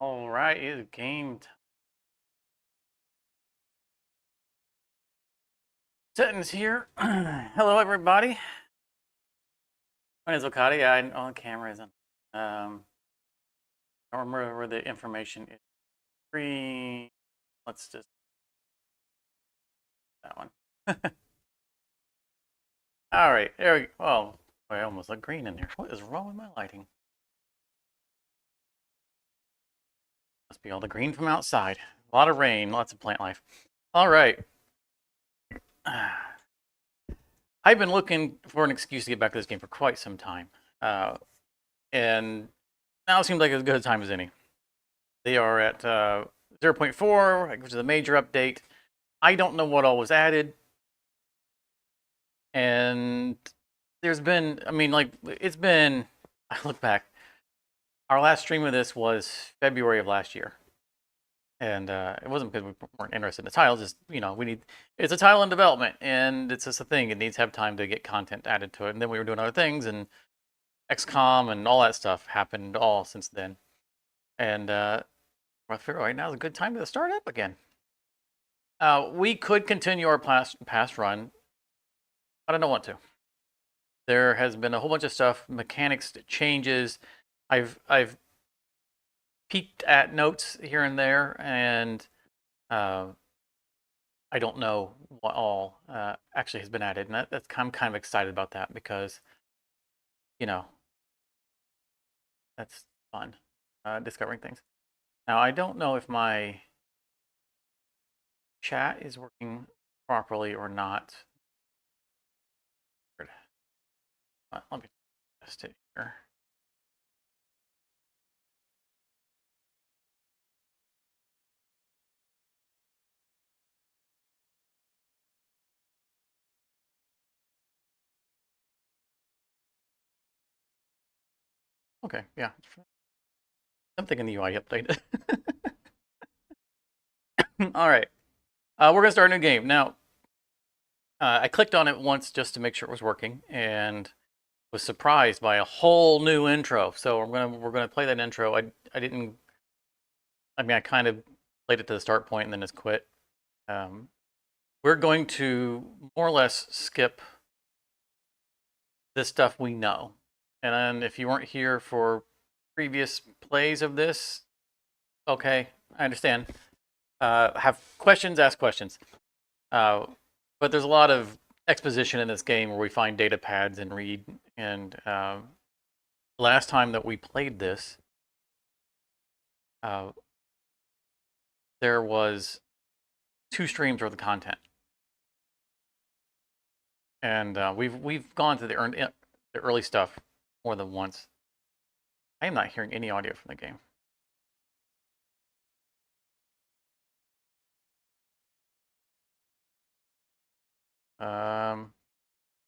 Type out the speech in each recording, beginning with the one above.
All right, it's game time. Settings here. Hello, everybody. My name is Okadi. On camera isn't. I don't remember where the information is. Screen. Let's just that one. All right, there we go. Oh, I almost look green in here. What is wrong with my lighting? Must be all the green from outside. A lot of rain, lots of plant life. All right. I've been looking for an excuse to get back to this game for quite some time. And now it seems like as good a time as any. They are at 0.4, which is a major update. I don't know what all was added. And there's been, I mean, like, it's been, I look back, our last stream of this was February of last year. And it wasn't because we weren't interested in the title, just, it's a title in development, and it's just a thing. It needs to have time to get content added to it. And then we were doing other things, and XCOM and all that stuff happened all since then. And I figure right now is a good time to start up again. We could continue our past run. I don't want to. There has been a whole bunch of stuff, mechanics changes. I've peeked at notes here and there, and I don't know what all actually has been added, and I'm kind of excited about that because, that's fun, discovering things. Now, I don't know if my chat is working properly or not. Let me test it here. Okay, yeah. Something in the UI update. All right. We're going to start a new game. Now, I clicked on it once just to make sure it was working, and was surprised by a whole new intro. So we're gonna play that intro. I kind of played it to the start point and then just quit. We're going to more or less skip this stuff we know. And then if you weren't here for previous plays of this, okay, I understand. Have questions, ask questions. But there's a lot of exposition in this game where we find data pads and read. And last time that we played this, there was 2 streams worth of content, and we've gone to the early stuff more than once. I am not hearing any audio from the game.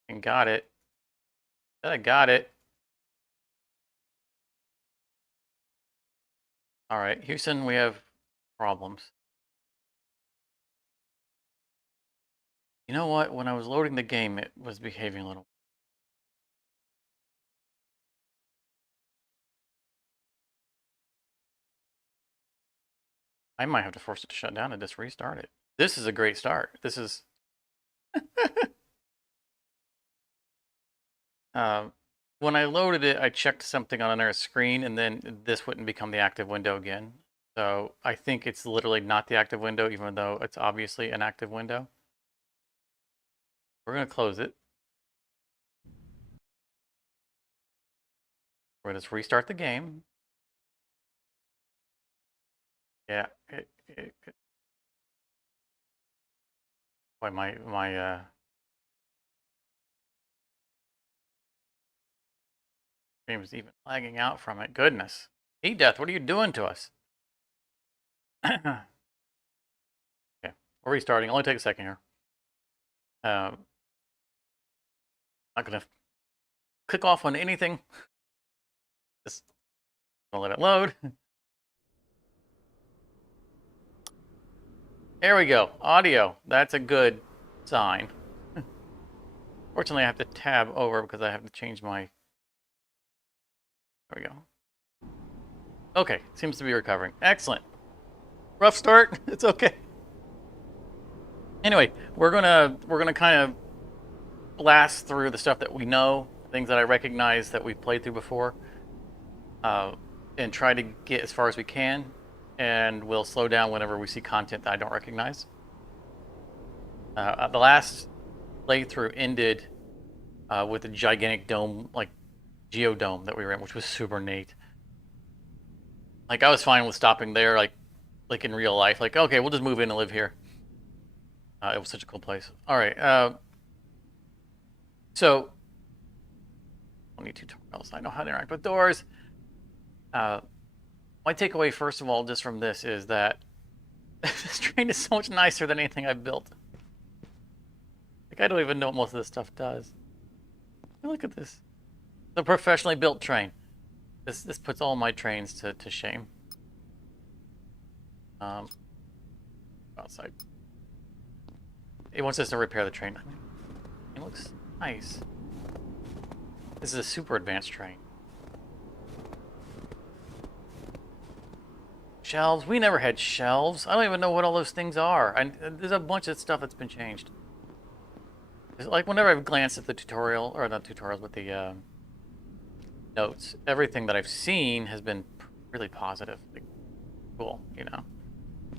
And got it. I got it. All right, Houston, we have problems. You know what? When I was loading the game, it was behaving a little. I might have to force it to shut down and just restart it. This is a great start. This is. When I loaded it, I checked something on another screen, and then this wouldn't become the active window again. So I think it's literally not the active window, even though it's obviously an active window. We're going to close it. We're going to just restart the game. Yeah. Boy, my stream is even lagging out from it. Goodness. Heat Death, what are you doing to us? Okay. We're restarting. It'll only take a second here. Not going to click off on anything. Just going to let it load. There we go. Audio. That's a good sign. Fortunately, I have to tab over because I have to change my. There we go. Okay, seems to be recovering. Excellent. Rough start. It's okay. Anyway, we're gonna kind of blast through the stuff that we know, things that I recognize that we've played through before, and try to get as far as we can. And we'll slow down whenever we see content that I don't recognize. The last playthrough ended with a gigantic dome, like geodome that we were in, which was super neat. Like I was fine with stopping there, like in real life. Like okay, we'll just move in and live here. It was such a cool place. All right, so I need tutorials. I know how to interact with doors. My takeaway, first of all, just from this is that this train is so much nicer than anything I've built. Like I don't even know what most of this stuff does. Look at this. The professionally built train. This puts all my trains to shame. Outside. It wants us to repair the train. It looks nice. This is a super advanced train. Shelves. We never had shelves. I don't even know what all those things are. There's a bunch of stuff that's been changed. Like whenever I've glanced at the tutorial, or not tutorials, but the notes, everything that I've seen has been really positive. Like, cool, you know?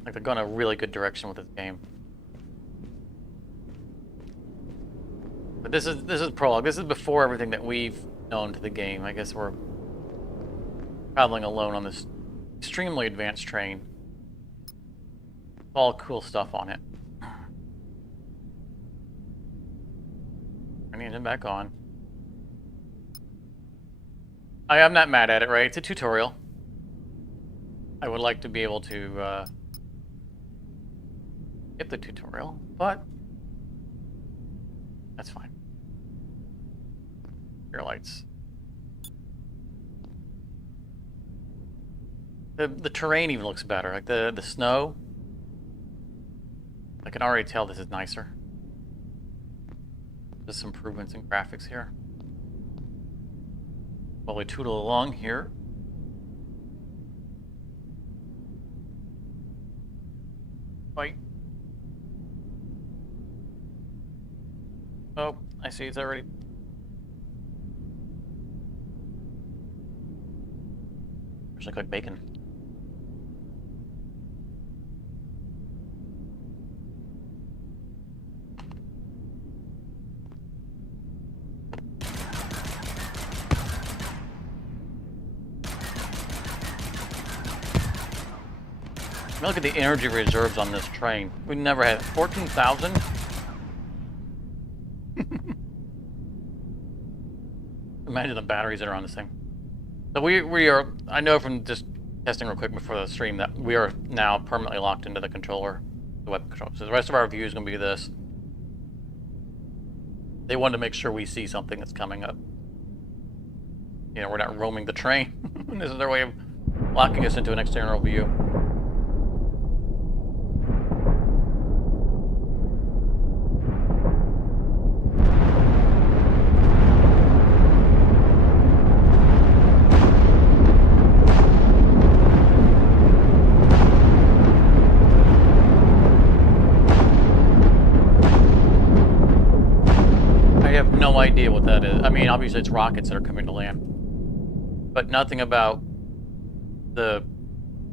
Like they're going a really good direction with this game. But this is prologue. This is before everything that we've known to the game. I guess we're traveling alone on this extremely advanced train. All cool stuff on it. Turn the engine back on. I'm not mad at it, right? It's a tutorial. I would like to be able to get the tutorial, but that's fine. Rear lights. The terrain even looks better. Like the snow. I can already tell this is nicer. There's some improvements in graphics here. While we tootle along here. Fight. Oh, I see it's already. Looks like bacon. Look at the energy reserves on this train. We never had 14,000. Imagine the batteries that are on this thing. So we are. I know from just testing real quick before the stream that we are now permanently locked into the controller, the weapon controller. So the rest of our view is going to be this. They wanted to make sure we see something that's coming up. You know, we're not roaming the train. This is their way of locking us into an external view. No idea what that is. I mean, obviously it's rockets that are coming to land, but nothing about the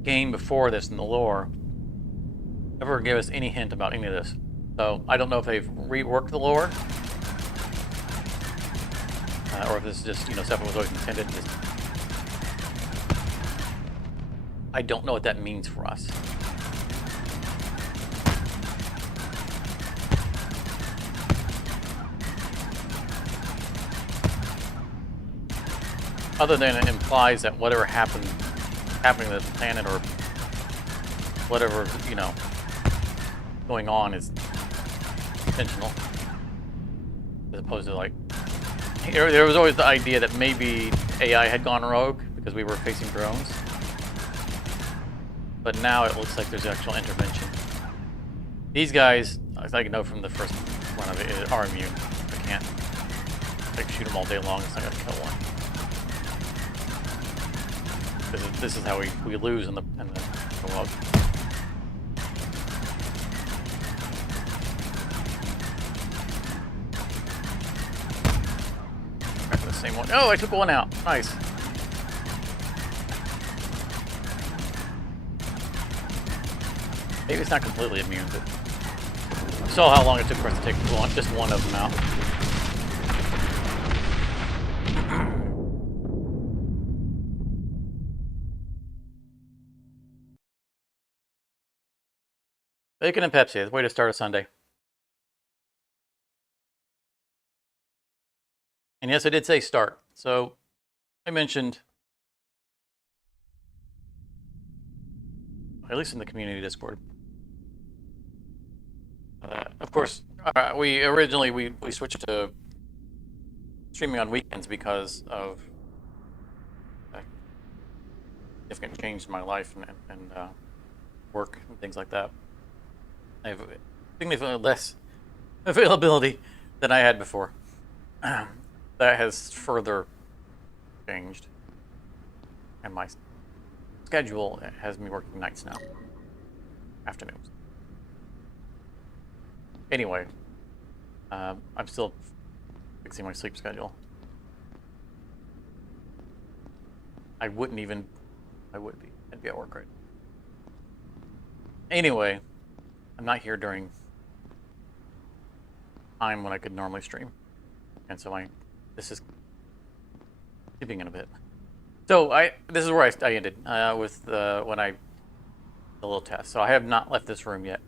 game before this in the lore ever gave us any hint about any of this. So I don't know if they've reworked the lore, or if this is just, you know, stuff that was always intended. I don't know what that means for us. Other than it implies that whatever happening to the planet or whatever, you know, going on is intentional. As opposed to, like, there was always the idea that maybe AI had gone rogue because we were facing drones. But now it looks like there's actual intervention. These guys, as I know from the first one of it, are immune. I can't, like, shoot them all day long. It's not gonna kill one. This is how we lose in the log. Back to the same one. Oh, I took one out. Nice. Maybe it's not completely immune, but you saw how long it took for us to take just one of them out. Bacon and Pepsi, the way to start a Sunday. And yes, I did say start. So I mentioned, at least in the community Discord. Of course, we originally we switched to streaming on weekends because of a significant change in my life and work and things like that. I have significantly less availability than I had before. That has further changed, and my schedule has me working nights now, afternoons. Anyway, I'm still fixing my sleep schedule. I'd be at work right now. Anyway, I'm not here during time when I could normally stream, and so this is keeping in a bit. So this is where I ended with when I the little test. So I have not left this room yet,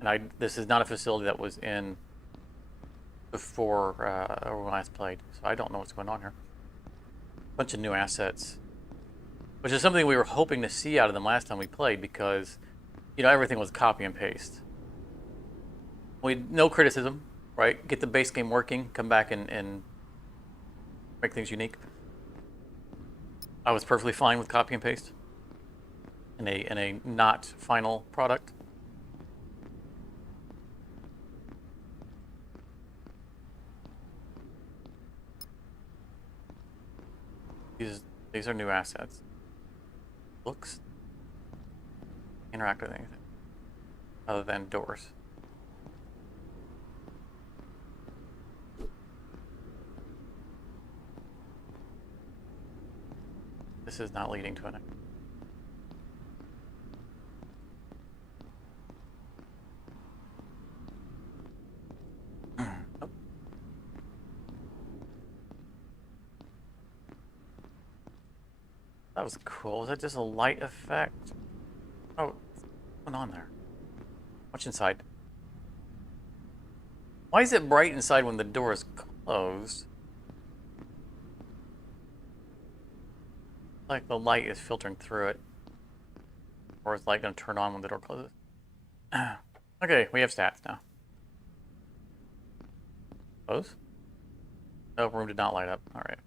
and this is not a facility that was in before when I last played. So I don't know what's going on here. A bunch of new assets, which is something we were hoping to see out of them last time we played, because everything was copy and paste. No criticism, right? Get the base game working, come back and make things unique. I was perfectly fine with copy and paste in a not final product. These are new assets. Looks interact with anything other than doors. This is not leading to an. Oh. That was cool. Was that just a light effect? Oh, what's going on there? What's inside? Why is it bright inside when the door is closed? Like the light is filtering through it. Or is the light going to turn on when the door closes? Okay, we have stats now. Close? No, room did not light up. Alright.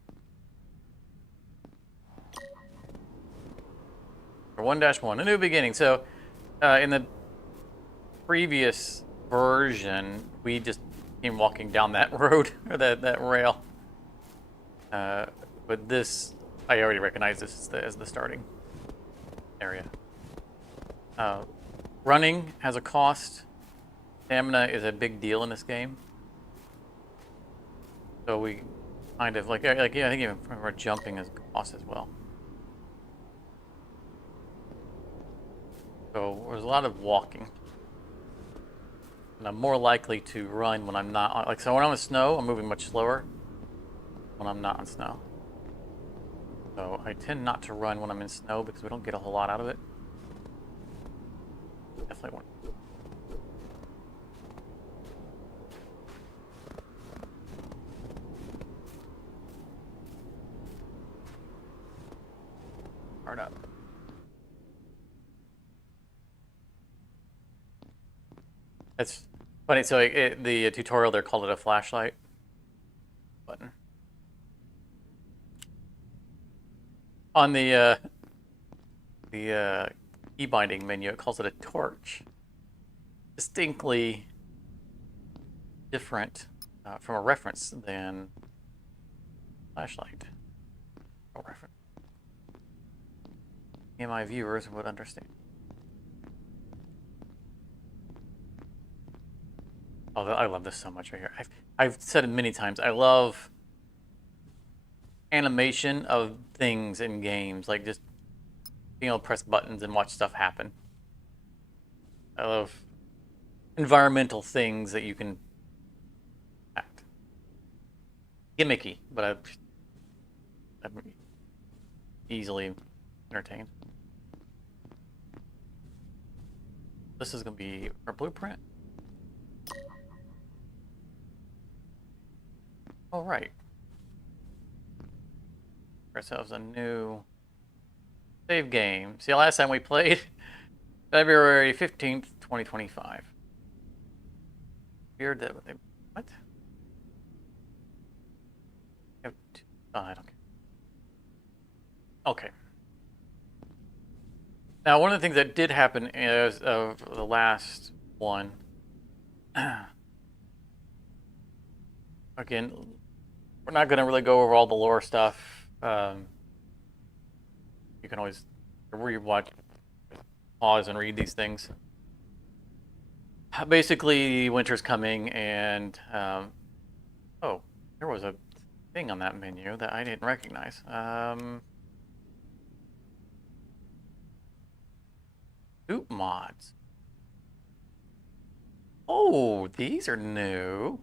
For 1-1, a new beginning. So, in the previous version, we just came walking down that road, or that rail. But this, I already recognize this as the starting area. Running has a cost. Stamina is a big deal in this game. So we kind of I think even our jumping is a cost as well. So there's a lot of walking. And I'm more likely to run when I'm not on, so when I'm in snow, I'm moving much slower when I'm not on snow. So I tend not to run when I'm in snow because we don't get a whole lot out of it. Definitely one. Hard up. It's funny. So the tutorial there called it a flashlight button. On the key binding menu, it calls it a torch. Distinctly different from a reference than flashlight. No reference. and my viewers would understand. Oh, I love this so much right here. I've said it many times. I love animation of things in games, like just being able to press buttons and watch stuff happen. I love environmental things that you can act. Gimmicky, but I'm easily entertained. This is going to be our blueprint. All right. Ourselves a new save game. See, last time we played February 15th, 2025. Weird that they. What? Oh, I don't care. Okay. Now, one of the things that did happen is of the last one. Again, we're not going to really go over all the lore stuff. You can always rewatch, pause, and read these things. Basically, winter's coming, and oh, there was a thing on that menu that I didn't recognize. Soup mods. Oh, these are new.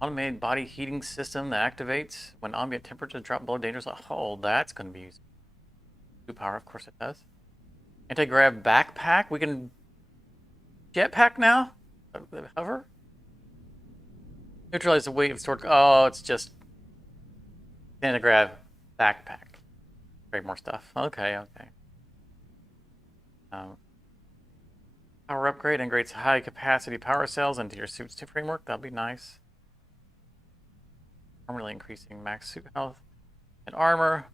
Automated body heating system that activates when ambient temperatures drop below dangerous. Oh, that's going to be used. Soup power, of course it does. Anti-grav backpack. We can jetpack now. Hover. Neutralize the weight of stored. Oh, it's just anti-grav backpack. Create more stuff. Okay, okay. Power upgrade integrates high capacity power cells into your suit's framework. That'll be nice. Permanently increasing max suit health and armor.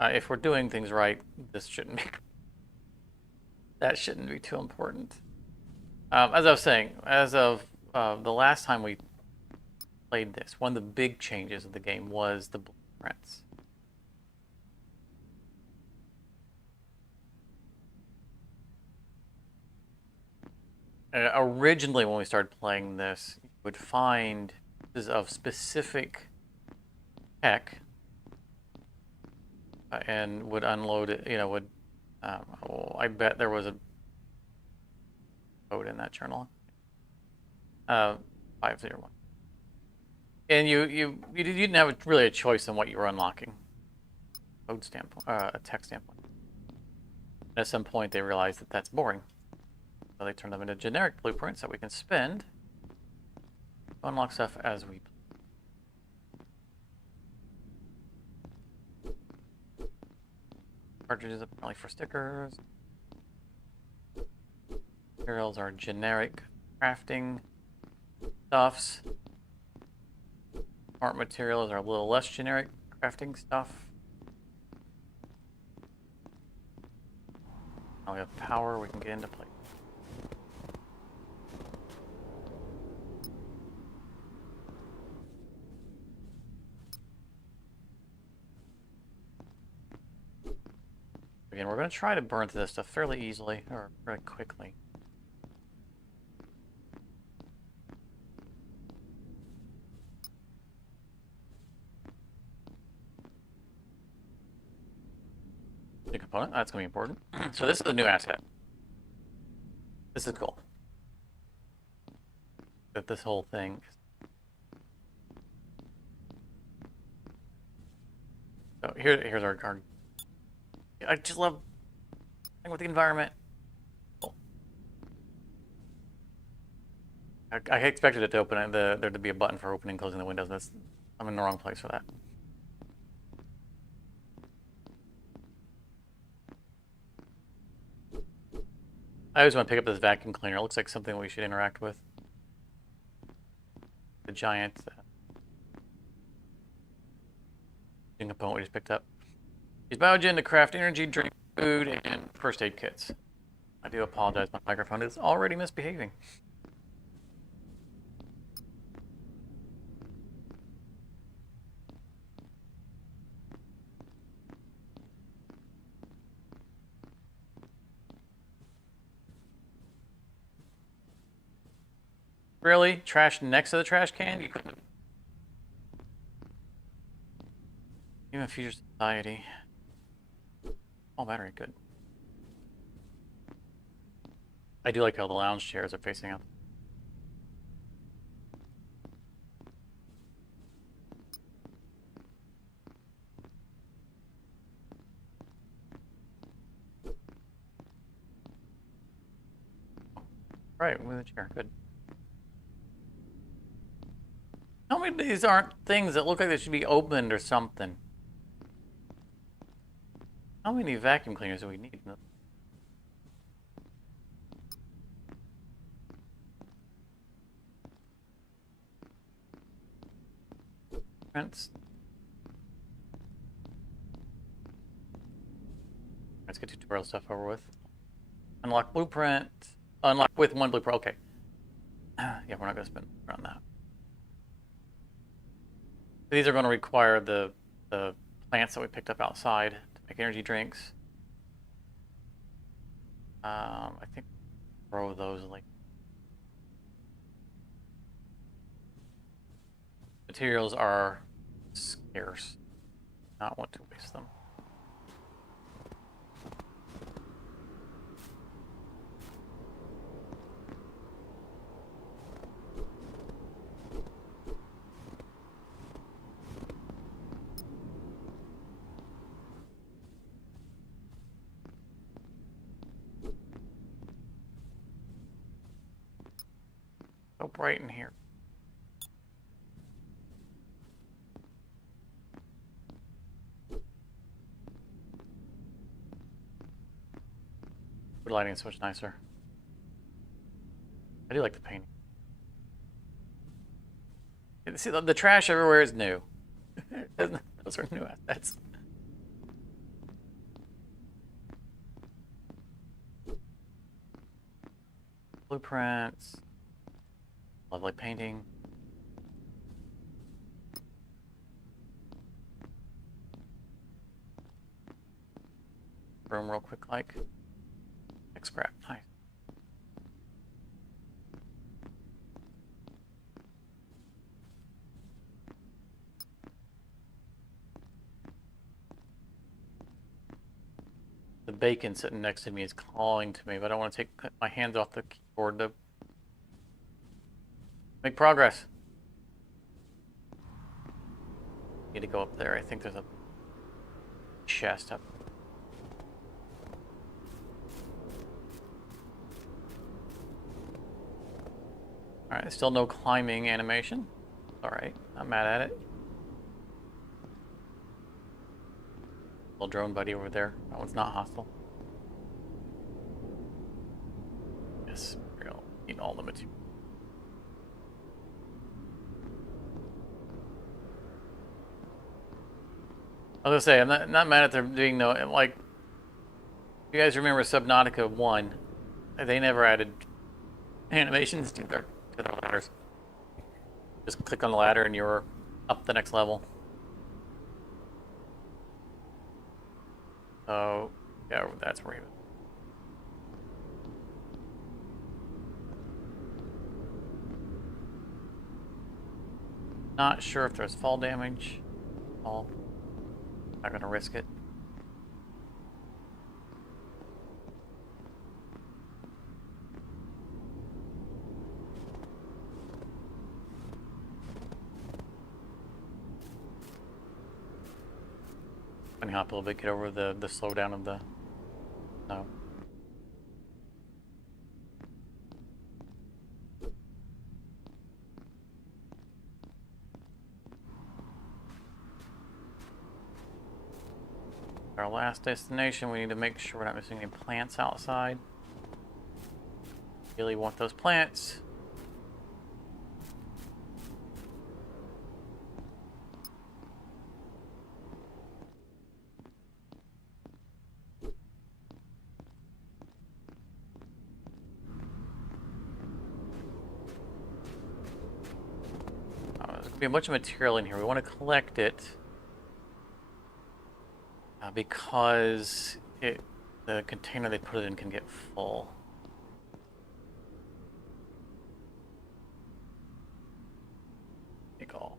If we're doing things right, this shouldn't be. That shouldn't be too important. As I was saying, as of the last time we played this, one of the big changes of the game was the blueprints. Originally, when we started playing this, you would find pieces of specific tech and would unload it. You know, would I bet there was a code in that journal. 501. And you didn't have really a choice in what you were unlocking. Code standpoint, a tech standpoint. At some point, they realized that that's boring. So they turned them into generic blueprints that we can spend to unlock stuff as we. Cartridges apparently for stickers. Materials are generic crafting stuffs. Smart materials are a little less generic crafting stuff. Now we have power, we can get into play. Again, we're going to try to burn through this stuff fairly easily, or very quickly. New component, that's going to be important. So this is a new asset. This is cool. That this whole thing. So here's our. I just love playing with the environment. Cool. I expected it to open it, there to be a button for opening and closing the windows. I'm in the wrong place for that. I always want to pick up this vacuum cleaner. It looks like something we should interact with. The giant component we just picked up. Use biogen to craft energy, drink, food, and first aid kits. I do apologize, my microphone is already misbehaving. Really? Trash next to the trash can? You couldn't. Even future society. Oh, battery, good. I do like how the lounge chairs are facing out. Right, with a chair, good. How many of these aren't things that look like they should be opened or something? How many vacuum cleaners do we need? Let's get tutorial stuff over with. Unlock blueprint. Unlock with one blueprint. Okay. Yeah, we're not going to spend on that. These are going to require the plants that we picked up outside to make energy drinks. I think grow those like materials are scarce. Not want to waste them. So bright in here. The lighting is so much nicer. I do like the painting. See, the trash everywhere is new. Those are new assets. Blueprints. Lovely painting. Room real quick, like. Scrap, nice. The bacon sitting next to me is calling to me, but I don't want to take my hands off the keyboard to make progress. Need to go up there. I think there's a chest up. Alright, still no climbing animation. Alright, not mad at it. Little drone buddy over there. That one's not hostile. Yes, real. Need all the material. I was gonna say, I'm not mad at them doing no, like, you guys remember Subnautica 1, they never added animations to their ladders. Just click on the ladder and you're up the next level. So, yeah, that's where he was. Not sure if there's fall damage. Fall. Not gonna risk it. Bunny hop a little bit, get over the slowdown of the snow. Our last destination, we need to make sure we're not missing any plants outside. Really want those plants. There's going to be a bunch of material in here. We want to collect it because the container they put it in can get full. Take all.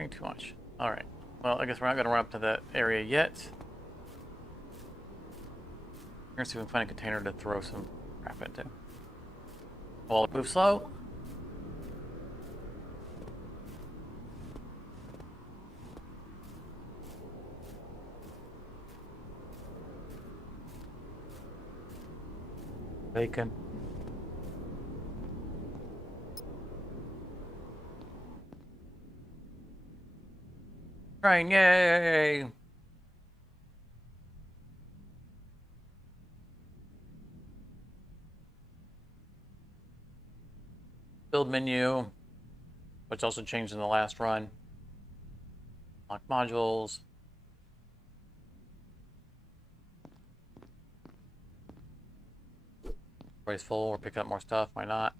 Ain't too much. Alright. Well, I guess we're not going to run up to that area yet. We're going to see if we can find a container to throw some crap into. Well, move slow. Bacon. Train, yay! Build menu, which also changed in the last run. Lock modules. Everybody's full. We're picking up more stuff. Why not?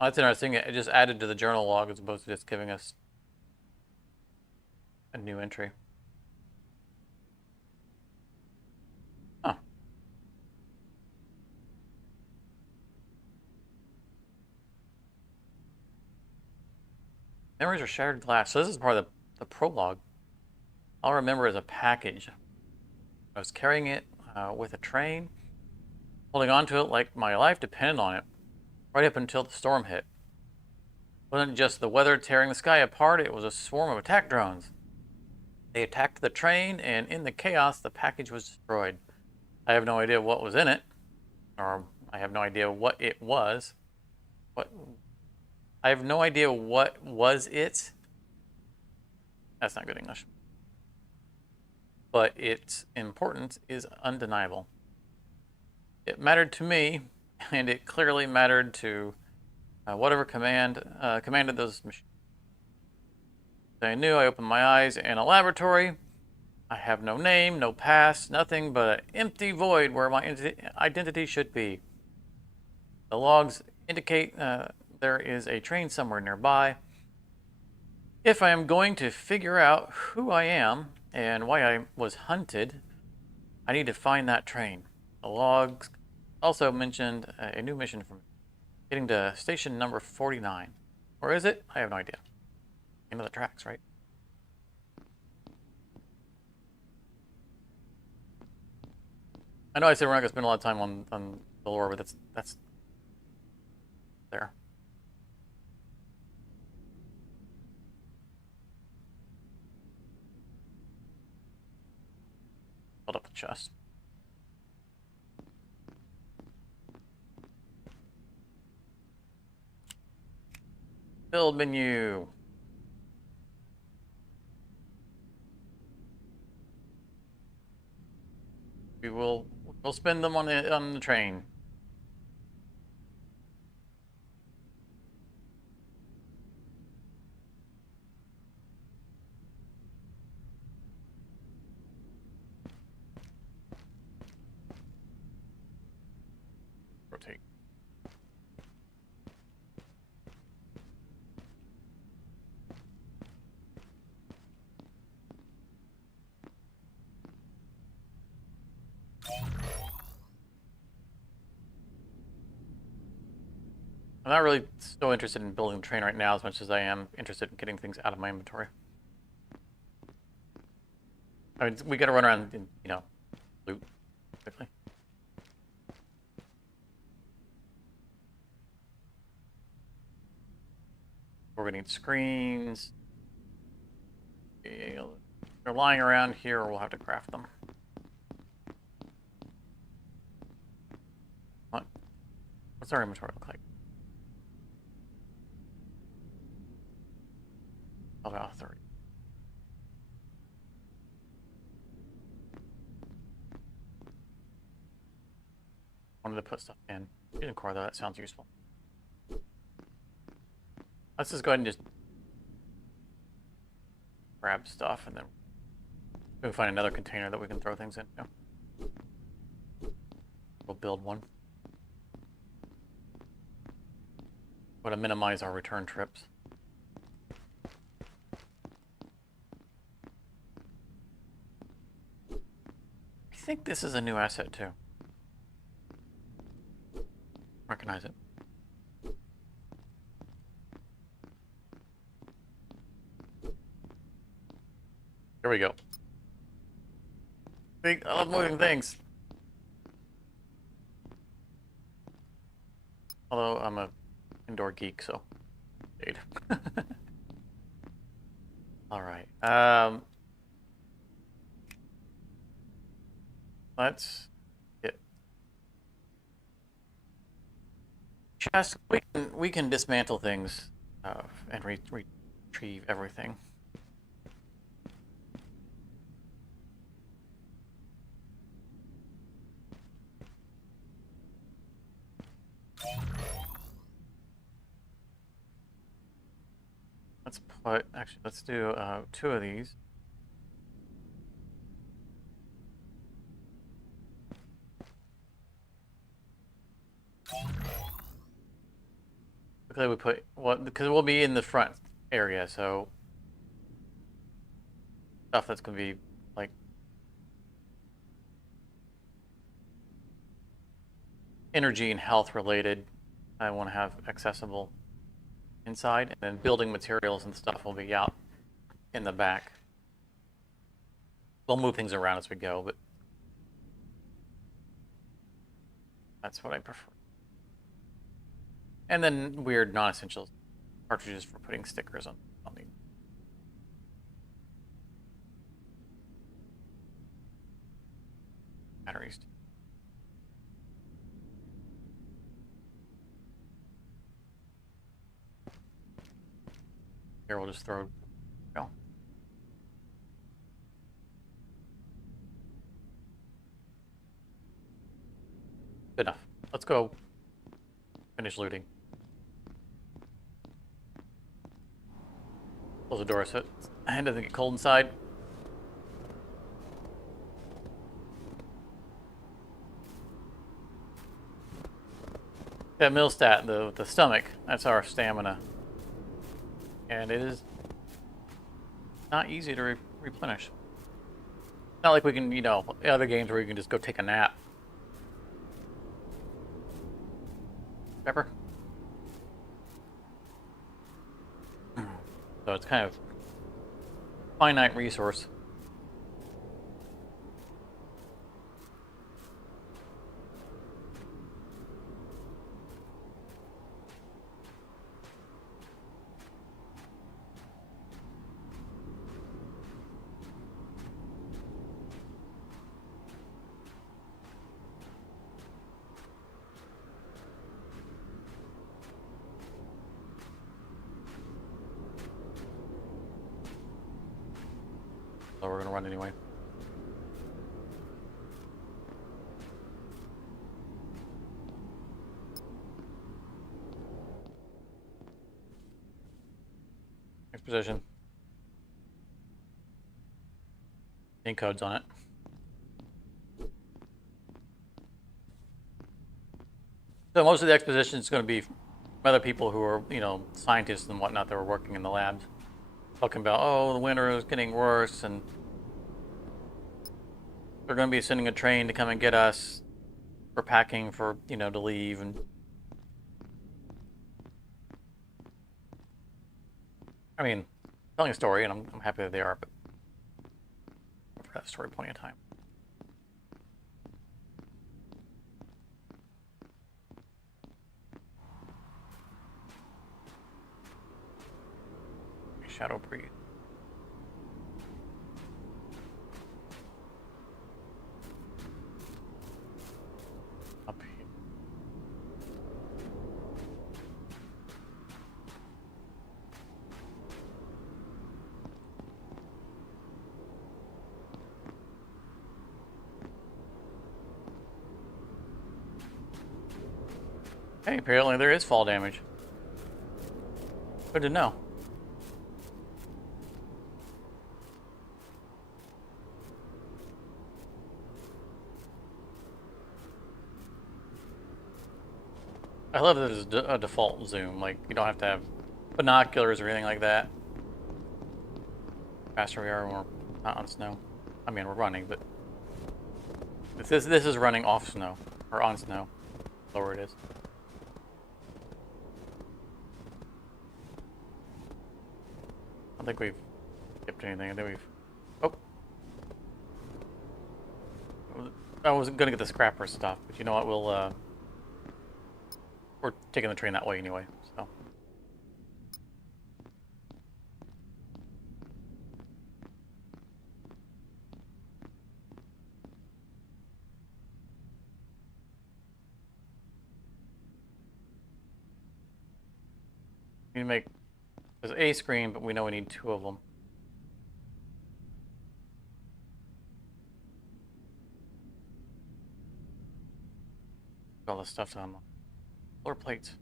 Oh, that's interesting. It just added to the journal log as opposed to just giving us a new entry. Oh. Memories are shattered glass. So this is part of the prologue. I'll remember as a package. I was carrying it with a train, holding on to it like my life depended on it, right up until the storm hit. It wasn't just the weather tearing the sky apart, it was a swarm of attack drones. They attacked the train, and in the chaos, the package was destroyed. I have no idea what was in it, or I have no idea what it was. I have no idea what was it. That's not good English. But its importance is undeniable. It mattered to me, and it clearly mattered to whatever commanded those machines. I knew. I opened my eyes in a laboratory. I have no name, no past, nothing but an empty void where my identity should be. The logs indicate there is a train somewhere nearby. If I am going to figure out who I am and why I was hunted, I need to find that train. The logs also mentioned a new mission from getting to station number 49. Where is it? I have no idea. Into the tracks, right? I know I said we're not going to spend a lot of time on the lore, but that's there. Build up the chest. Build menu. We'll spend them on the train. Rotate. I'm not really so interested in building the train right now as much as I am interested in getting things out of my inventory. I mean, we gotta run around and, loot quickly. We're gonna need screens. They're lying around here, or we'll have to craft them. What's our inventory look like? About 30. Wanted to put stuff in. Fusion core, though, that sounds useful. Let's just go ahead and just grab stuff, and then we'll find another container that we can throw things in. We'll build one. Want to minimize our return trips. I think this is a new asset too. recognize it. Here we go. I love moving things. Although I'm a indoor geek, so shade. All right. Let's get chest. We can dismantle things and retrieve everything. Let's put, actually, let's do 2 of these. Because we put, well, because we'll be in the front area, so stuff that's going to be like energy and health related, I want to have accessible inside, and then building materials and stuff will be out in the back. We'll move things around as we go, but that's what I prefer. And then weird non-essentials cartridges for putting stickers on the batteries. Here we'll just throw. Well, good enough. Let's go finish looting. Close the door so it doesn't get cold inside. That mill stat, the stomach, that's our stamina. And it is not easy to replenish. Not like we can, you know, other games where you can just go take a nap. Pepper? So it's kind of finite resource. So we're gonna run anyway. Next position. Ink codes on it. So most of the exposition is going to be other people who are, you know, scientists and whatnot that were working in the labs, talking about, oh, the winter is getting worse, and they're going to be sending a train to come and get us for packing for, you know, to leave. And I mean, telling a story, and I'm happy that they are, but I've heard that story plenty of time. Shadow breathe. Up here. Hey, apparently there is fall damage. Good to know. I love that it's a default zoom. Like, you don't have to have binoculars or anything like that. The faster we are when we're not on snow. I mean, we're running, but this is running off snow or on snow. Lower it is. don't think we've skipped anything. I think we've... Oh! I wasn't going to get the scrapper stuff, but you know what? We're taking the train that way anyway, so... We need to make... There's a screen, but we know we need 2 of them. All this stuff on floor plates.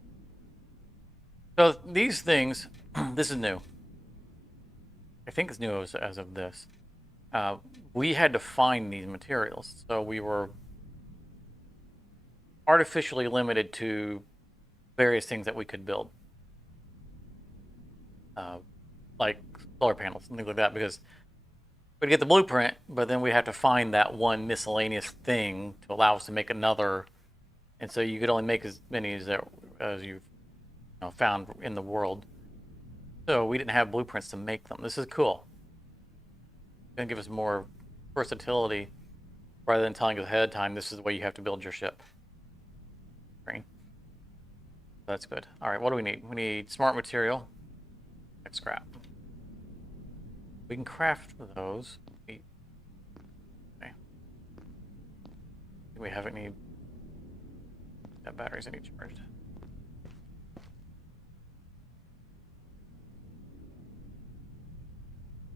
So these things, this is new. I think it's new as of this. We had to find these materials, so we were artificially limited to various things that we could build. Like solar panels and things like that, because we'd get the blueprint, but then we have to find that one miscellaneous thing to allow us to make another, and so you could only make as many as you've found in the world. So we didn't have blueprints to make them. This is cool. It's gonna give us more versatility rather than telling us ahead of time this is the way you have to build your ship. Train. That's good. All right, what do we need? We need smart material. Scrap. We can craft those. Okay. Do we have any? That batteries I need charged.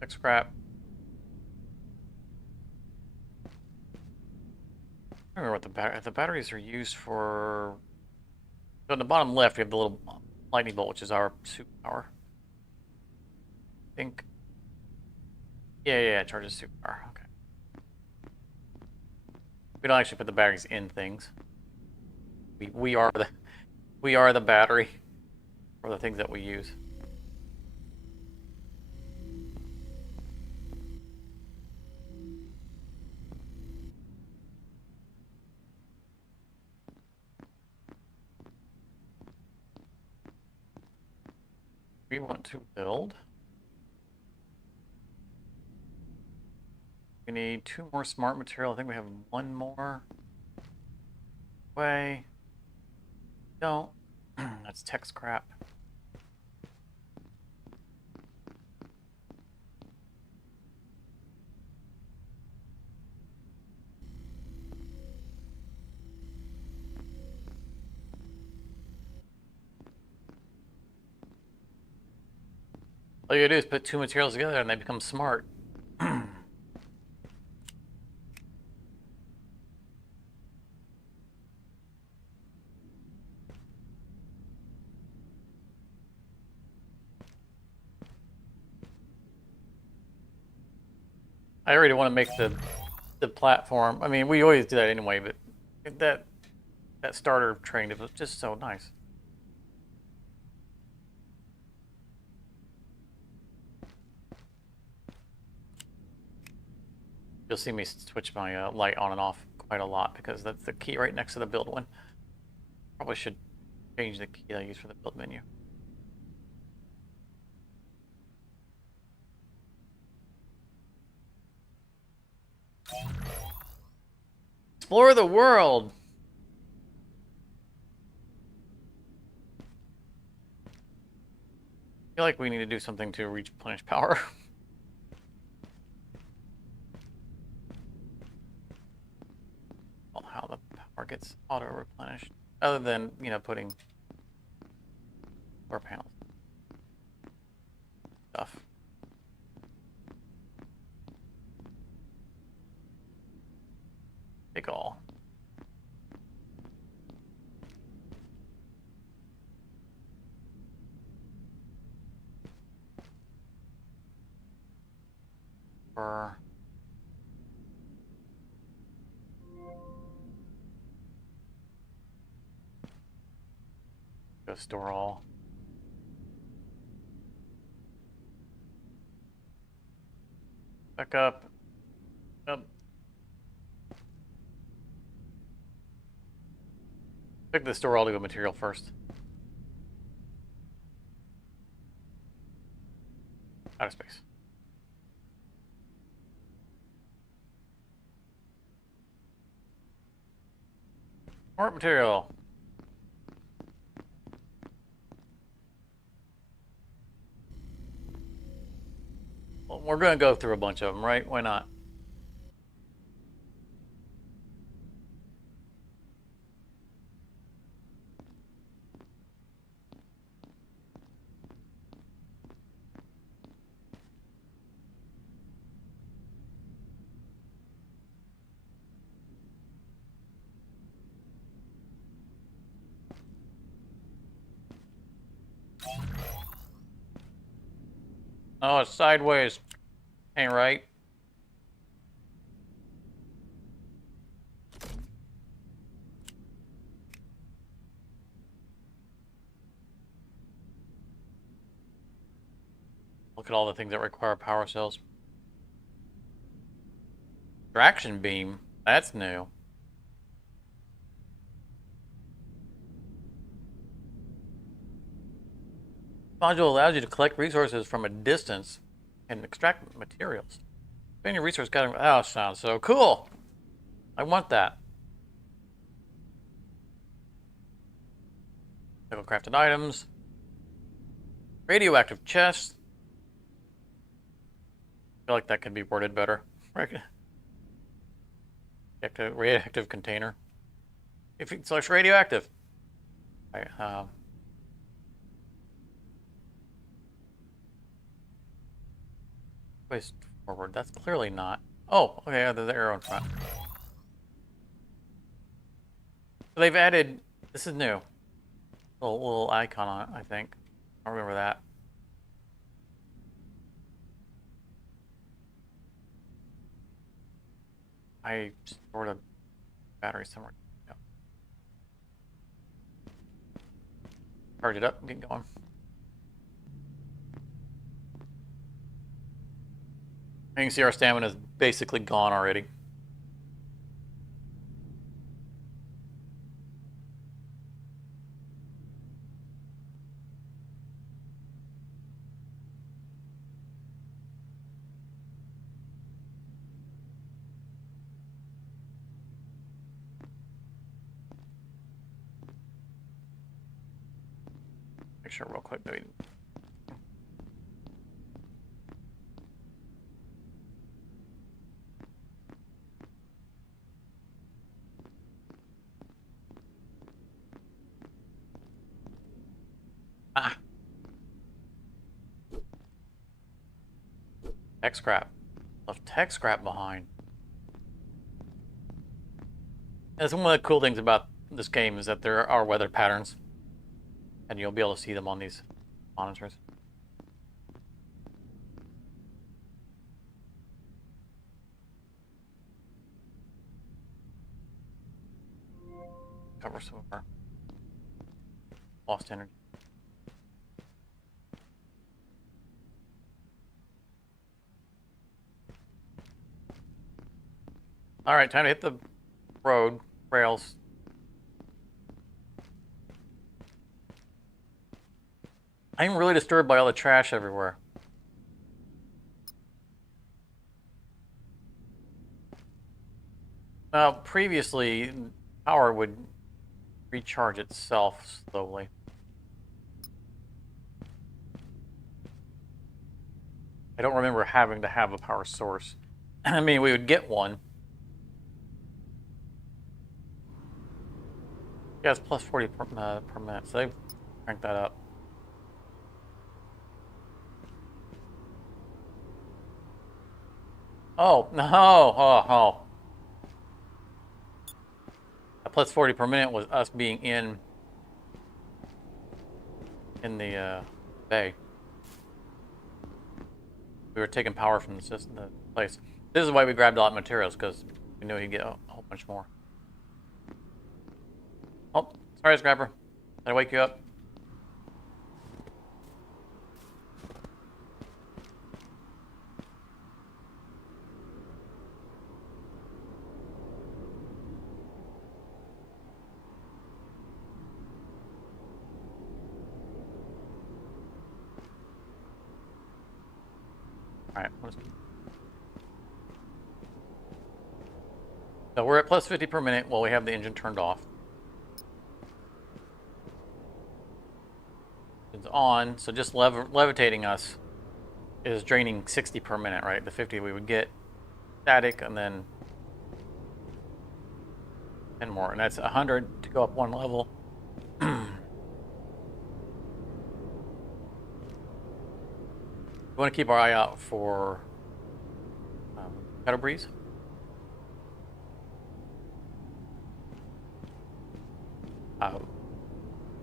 Scrap. I don't remember what the batteries are used for. So on the bottom left, we have the little lightning bolt, which is our superpower. I think. Yeah, it charges superpower. Okay. We don't actually put the batteries in things. We are the battery for the things that we use. We want to build. We need 2 more smart material. I think we have 1 more. Way. Don't. That's tech scrap. All you gotta do is put 2 materials together and they become smart. I already want to make the platform. I mean, we always do that anyway, but that starter train was just so nice. You'll see me switch my light on and off quite a lot because that's the key right next to the build one. Probably should change the key I use for the build menu. Explore the world! I feel like we need to do something to replenish power. Well, how the power gets auto-replenished. Other than, putting solar panels. Stuff. Take all. For go store all. Back up. Up. Pick the store all to go material first. Outer space. More material. Well, we're going to go through a bunch of them, right? Why not? Oh, it's sideways. Ain't right. Look at all the things that require power cells. Traction beam. That's new. Module allows you to collect resources from a distance and extract materials. Any resource gathering. Oh, sounds so cool. I want that. Crafted items. Radioactive chest. I feel like that could be worded better. Radioactive container. If it's less radioactive. Right, Waste forward. That's clearly not. Oh, okay, there's the arrow in front. So they've added. This is new. Little icon on it, I think. I remember that. I stored a battery somewhere. Yep. Charge it up and get going. You can see our stamina is basically gone already. Make sure real quick. Maybe. Ah. Tech scrap. Left tech scrap behind. That's one of the cool things about this game is that there are weather patterns. And you'll be able to see them on these monitors. Cover some of our lost energy. All right, time to hit the road rails. I'm really disturbed by all the trash everywhere. Now, previously, power would recharge itself slowly. I don't remember having to have a power source. I mean, we would get one. Yeah, it's plus 40 per minute, so they've cranked that up. Oh, no, oh. That plus 40 per minute was us being in the bay. We were taking power from the system, the place. This is why we grabbed a lot of materials, because we knew he'd get a whole bunch more. Oh, sorry, Scrapper. Did I wake you up? Alright. So we're at plus 50 per minute while we have the engine turned off. It's on, so just levitating us is draining 60 per minute, right? The 50 we would get static, and then 10 more, and that's 100 to go up one level. We want to keep our eye out for pedal breeze.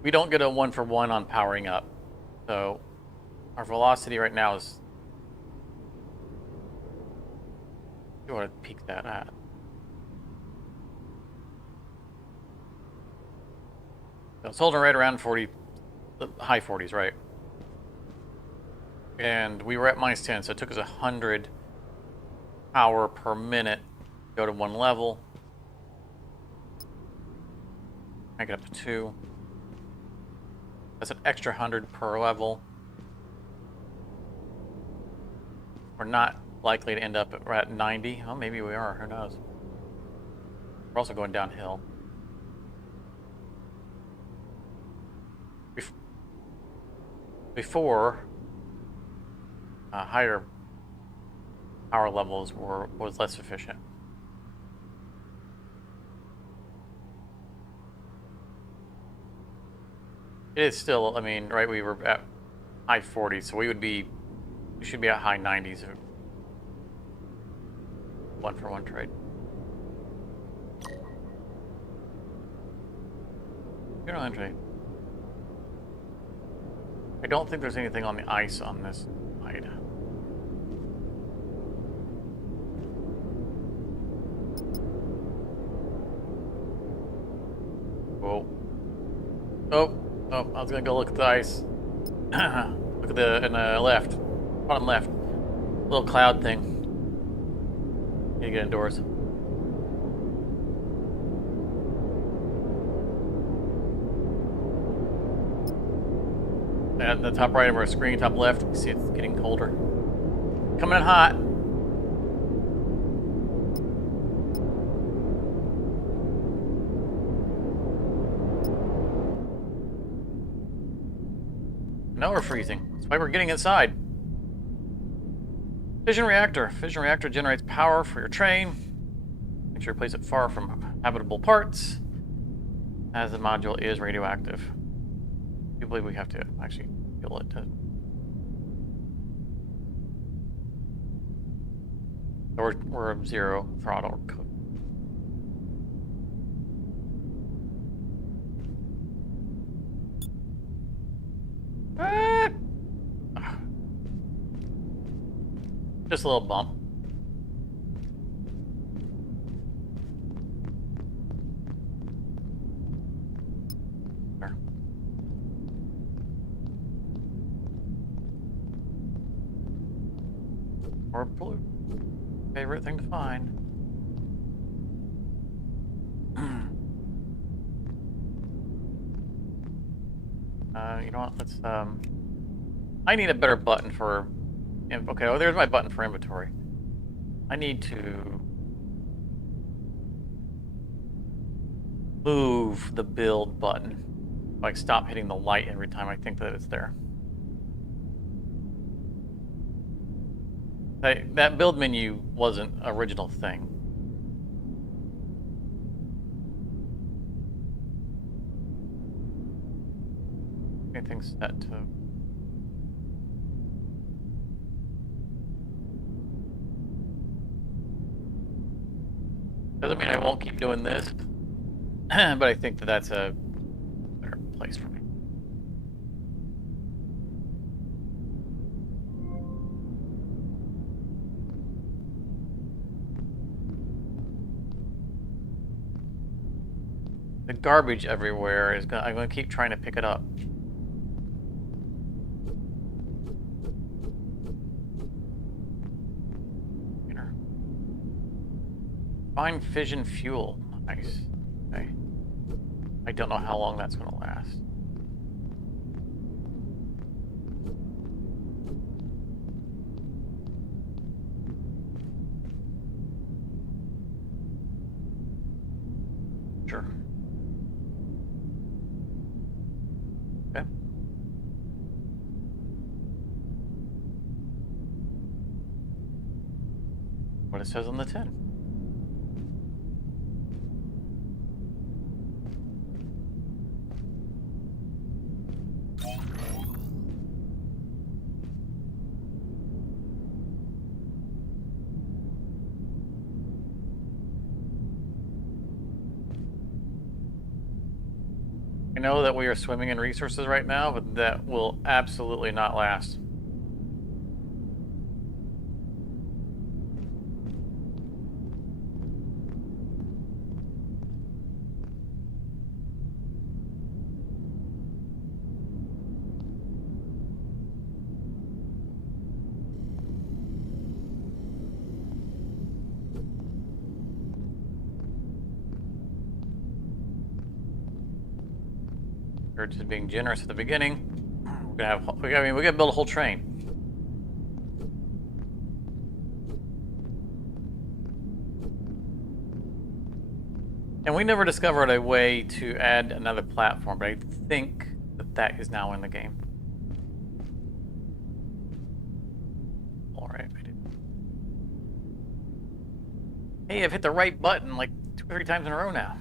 We don't get a 1-for-1 on powering up, so our velocity right now is. You want to peak that at? So it's holding right around 40, the high 40s, right? And we were at -10, so it took us 100 power per minute to go to one level. Make it up to 2. That's an extra 100 per level. We're not likely to end up at 90. Well, maybe we are. Who knows? We're also going downhill. Before, higher power levels was less efficient. It is still, I mean, right, we were at high 40s, so we should be at high 90s. 1-for-1 trade. Good on trade. I don't think there's anything on the ice on this side. Whoa. Oh, I was gonna go look at the ice. Look at the in the left, bottom left, little cloud thing. Need to get indoors. At the top right of our screen, top left, you can see it's getting colder. Coming in hot. Now we're freezing. That's why we're getting inside. Fission reactor. Fission reactor generates power for your train. Make sure to place it far from habitable parts, as the module is radioactive. I believe we have to actually fuel it to. So we're 0 throttle. Just a little bump. There. Or blue. Favorite thing to find. You know what? Let's I need a better button for. Okay, oh, there's my button for inventory. I need to move the build button. Like, stop hitting the light every time I think that it's there. That build menu wasn't an original thing. Anything's set to. Doesn't mean I won't keep doing this, but I think that that's a better place for me. The garbage everywhere is I'm going to keep trying to pick it up. Find fission fuel. Nice. Okay. I don't know how long that's going to last. temperature. Okay. What it says on the tin. I know that we are swimming in resources right now, but that will absolutely not last. We're just being generous at the beginning. We're gonna have, we gotta build a whole train. And we never discovered a way to add another platform, but I think that that is now in the game. All right, I did. Hey, I've hit the right button like 2 or 3 times in a row now.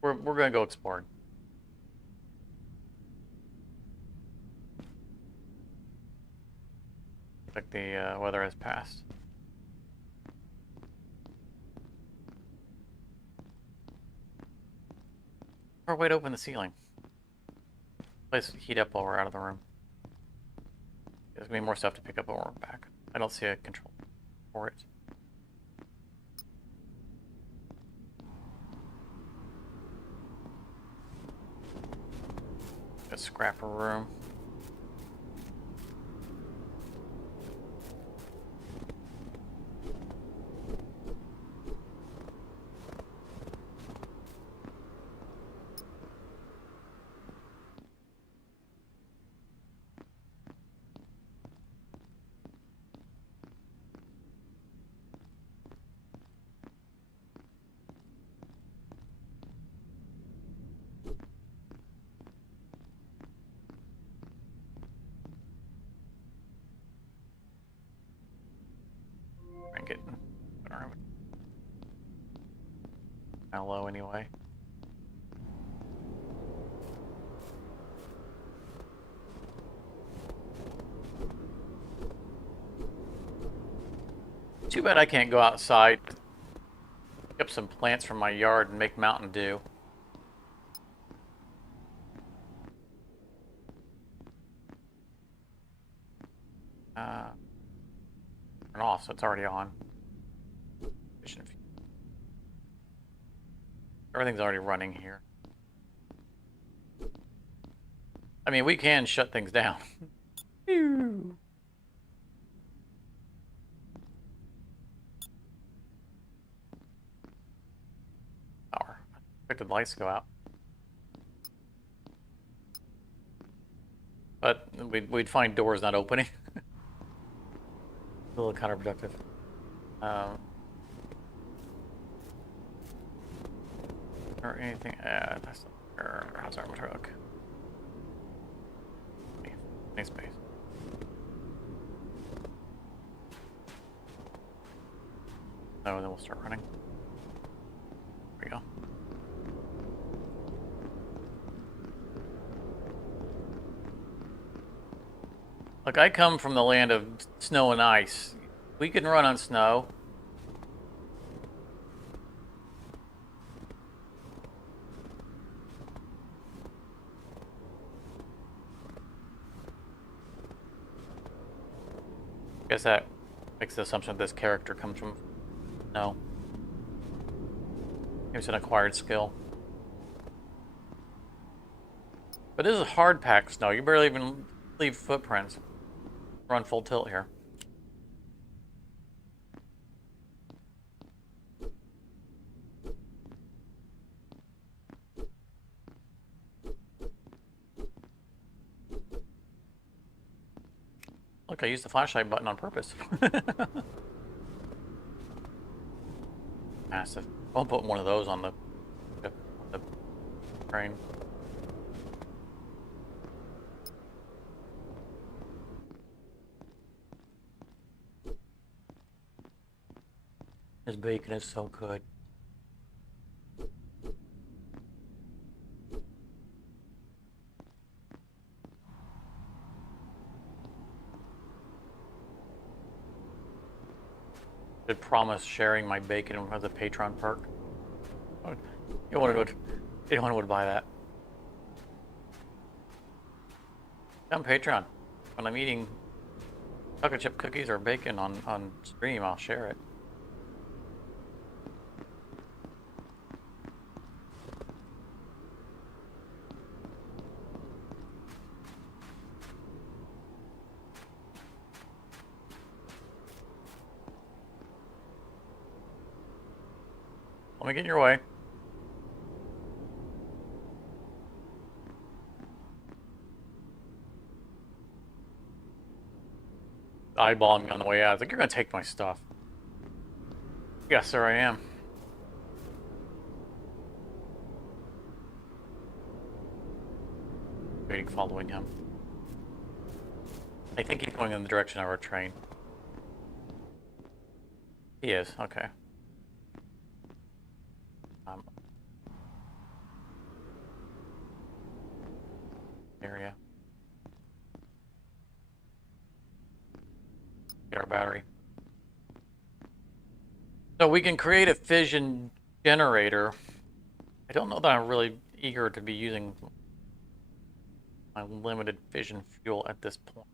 We're gonna go exploring. Like the weather has passed. Or way to open the ceiling. Place heat up while we're out of the room. There's gonna be more stuff to pick up when we're back. I don't see a control for it. A scrapper room. And get how low anyway. Too bad I can't go outside, pick up some plants from my yard and make Mountain Dew. Turn off, so it's already on. Everything's already running here. I mean, we can shut things down. Power. I expected the lights to go out. But we'd find doors not opening. A little counterproductive. Or anything. That's how's our truck? Any space. Oh, and then we'll start running. There we go. Look, I come from the land of snow and ice. We can run on snow. I guess that makes the assumption that this character comes from... No. It's an acquired skill. But this is hard packed snow. You barely even leave footprints. We're on full tilt here. Look, I used the flashlight button on purpose. Massive. I'll put one of those on the train. This bacon is so good. Did promise sharing my bacon as a Patreon perk. Anyone would buy that. On Patreon, when I'm eating chocolate chip cookies or bacon on stream, I'll share it. Let me get in your way. Eyeballing me on the way out. I was like, you're gonna take my stuff. Yes, sir, I am. Waiting, following him. I think he's going in the direction of our train. He is, okay. Area. Get our battery. So we can create a fission generator. I don't know that I'm really eager to be using my limited fission fuel at this point.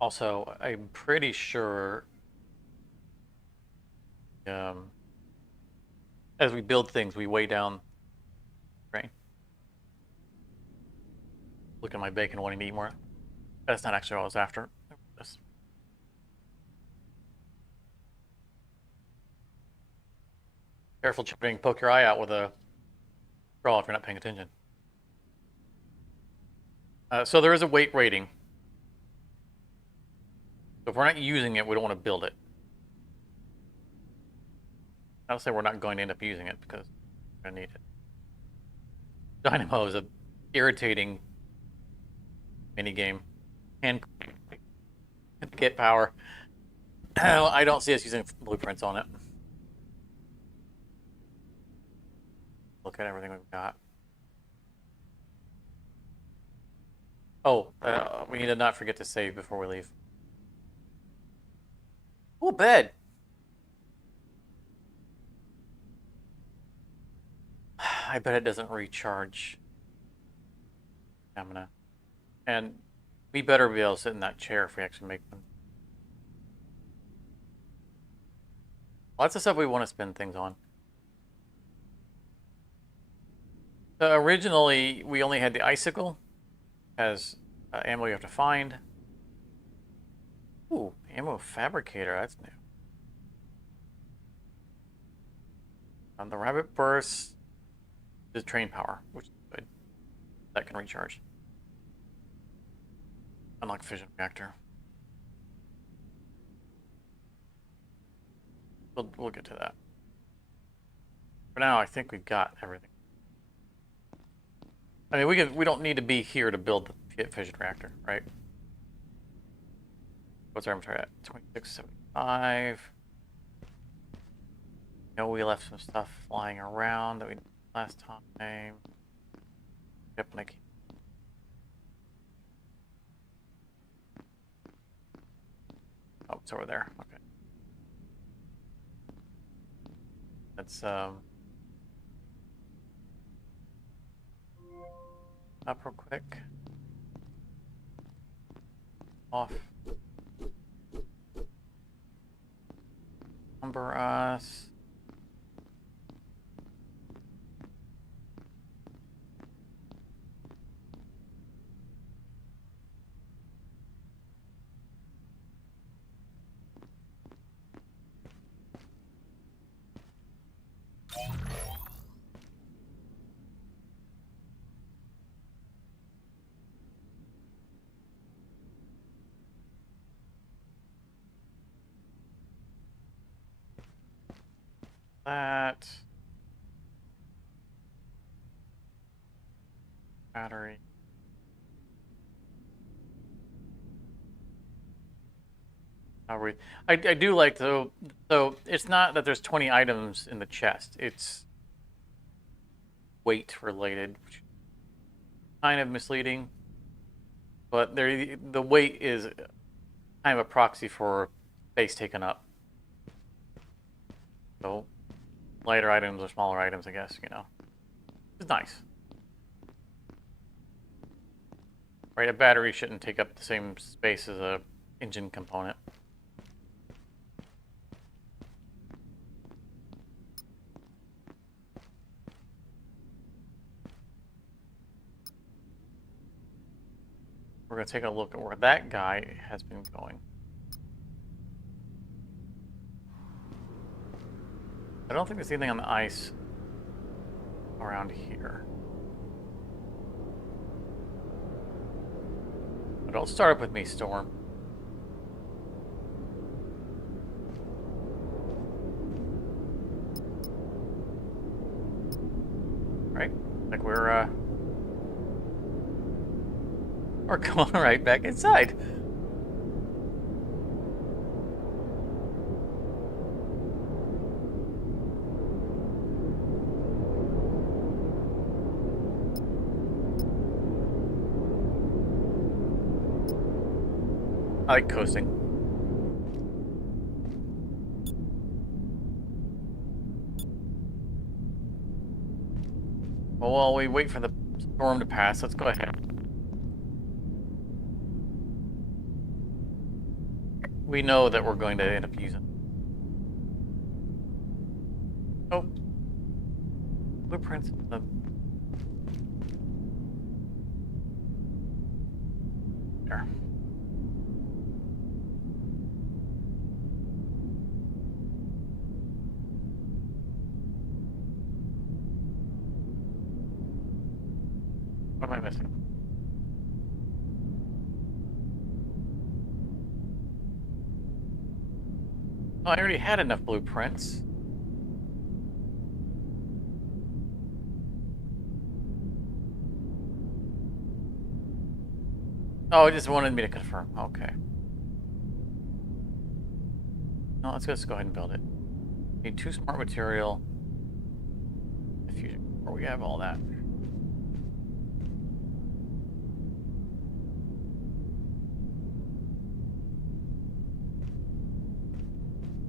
Also, I'm pretty sure as we build things, we weigh down train. Look at my bacon wanting to eat more. That's not actually what I was after. This. Careful chipping, poke your eye out with a straw if you're not paying attention. So there is a weight rating. So if we're not using it, we don't want to build it. I'll say we're not going to end up using it because we're going to need it. Dynamo is a irritating mini game and get power. I don't see us using blueprints on it. Look at everything we've got. Oh, we need to not forget to save before we leave. Oh, bed. I bet it doesn't recharge stamina. And we better be able to sit in that chair if we actually make them. Lots of stuff we want to spend things on. So originally, we only had the icicle as ammo you have to find. Ooh, ammo fabricator, that's new. The rabbit burst is train power, which is good. That can recharge. Unlock fission reactor. We'll get to that. For now, I think we've got everything. I mean, we don't need to be here to build the fission reactor, right? What's our inventory at? 2675. I know we left some stuff flying around that we did last time. Yep, Nick. Oh, it's over there. Okay. That's up real quick. Off. Number us. that. Battery. I do like so it's not that there's 20 items in the chest. It's weight related, which is kind of misleading. But the weight is kind of a proxy for space taken up. So lighter items or smaller items, I guess, you know. It's nice. Right, a battery shouldn't take up the same space as a engine component. We're going to take a look at where that guy has been going. I don't think there's anything on the ice around here. But don't start up with me, Storm. Right? Like we're going right back inside. I like coasting. Well, while we wait for the storm to pass, let's go ahead. We know that we're going to end up using. Oh. Blueprints. There. What am I missing? Oh, I already had enough blueprints. Oh, it just wanted me to confirm. Okay. No, let's just go ahead and build it. Need 2 smart material. Diffusion, where we have all that.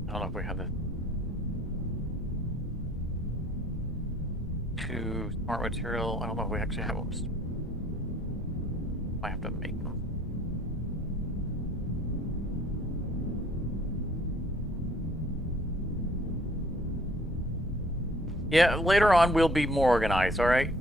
I don't know if we have the 2 smart material. I don't know if we actually have them. I have to make them. Yeah, later on we'll be more organized, all right?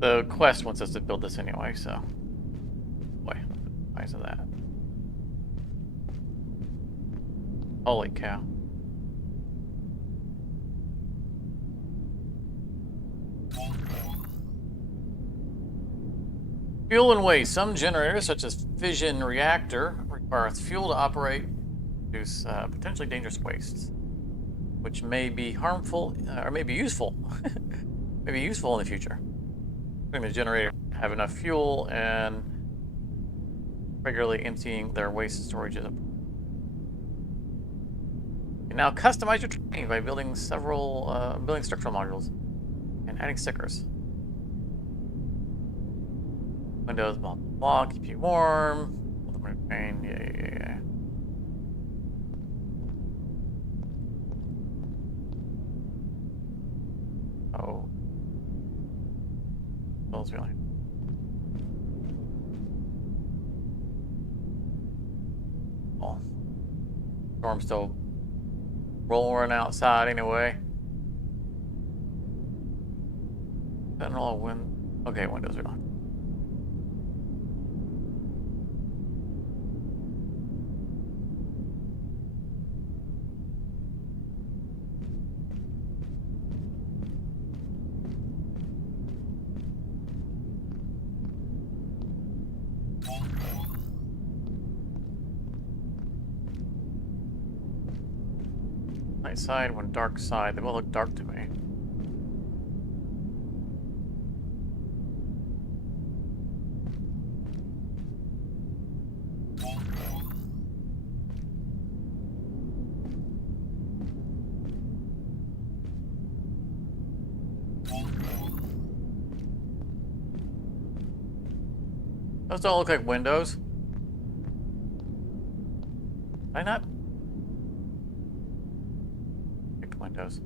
The quest wants us to build this anyway, so. Boy, why is that? Holy cow. Fuel and waste. Some generators, such as fission reactor, require fuel to operate, produce potentially dangerous wastes, which may be harmful or may be useful. May be useful in the future. The generator have enough fuel and regularly emptying their waste storages. You can now customize your train by building several building structural modules and adding stickers. Windows, blah, blah, blah, keep you warm. Train, yeah. Oh. Those really. Oh. Storm's still rolling outside anyway. General wind. Okay, windows are on. Light side, one dark side. They both look dark to me. Those don't look like windows. Did I not pick windows?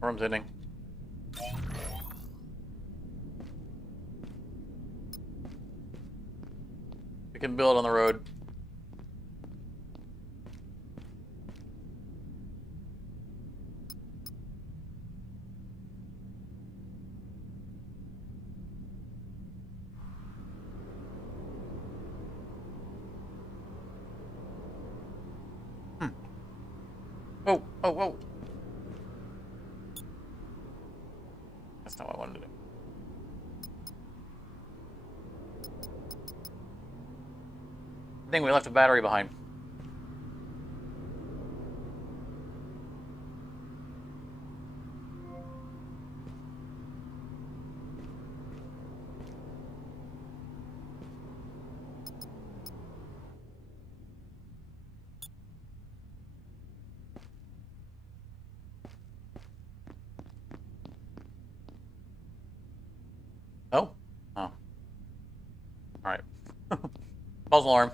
Room's ending. We can build on the road. Oh, oh, oh. That's not what I wanted to do. I think we left a battery behind. Oh? Oh. Alright. False alarm.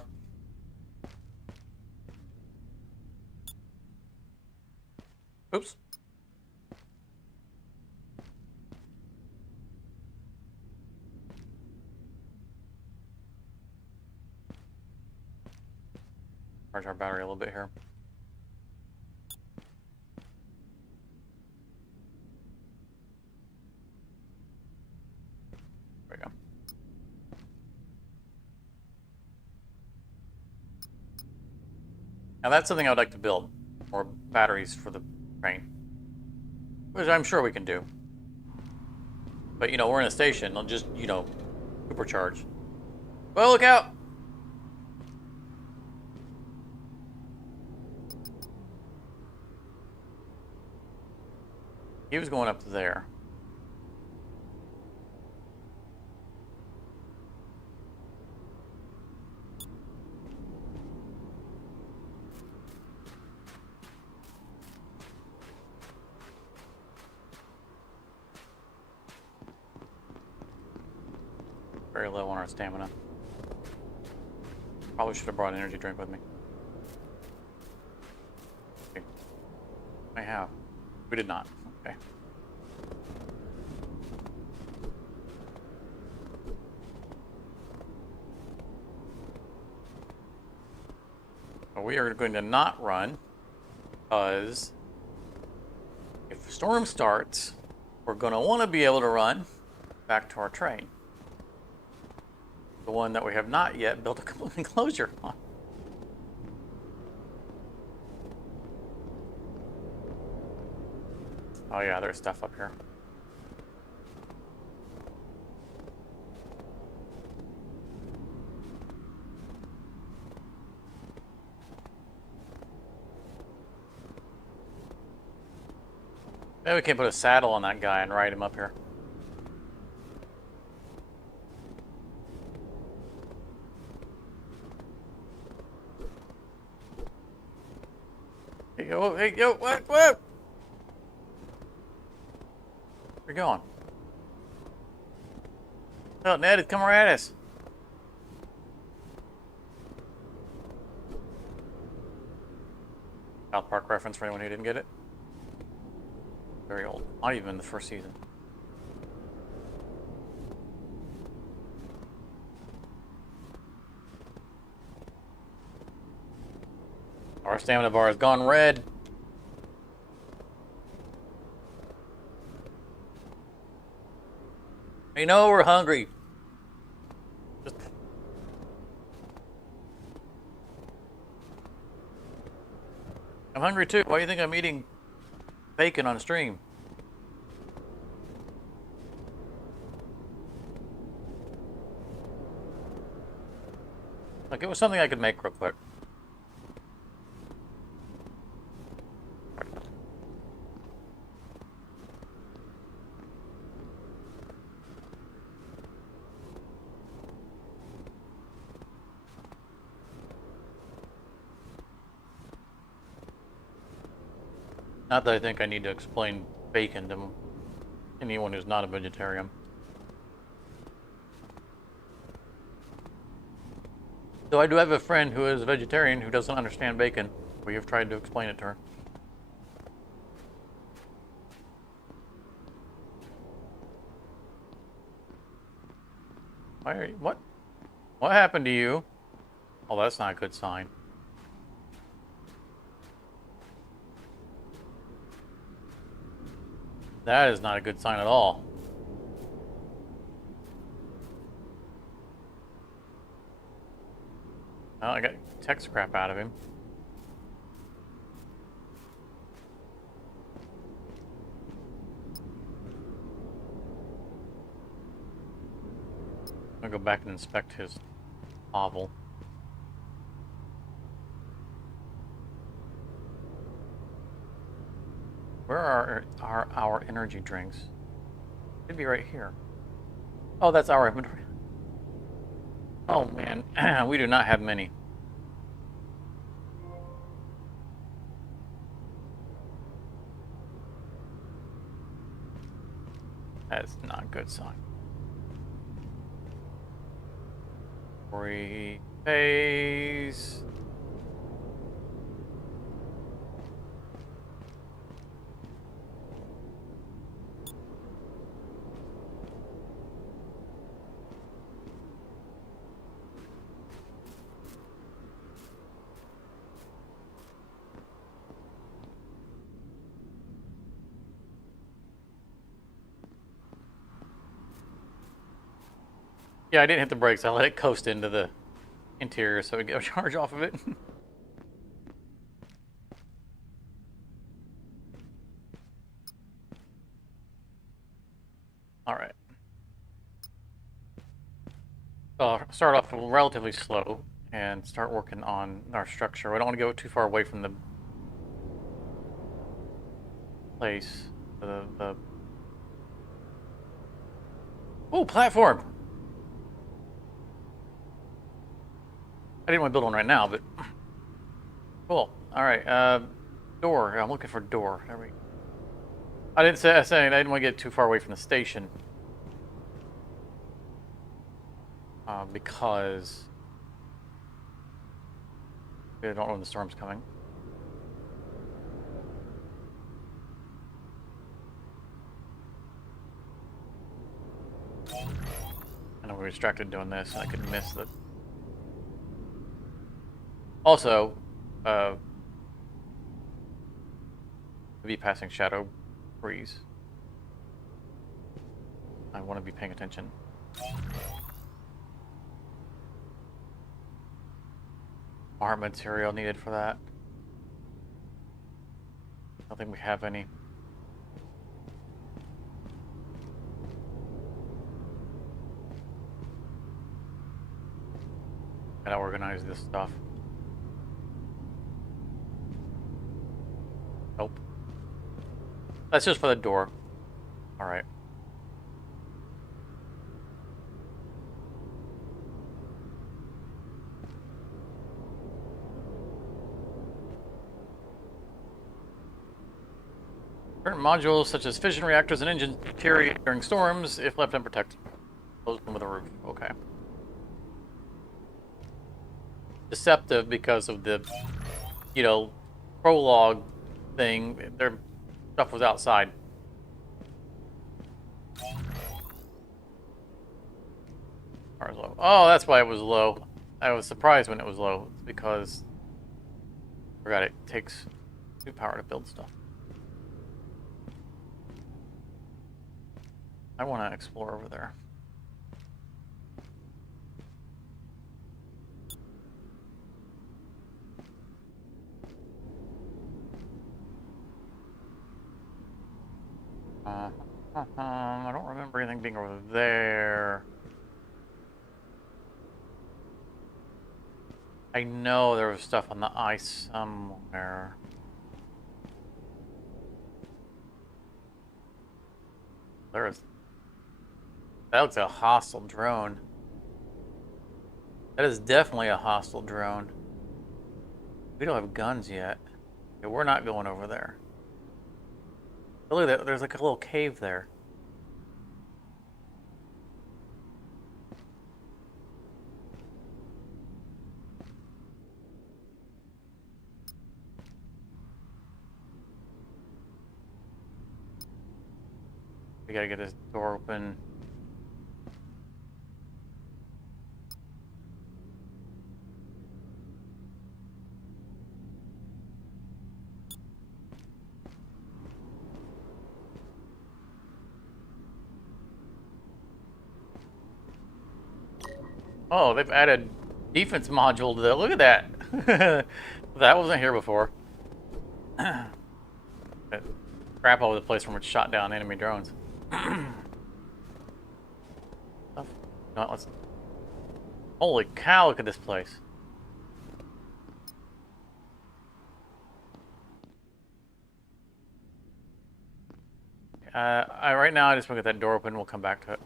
Oops. Charge our battery a little bit here. There we go. Now that's something I would like to build. More batteries for the train. Which I'm sure we can do. But, you know, we're in a station. I'll just, you know, supercharge. Well, look out! He was going up to there. Very low on our stamina. Probably should have brought an energy drink with me. Okay. I have. We did not. Okay. But we are going to not run because if the storm starts, we're going to want to be able to run back to our train. The one that we have not yet built a complete enclosure on. Oh yeah, there's stuff up here. Maybe we can put a saddle on that guy and ride him up here. Hey, yo, what? Where you going? Oh, Ned, it's coming right at us. South Park reference for anyone who didn't get it. Very old. Not even the first season. Our stamina bar has gone red. You know we're hungry. Just... I'm hungry too. Why do you think I'm eating bacon on stream? Like, it was something I could make real quick. Not that I think I need to explain bacon to anyone who's not a vegetarian. Though I do have a friend who is a vegetarian who doesn't understand bacon. We have tried to explain it to her. Why are you, what? What happened to you? Oh, that's not a good sign. That is not a good sign at all. Well, I got tech scrap out of him. I'm gonna go back and inspect his hovel. Where are our energy drinks? Should be right here. Oh, that's our inventory. Oh man, we do not have many. That's not a good sign. Phase. Yeah, I didn't hit the brakes. I let it coast into the interior so we get a charge off of it. All right. So I'll start off relatively slow and start working on our structure. I don't want to go too far away from the place. Oh, platform! I didn't want to build one right now, but cool. All right, door. I'm looking for door. There we go. I didn't say I didn't want to get too far away from the station because we don't know when the storm's coming. I know we're distracted doing this, and I could miss the. Also, be passing shadow breeze. I want to be paying attention. Art material needed for that. I don't think we have any. Gotta organize this stuff. Nope. That's just for the door. Alright. Certain modules such as fission reactors and engines deteriorate during storms if left unprotected. Close them with a roof. Okay. Deceptive because of the, you know, prologue thing. Their stuff was outside. Power's low. Oh, that's why it was low. I was surprised when it was low. It's because I forgot it takes 2 power to build stuff. I want to explore over there. I don't remember anything being over there. I know there was stuff on the ice somewhere. There's... That looks like a hostile drone. That is definitely a hostile drone. We don't have guns yet. Okay, we're not going over there. Oh, look at that. There's like a little cave there. We gotta get this door open. Oh, they've added defense module to that. Look at that. That wasn't here before. Crap all over the place from which shot down enemy drones. Let's... Holy cow, look at this place. Right now I just want to get that door open. We'll come back to it.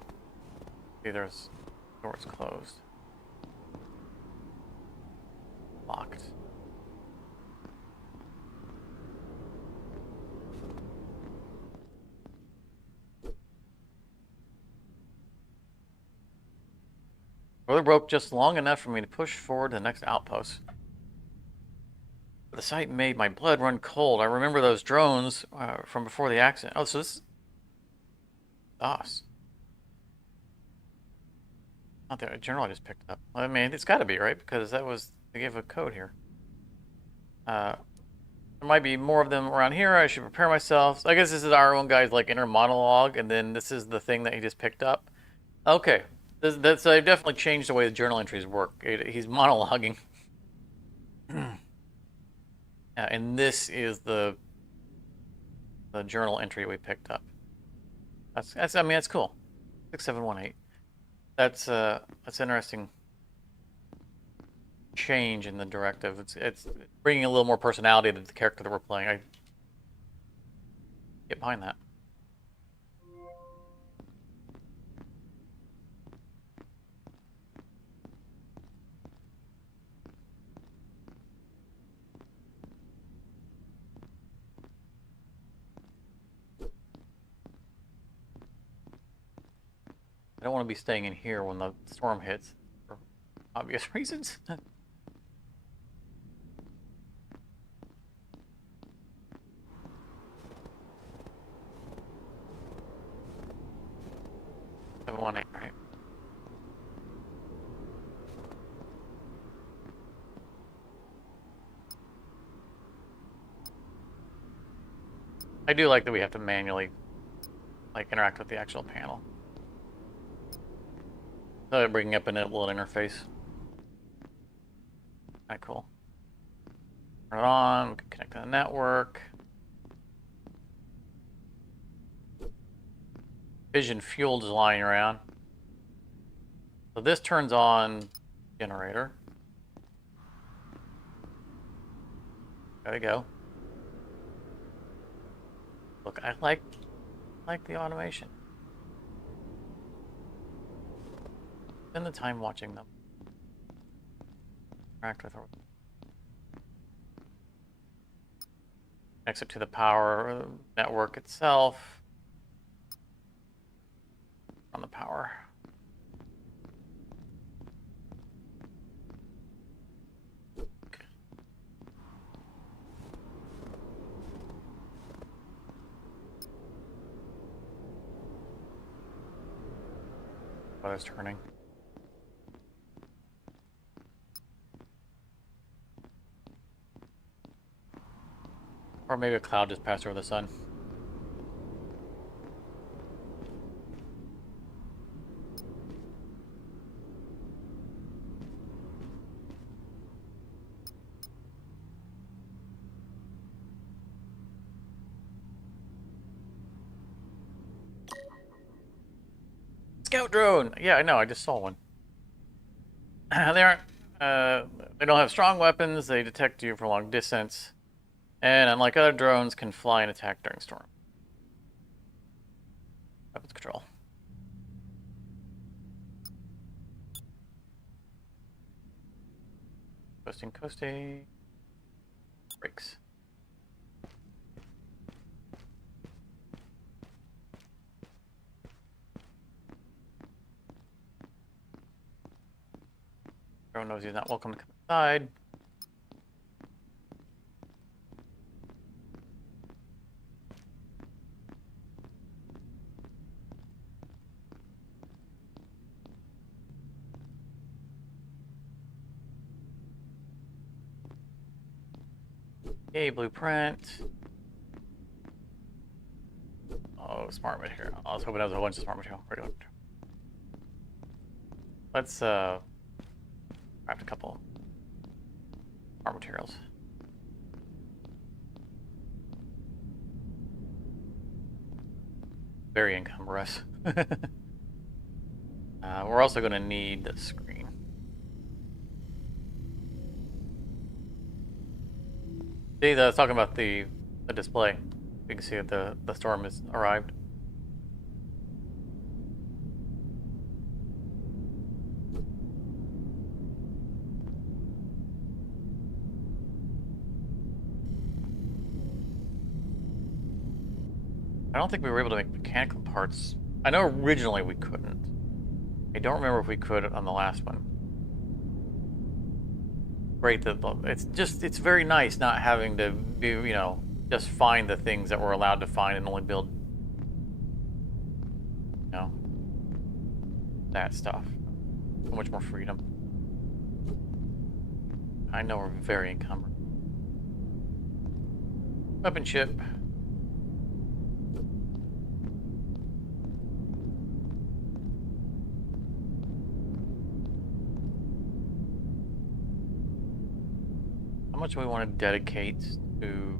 See, there's... Door's closed. Locked. Or the rope just long enough for me to push forward to the next outpost. The sight made my blood run cold. I remember those drones from before the accident. Oh, so this is DOS. Not the general I just picked up. I mean, it's got to be, right? Because that was... They gave a code here. There might be more of them around here. I should prepare myself. So I guess this is our own guy's like inner monologue, and then this is the thing that he just picked up. Okay. That's I've definitely changed the way the journal entries work. He's monologuing. And this is the journal entry we picked up. That's I mean, that's cool. 6718. That's interesting change in the directive. It's bringing a little more personality to the character that we're playing. I get behind that. I don't want to be staying in here when the storm hits, for obvious reasons. 718, right? I do like that we have to manually like interact with the actual panel. So bringing up a little interface. Kind of cool. Turn it on. We can connect to the network. Vision fuel is lying around. So this turns on generator. There we go. Look, I like the automation. Spend the time watching them. Interact with her. Connects it to the power network itself. On the power. What is turning? Or maybe a cloud just passed over the sun. scout drone. Yeah, I know. I just saw one. They aren't. They don't have strong weapons. They detect you for a long distance, and unlike other drones, can fly and attack during storm. Weapons control. Coasting. Brakes. Drone knows he's not welcome to come inside. Okay, blueprint. Oh, smart material. I was hoping that was a bunch of smart material. Let's craft a couple smart materials. Very encumbrous. We're also going to need the screen. See, I was talking about the display. You can see that the storm has arrived. I don't think we were able to make mechanical parts. I know originally we couldn't. I don't remember if we could on the last one. Great that it's very nice not having to be, you know, just find the things that we're allowed to find and only build, you know, that stuff. So much more freedom. I know we're very encumbered. Weapon ship. How much do we want to dedicate to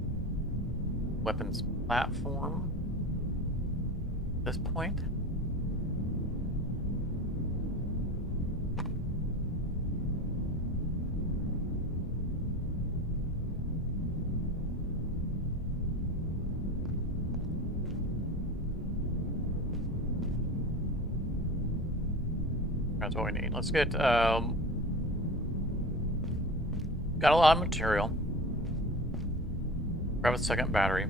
weapons platform at this point? That's what we need. Let's get got a lot of material. Grab a second battery.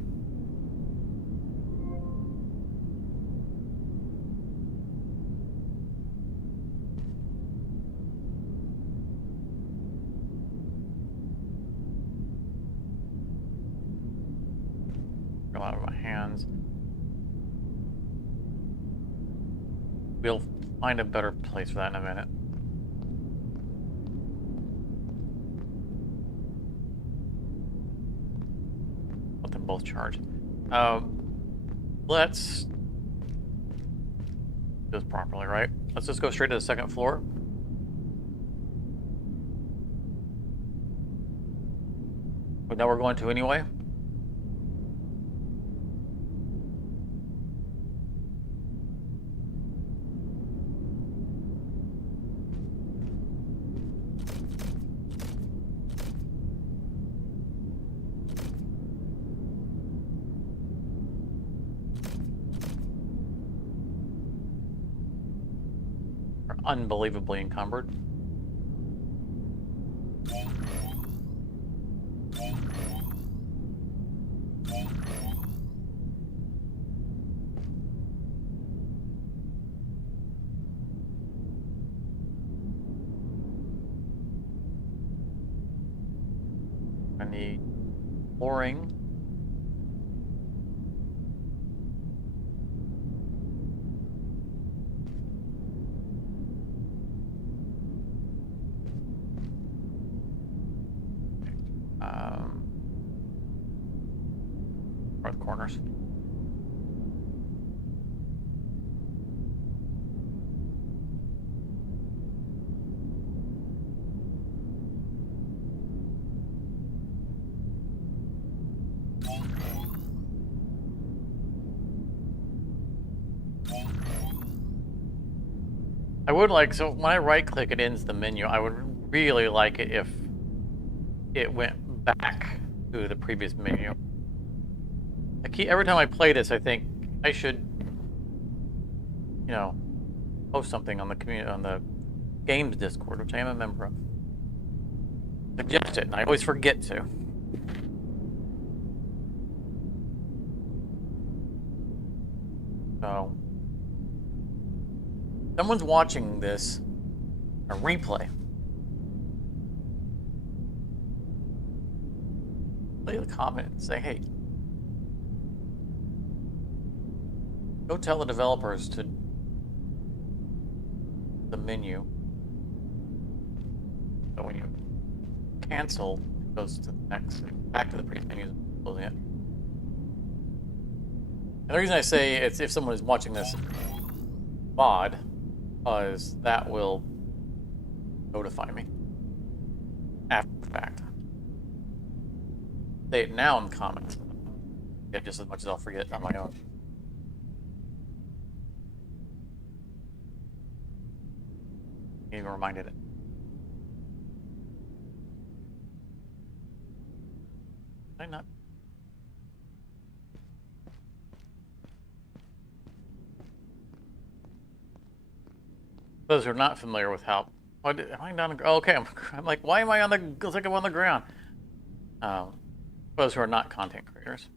Got a lot of my hands. We'll find a better place for that in a minute. Let them both charge. Let's do this properly, right? Let's just go straight to the second floor. We know we're going to anyway. We're unbelievably encumbered. I need flooring. North corners. I would like, so when I right click, it ends the menu. I would really like it if it went back to the previous menu. Every time I play this, I think I should, post something on the community, on the games Discord, which I am a member of. Suggest it, and I always forget to. So, someone's watching this, a replay. Leave a comment and say, hey, go tell the developers to the menu. So when you cancel, it goes to the next, back to the previous menu, closing it. And the reason I say it's if someone is watching this VOD, because that will notify me after the fact. Say it now in the comments. Yeah, just as much as I'll forget on my own. Even reminded it. Did I not? Those who are not familiar with how, what am I down? Oh, okay, I'm like, why am I on the? Looks like I'm on the ground. Those who are not content creators,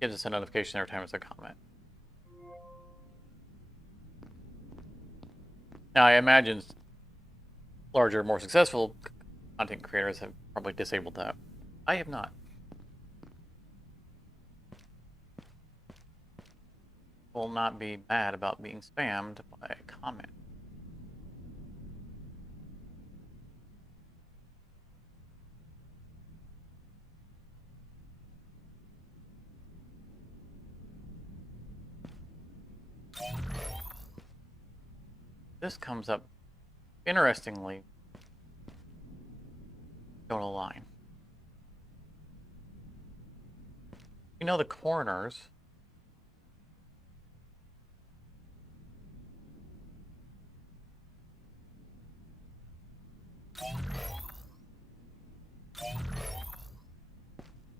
gives us a notification every time there's a comment. Now, I imagine larger, more successful content creators have probably disabled that. I have not. Will not be mad about being spammed by a comment. This comes up, interestingly, don't align. You know the corners.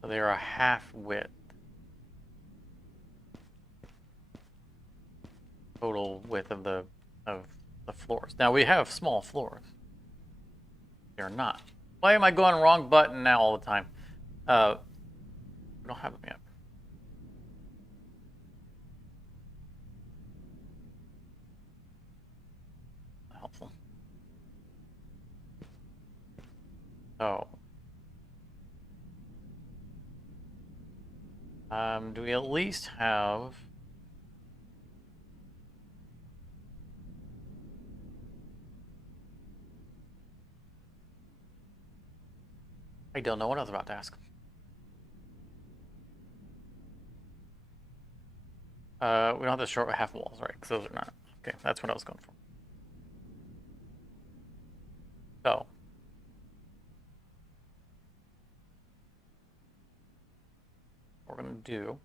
So they are a half width. Total width of the floors. Now we have small floors. They're not. Why am I going wrong button now all the time? We don't have them yet. Not helpful. Oh. Do we at least have? I don't know what I was about to ask. We don't have the short half walls, right? Because those are not. Okay, that's what I was going for. So. What we're going to do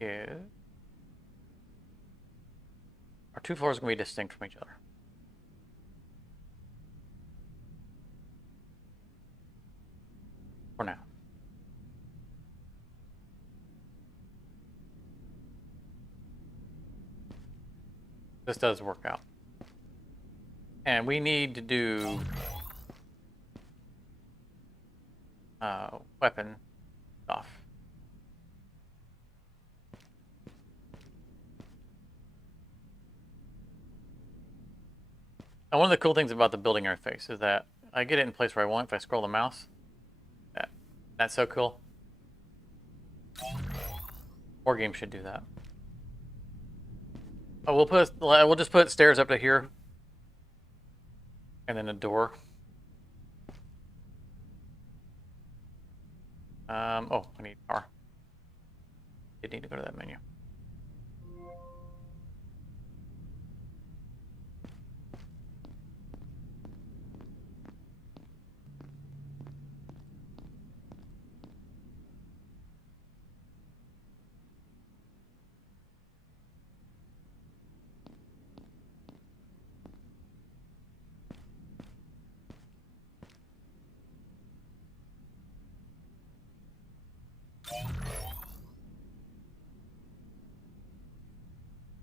is our two floors are going to be distinct from each other. For now. This does work out. And we need to do weapon stuff. Now, one of the cool things about the building interface is that I get it in place where I want if I scroll the mouse. That's so cool. More games should do that. Oh, we'll just put stairs up to here, and then a door. Oh, I need power. Did need to go to that menu.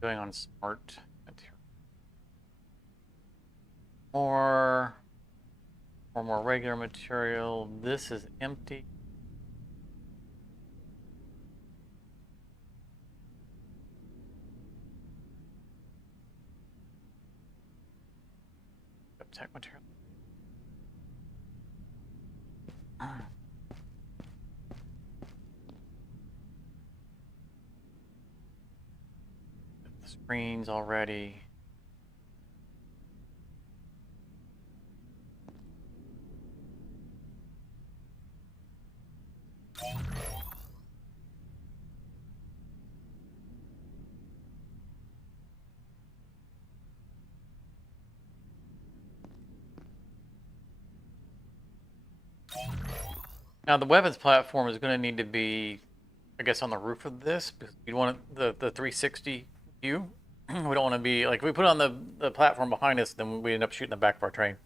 Going on smart material. More regular material. This is empty. Tech material. The screens already. Now the weapons platform is going to need to be, I guess, on the roof of this because we want the 360 view. We don't want to be like if we put it on the platform behind us, then we end up shooting the back of our train.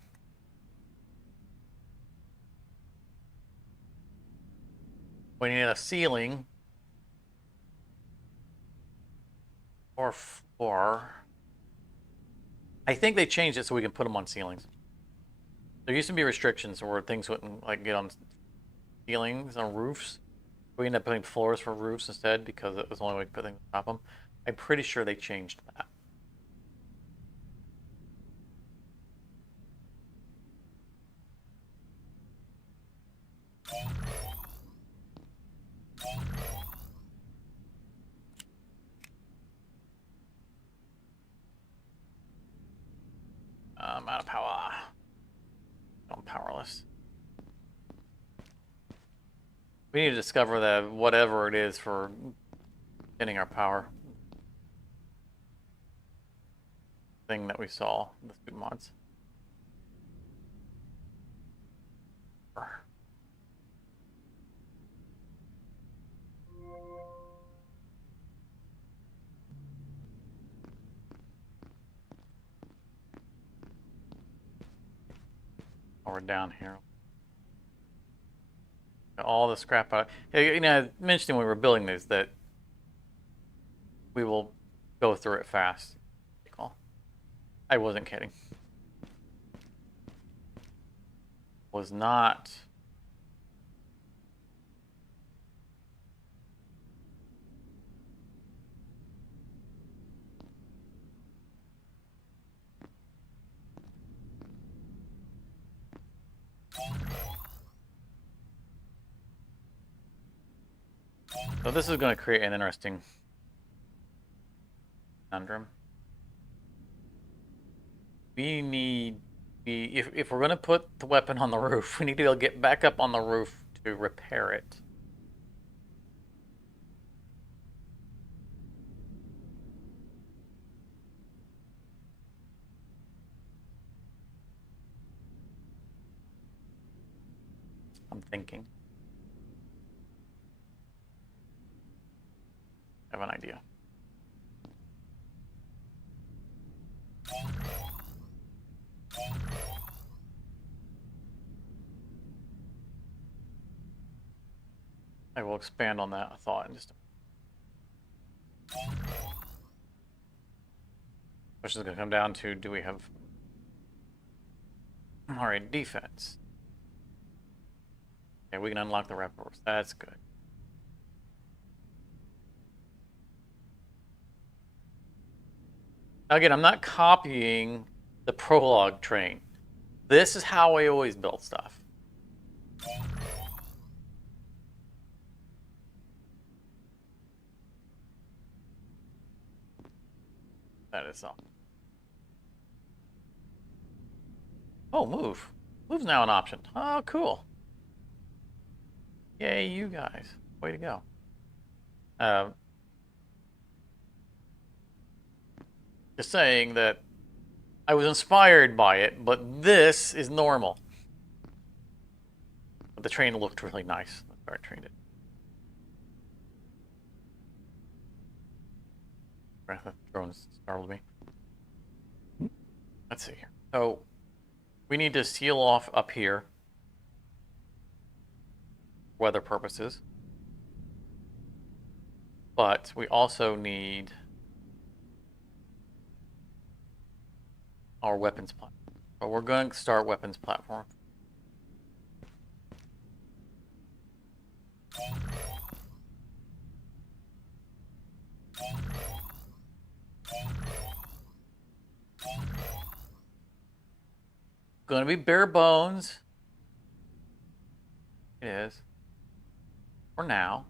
We need a ceiling or floor. I think they changed it so we can put them on ceilings. There used to be restrictions where things wouldn't like get on ceilings on roofs. We ended up putting floors for roofs instead because it was the only way to put things on top of them. I'm pretty sure they changed that. I'm out of power. I'm powerless. We need to discover that whatever it is for getting our power thing that we saw in the food mods. Oh, we're down here. All the scrap out. You know, I mentioned when we were building these that we will go through it fast. I wasn't kidding. Was not. So this is going to create an interesting conundrum. We need, if we're going to put the weapon on the roof, we need to be able to get back up on the roof to repair it. I'm thinking. I have an idea. I will expand on that thought in just a minute. Which is going to come down to, do we have... Alright, defense. Okay, we can unlock the rappers. That's good. Again, I'm not copying the prologue train. This is how I always build stuff. That is all. Oh, move. Move's now an option. Oh, cool. Yay, you guys. Way to go. Just saying that I was inspired by it, but this is normal. But the train looked really nice. The start train did. The drones startled me. Let's see here. So we need to seal off up here. Weather purposes. But we also need our weapons platform. But we're going to start weapons platform. Going to be bare bones. It is. For now.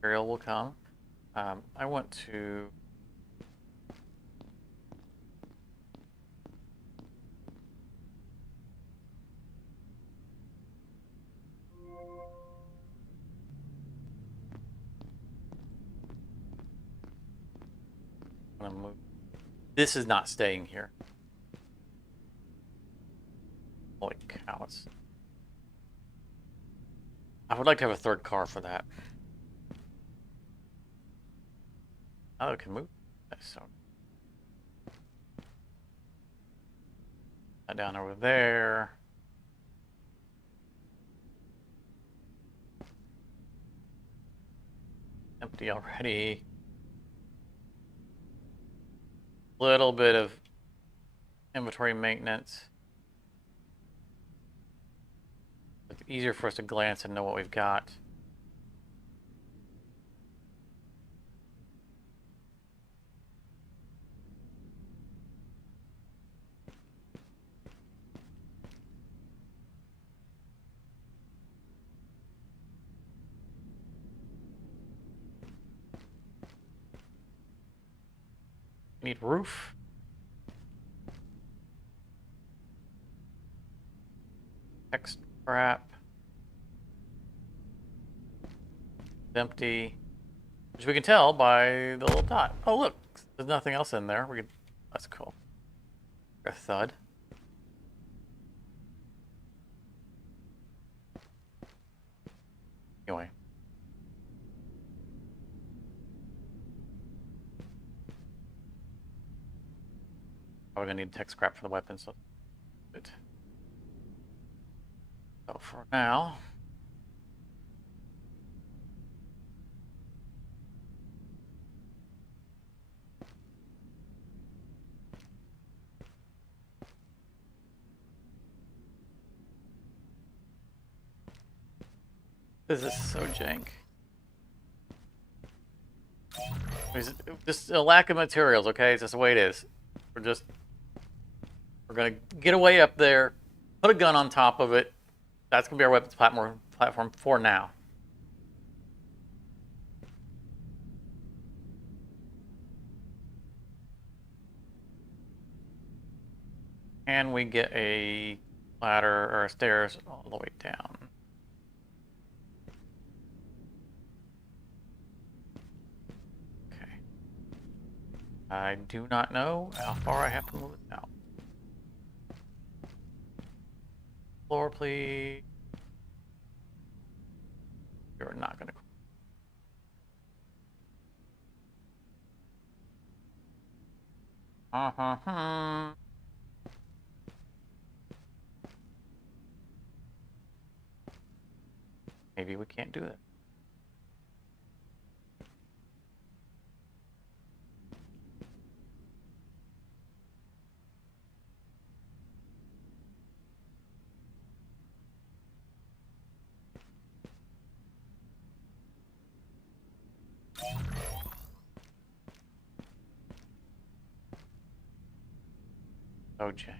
Burial will come. I want to... I'm gonna move. This is not staying here. Holy cow! I would like to have a third car for that. Oh, it can move. So that down over there. Empty already. Little bit of inventory maintenance. It's easier for us to glance and know what we've got. Need roof. Text scrap. It's empty. Which we can tell by the little dot. Oh look, there's nothing else in there. That's cool. A thud. Anyway. Probably gonna need tech scrap for the weapon, so for now. This is so jank. There's just a lack of materials, okay? It's just the way it is. We're gonna get away up there, put a gun on top of it. That's gonna be our weapons platform for now. And we get a ladder or stairs all the way down. Okay. I do not know how far I have to move it now. Floor, please. You're not gonna. Maybe we can't do that. OJ.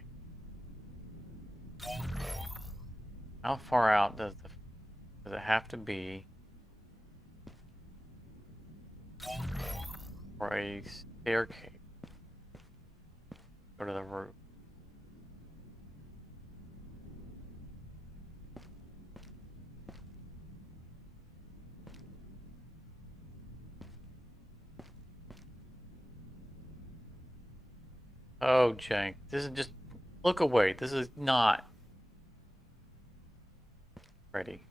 How far out does it have to be for a staircase? Go to the roof. Oh, jank. This is just... Look away. This is not ready.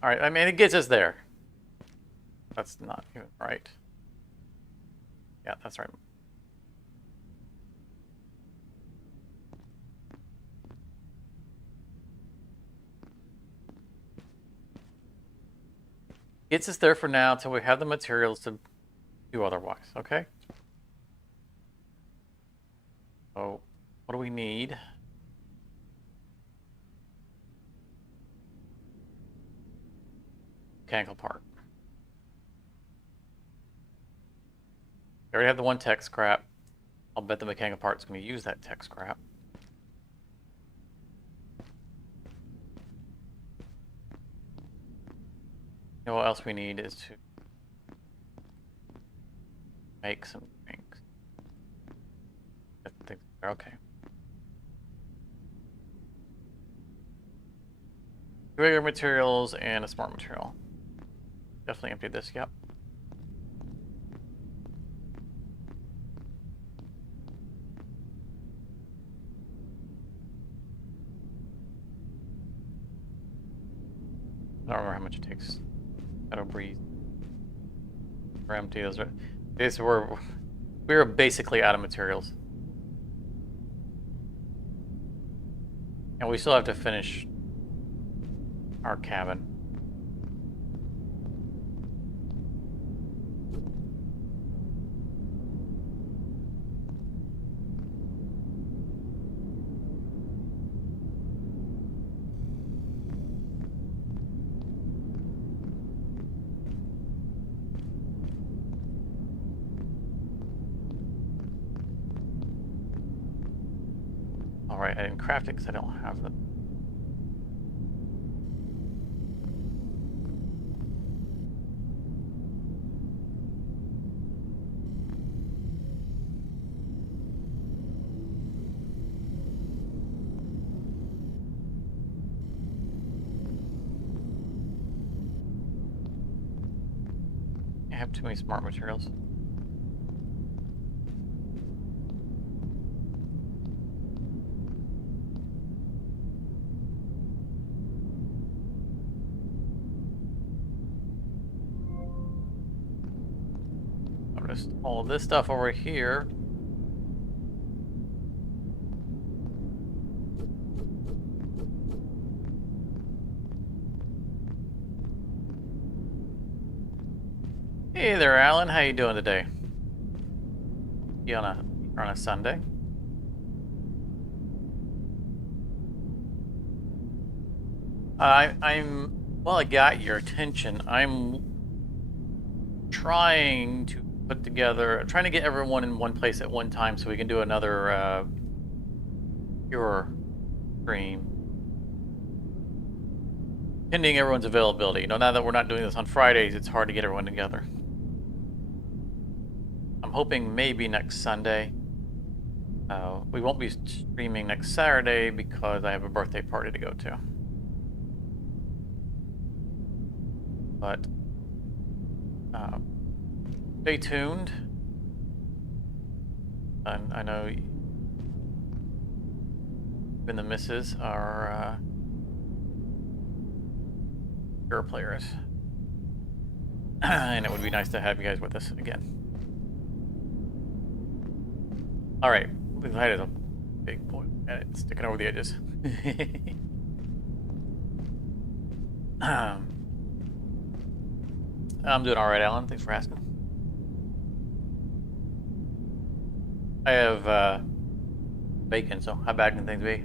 Alright, I mean, it gets us there. That's not even right. Yeah, that's right. Gets us there for now until we have the materials to do otherwise, okay? So, what do we need? Mechanical part. We already have the one tech scrap. I'll bet the mechanical part's going to use that tech scrap. You know what else we need is to make some drinks. Okay. Regular materials and a smart material. Definitely empty this, yep. I don't remember how much it takes. That'll breathe. We're empty. Those are. We're basically out of materials, and we still have to finish our cabin. Alright, I didn't craft it because I don't have the... I have too many smart materials. Just all this stuff over here. Hey there, Alan. How you doing today? You on a Sunday? Well, I got your attention. I'm trying to put together, trying to get everyone in one place at one time so we can do another pure stream. Pending everyone's availability. You know, now that we're not doing this on Fridays, it's hard to get everyone together. I'm hoping maybe next Sunday. We won't be streaming next Saturday because I have a birthday party to go to. But stay tuned. I know even the misses are pure players. And it would be nice to have you guys with us again. Alright, we've had a big boy at it, sticking over the edges. I'm doing alright, Alan. Thanks for asking. I have bacon, so how bad can things be?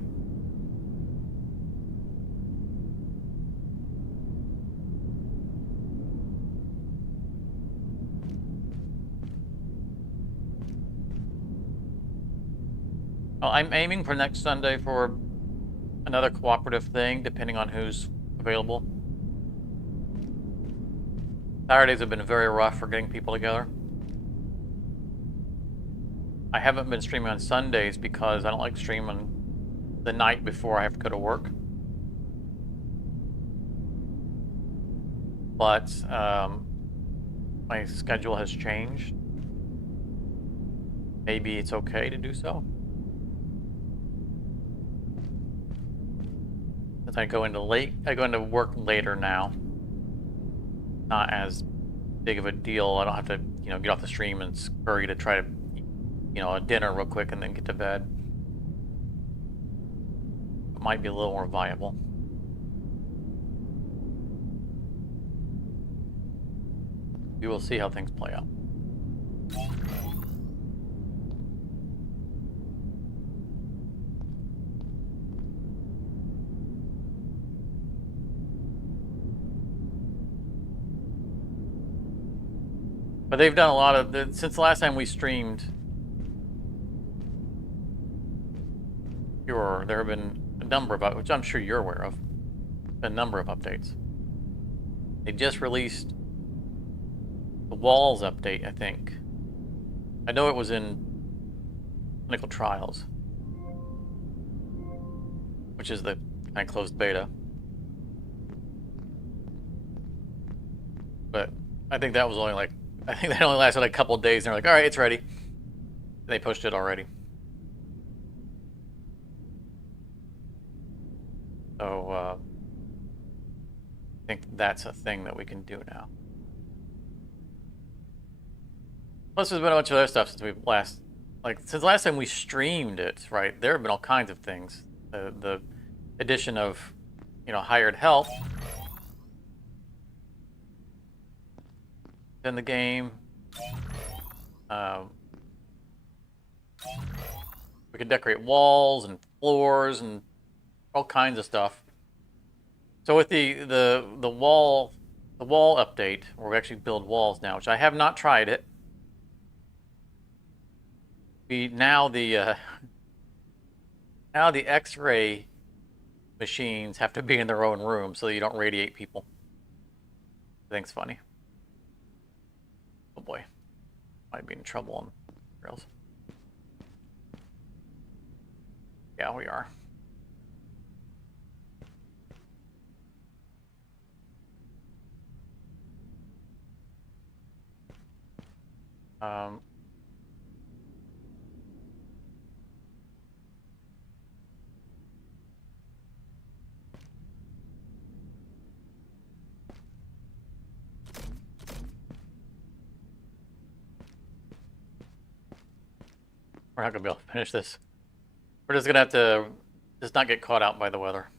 Well, I'm aiming for next Sunday for another cooperative thing, depending on who's available. Saturdays have been very rough for getting people together. I haven't been streaming on Sundays because I don't like streaming the night before I have to go to work. But my schedule has changed. Maybe it's okay to do so. Since I go into work later now. Not as big of a deal. I don't have to, get off the stream and scurry to try to, a dinner real quick and then get to bed. It might be a little more viable. We will see how things play out. But they've done a lot of since the last time we streamed. There have been a number of, which I'm sure you're aware of, a number of updates. They just released the Walls update, I think. I know it was in clinical trials, which is the kind of closed beta. But I think that was only like, I think that only lasted like a couple of days, and they're like, all right, it's ready. And they pushed it already. So I think that's a thing that we can do now. Plus, there's been a bunch of other stuff since we've since last time we streamed it, right? There have been all kinds of things. The addition of, hired help in the game. We could decorate walls and floors and all kinds of stuff. So with the wall update, where we actually build walls now, which I have not tried it. Now the X-ray machines have to be in their own room so you don't radiate people. I think it's funny. Oh boy, might be in trouble on rails. Yeah, we are. We're not gonna be able to finish this. We're just gonna have to just not get caught out by the weather.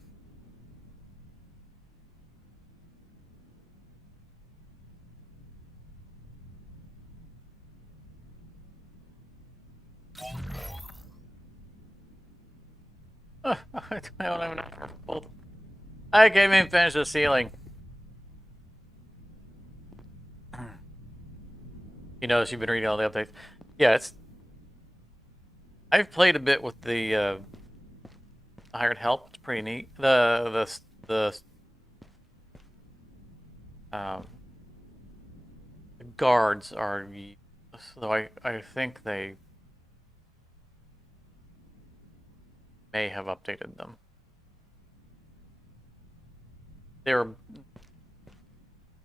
I don't have enough for both. I can't even finish the ceiling. You've been reading all the updates. Yeah, I've played a bit with the hired help. It's pretty neat. The guards are, so I think they may have updated them.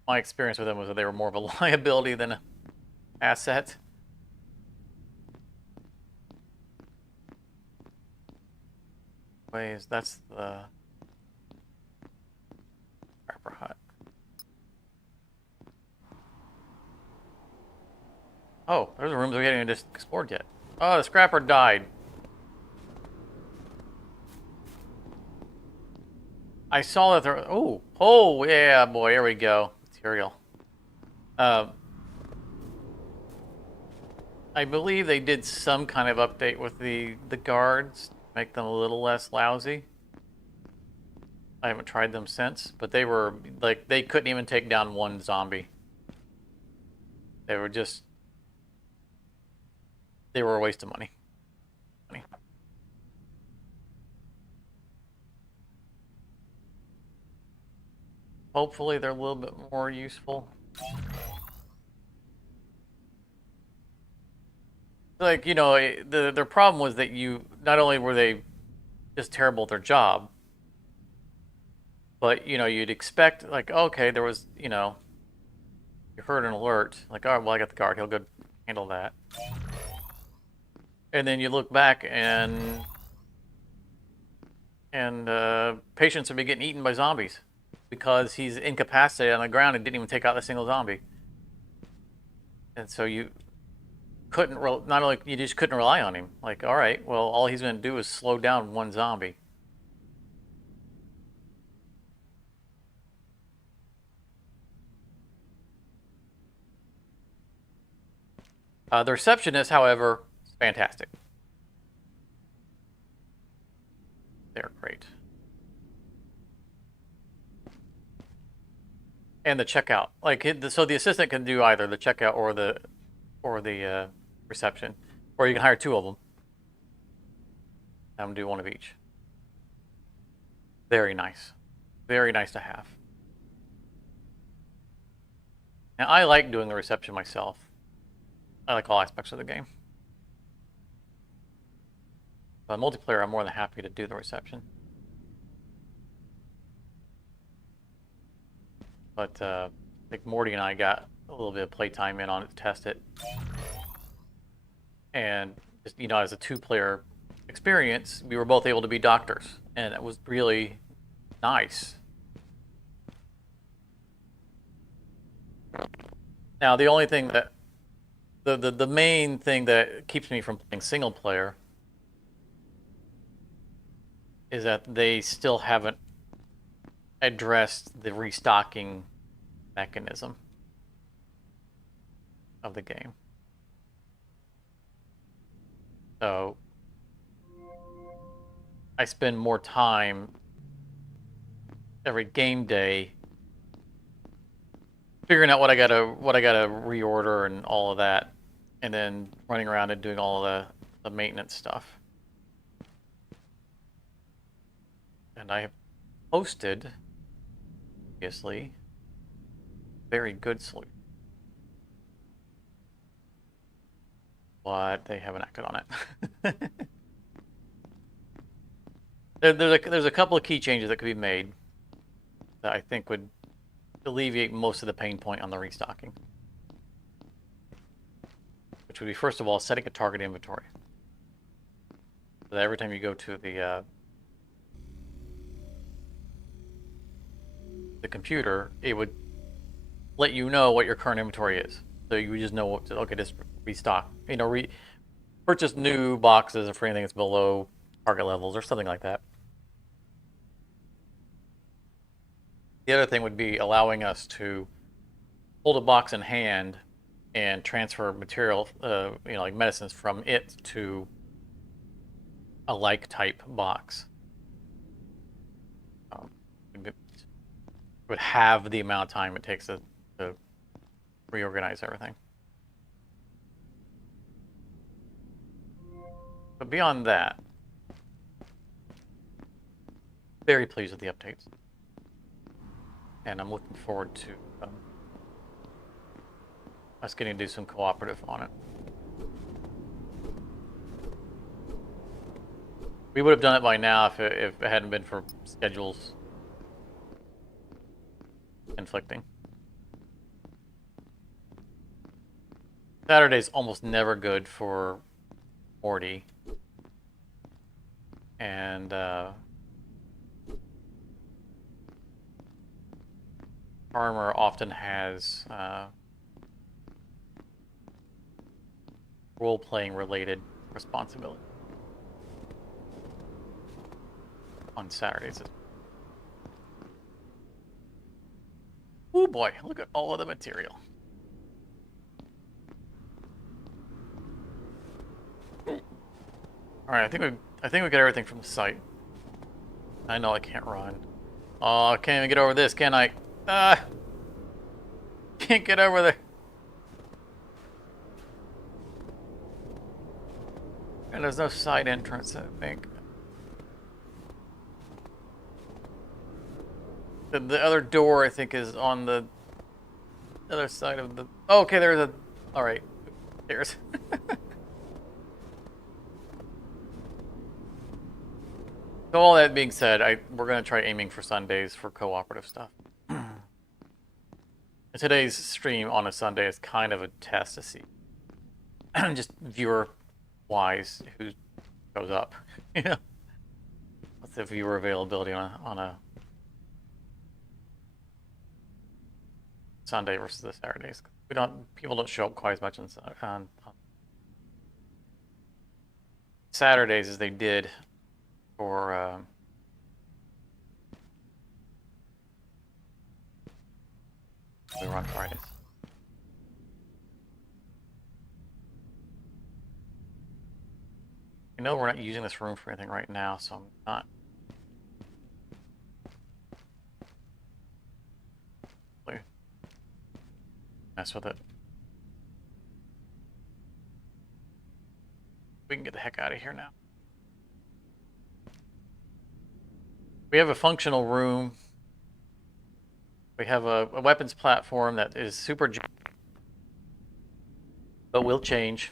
My experience with them was that they were more of a liability than an asset. Ways, that's the Scrapper Hut. Oh, there's a room that we haven't even explored yet. Oh, the Scrapper died. I saw that there. Oh yeah, boy. Here we go. Material. I believe they did some kind of update with the guards to make them a little less lousy. I haven't tried them since, but they were like, they couldn't even take down one zombie. They were a waste of money. Hopefully they're a little bit more useful. Like, their problem was that not only were they just terrible at their job, but, you'd expect, like, okay, there was, you heard an alert, like, oh, well, I got the guard, he'll go handle that. And then you look back and patients have been getting eaten by zombies because he's incapacitated on the ground and didn't even take out a single zombie. And so you just couldn't rely on him. Like, all right, well, all he's going to do is slow down one zombie. The receptionist, however, is fantastic. They're great. And the checkout, like so, the assistant can do either the checkout or the reception, or you can hire two of them. Have them do one of each. Very nice, very nice to have. And I like doing the reception myself. I like all aspects of the game. But multiplayer, I'm more than happy to do the reception. But I think Morty and I got a little bit of playtime in on it to test it. And just, as a two-player experience, we were both able to be doctors, and it was really nice. Now, the only thing that the main thing that keeps me from playing single player is that they still haven't addressed the restocking mechanism of the game. So I spend more time every game day figuring out what I gotta reorder and all of that, and then running around and doing all of the maintenance stuff. And I have posted, obviously, very good solution, but they haven't acted on it. There's a couple of key changes that could be made that I think would alleviate most of the pain point on the restocking. Which would be, first of all, setting a target inventory. So that every time you go to the computer, it would let you know what your current inventory is. So you just know what to, okay, just restock. Purchase new boxes for anything that's below target levels or something like that. The other thing would be allowing us to hold a box in hand and transfer material, like medicines from it to a like type box. It would have the amount of time it takes to reorganize everything. But beyond that, very pleased with the updates. And I'm looking forward to us getting to do some cooperative on it. We would have done it by now if it hadn't been for schedules conflicting. Saturday's almost never good for Morty. And Farmer often has role-playing related responsibility on Saturdays. Oh boy, look at all of the material. All right, I think we got everything from the site. I know I can't run. Oh, I can't even get over this, can I? Can't get over there. And there's no side entrance, I think. The other door, I think, is on the other side of the... Oh, okay, there's a... Alright. There's... So all that being said, we're going to try aiming for Sundays for cooperative stuff. Today's stream on a Sunday is kind of a test to see. Just viewer-wise, who shows up. What's the viewer availability on a Sunday versus the Saturdays? People don't show up quite as much on Saturdays as they did for we run Fridays. I know we're not using this room for anything right now, so I'm not really mess with it. We can get the heck out of here now. We have a functional room. We have a weapons platform that is super, but will change.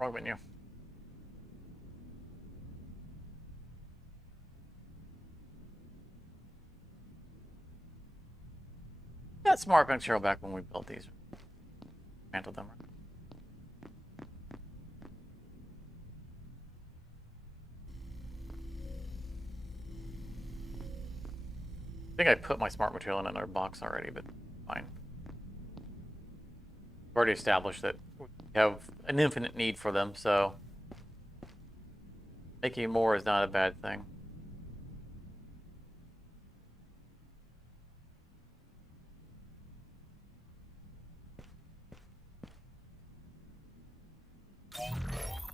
Wrong menu. Got smart material back when we built these. Handled them. I think I put my smart material in another box already, but fine. We've already established that we have an infinite need for them, so making more is not a bad thing.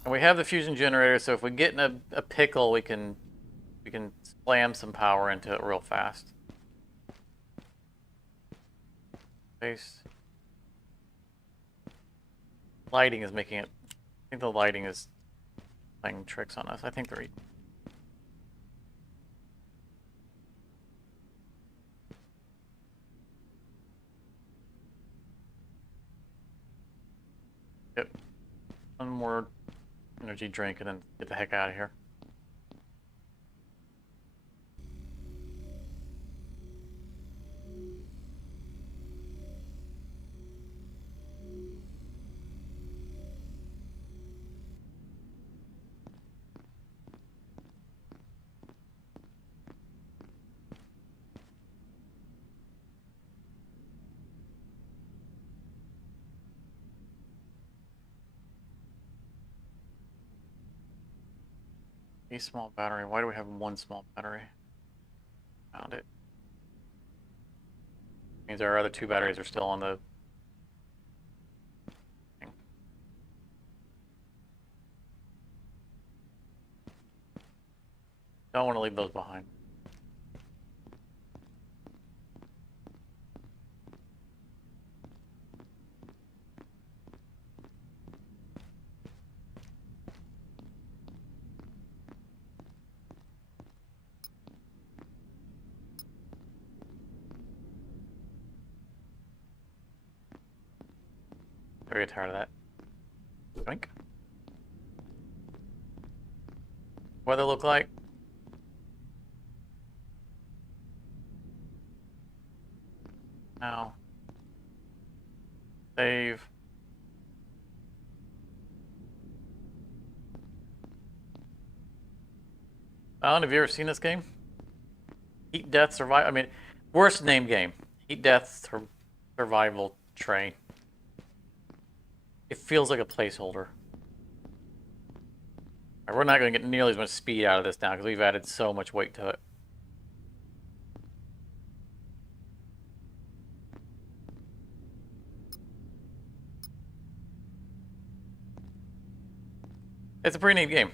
And we have the fusion generator, so if we get in a pickle, we can slam some power into it real fast. Base. Lighting is making it. I think the lighting is playing tricks on us. I think they're. Yep. One more energy drink and then get the heck out of here. A small battery. Why do we have one small battery? Found it. Means our other two batteries are still on the thing. Don't want to leave those behind. Very tired of that. Drink. What they look like? Now. Save. Alan, have you ever seen this game? Heat, Death, Survival. I mean, worst named game. Heat, Death, Survival Train. It feels like a placeholder. Right, we're not going to get nearly as much speed out of this now because we've added so much weight to it. It's a pretty neat game.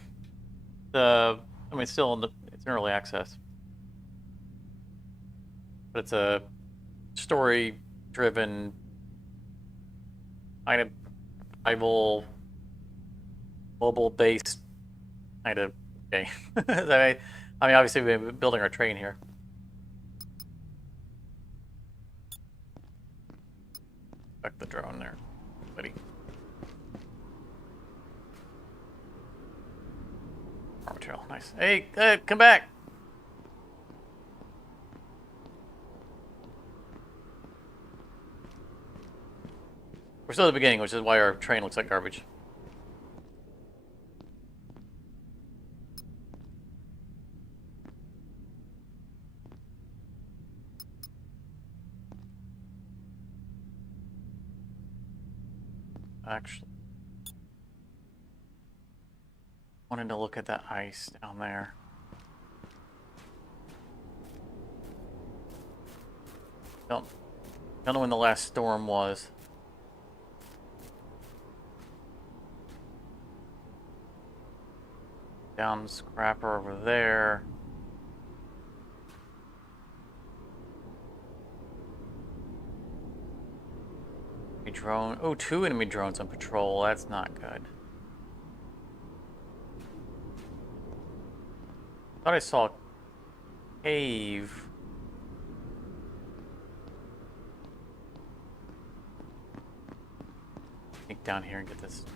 I mean, it's still it's in early access, but it's a story-driven kind of survival, mobile-based kind of game. I mean, obviously we've been building our train here. Back the drone there, buddy. Raw material, nice. Hey, come back. We're still at the beginning, which is why our train looks like garbage. Actually, wanted to look at that ice down there. Don't know when the last storm was. Down the scrapper over there. Enemy drone. Oh, 2 enemy drones on patrol. That's not good. Thought I saw a cave. Sneak down here and get this.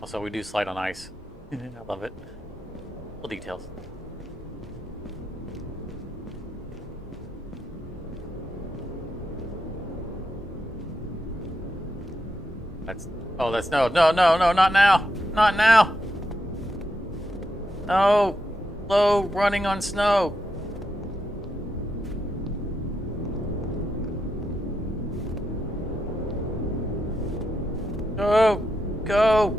Also, we do slide on ice. I love it. Little details. That's no, not now. Not now. No. Low running on snow. Go.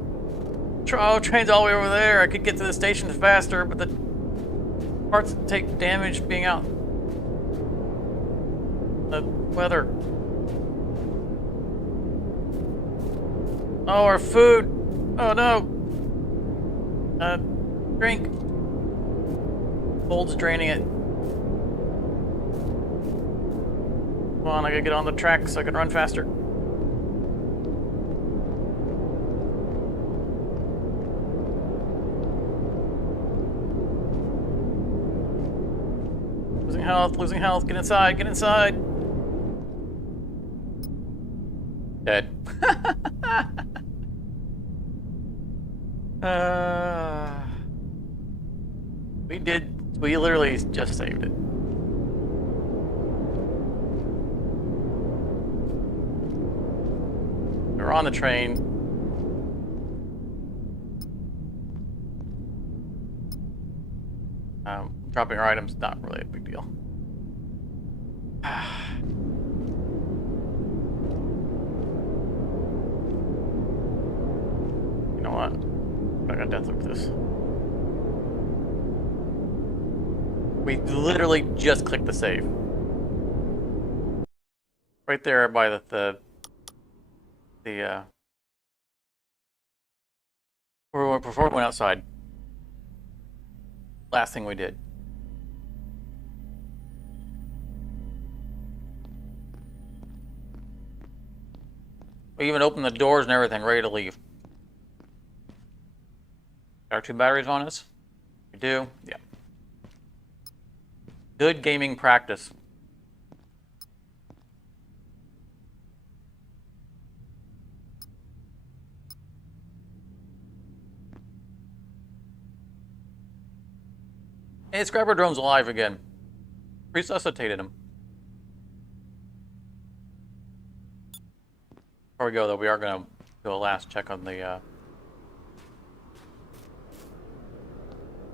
Oh, train's all the way over there. I could get to the station faster, but the parts take damage being out. The weather. Oh, our food. Oh no. Drink. Cold's draining it. Come on, I gotta get on the track so I can run faster. Losing health. Get inside. Dead. We literally just saved it. We're on the train. Dropping our items, not really a big deal. You know what? I'm not gonna death loop this. We literally just clicked the save. Right there by before we went outside. Last thing we did. We even opened the doors and everything, ready to leave. Got our 2 batteries on us? We do? Yeah. Good gaming practice. Hey, Scrapper Drone's alive again. Resuscitated him. Before we go, though, we are going to do a last check on the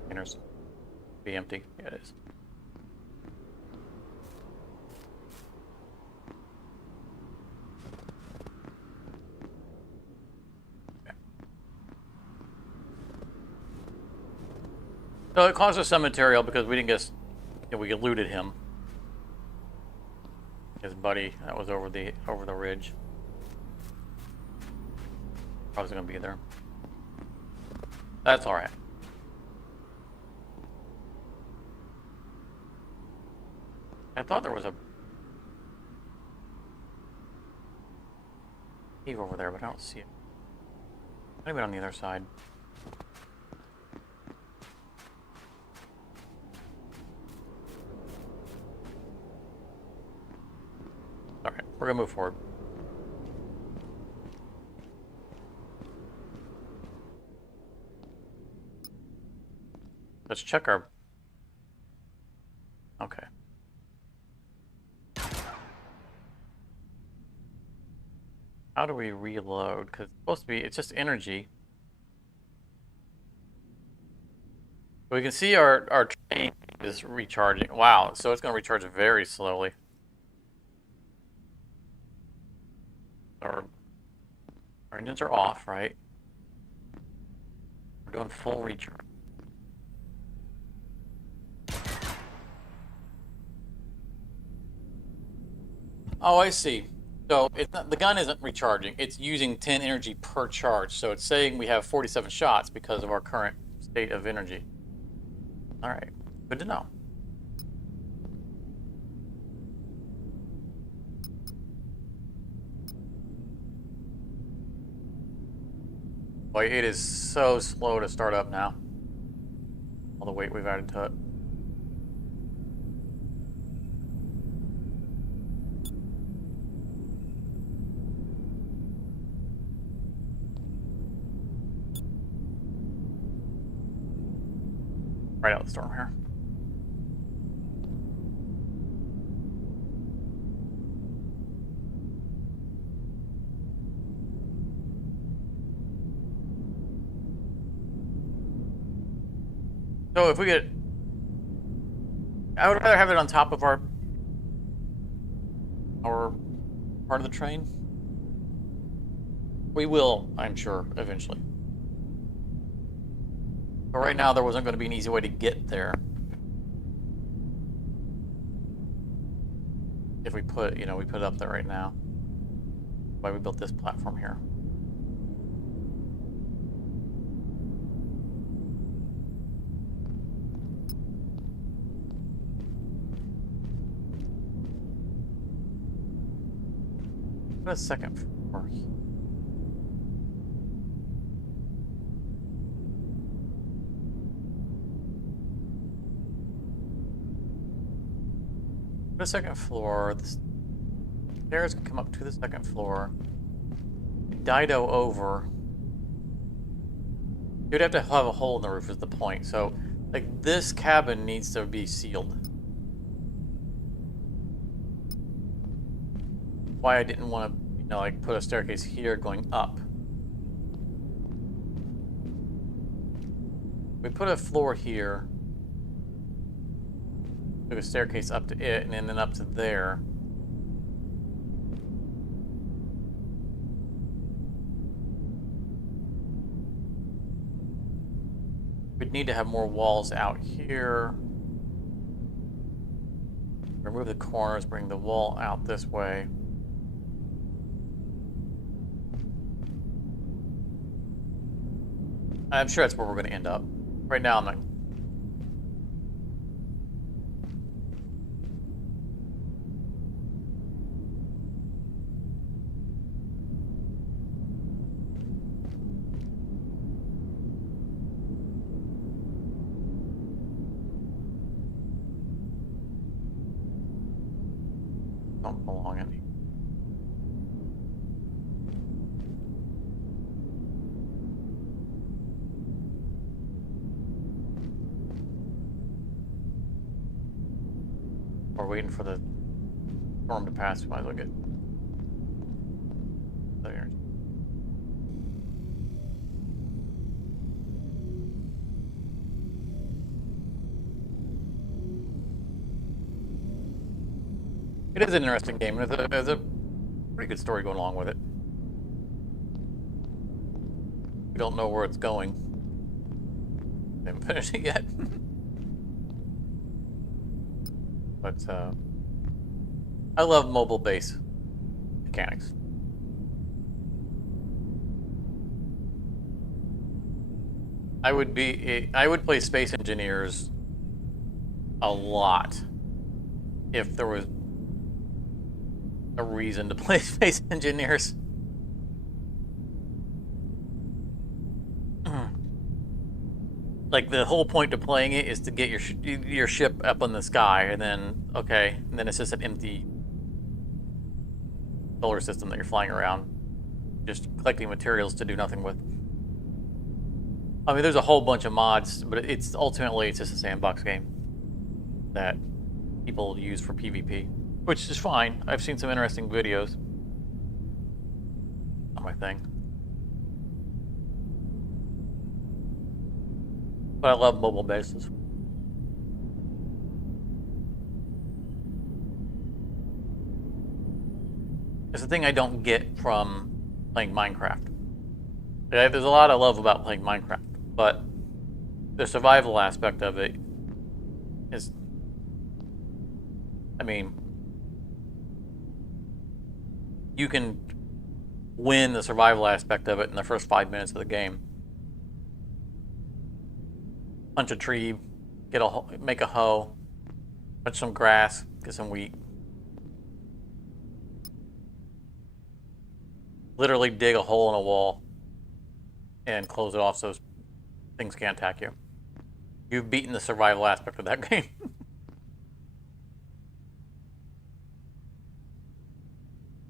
containers. Be empty. Yeah, it is. Okay. So it cost us some material because we didn't get, we looted him. His buddy that was over the ridge. Probably gonna be there. That's all right. I thought there was a cave over there, but I don't see it. Maybe on the other side. All right, we're gonna move forward. Let's check our... Okay. How do we reload? Because it's supposed to be, it's just energy. We can see our train is recharging. Wow, so it's going to recharge very slowly. Our engines are off, right? We're doing full recharge. Oh, I see. So it's not, the gun isn't recharging. It's using 10 energy per charge. So it's saying we have 47 shots because of our current state of energy. All right, good to know. Boy, it is so slow to start up now. All the weight we've added to it. Right out the storm here. So if we get, I would rather have it on top of our part of the train. We will, I'm sure, eventually. But right now, there wasn't going to be an easy way to get there. If we put, we put it up there right now. Why we built this platform here. Put a second floor here. Put a second floor. The stairs can come up to the second floor. Dido over. You'd have to have a hole in the roof is the point. So, like, this cabin needs to be sealed. Why I didn't want to, like, put a staircase here going up. We put a floor here. Took a staircase up to it, and then up to there. We'd need to have more walls out here. Remove the corners, bring the wall out this way. I'm sure that's where we're going to end up. Right now, I'm not. Don't belong in. We're waiting for the storm to pass. We might as well get there. It is an interesting game, and there's a pretty good story going along with it. We don't know where it's going. We haven't finished it yet. But I love mobile base mechanics. I would play Space Engineers a lot if there was a reason to play Space Engineers. Like, the whole point of playing it is to get your ship up in the sky, and then it's just an empty solar system that you're flying around, just collecting materials to do nothing with. I mean, there's a whole bunch of mods, but it's just a sandbox game that people use for PvP, which is fine. I've seen some interesting videos. Not my thing. But I love mobile bases. It's the thing I don't get from playing Minecraft. There's a lot I love about playing Minecraft, but the survival aspect of it is, I mean, you can win the survival aspect of it in the first 5 minutes of the game. Punch a tree, make a hoe, punch some grass, get some wheat. Literally dig a hole in a wall and close it off so things can't attack you. You've beaten the survival aspect of that game.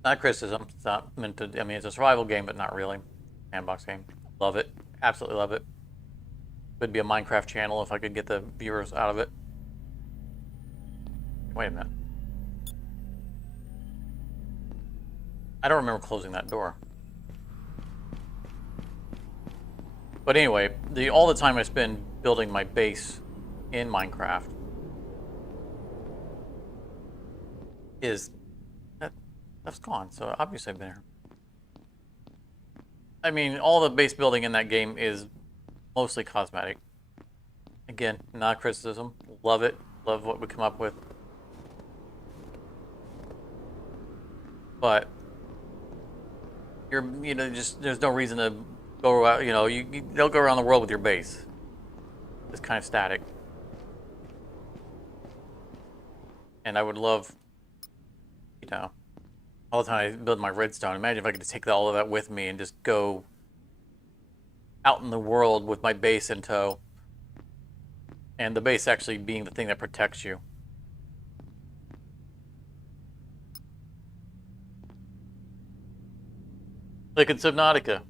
Not criticism. It's not meant to. I mean, it's a survival game, but not really. Sandbox game. Love it. Absolutely love it. Would be a Minecraft channel if I could get the viewers out of it. Wait a minute. I don't remember closing that door. But anyway, all the time I spend building my base in Minecraft is that stuff's gone. So obviously I've been here. I mean, all the base building in that game is mostly cosmetic. Again, not criticism. Love it. Love what we come up with. But just there's no reason to go out. You don't go around the world with your base. It's kind of static. And I would love, all the time I build my redstone. Imagine if I could just take all of that with me and just go out in the world with my base in tow. And the base actually being the thing that protects you. Like in Subnautica.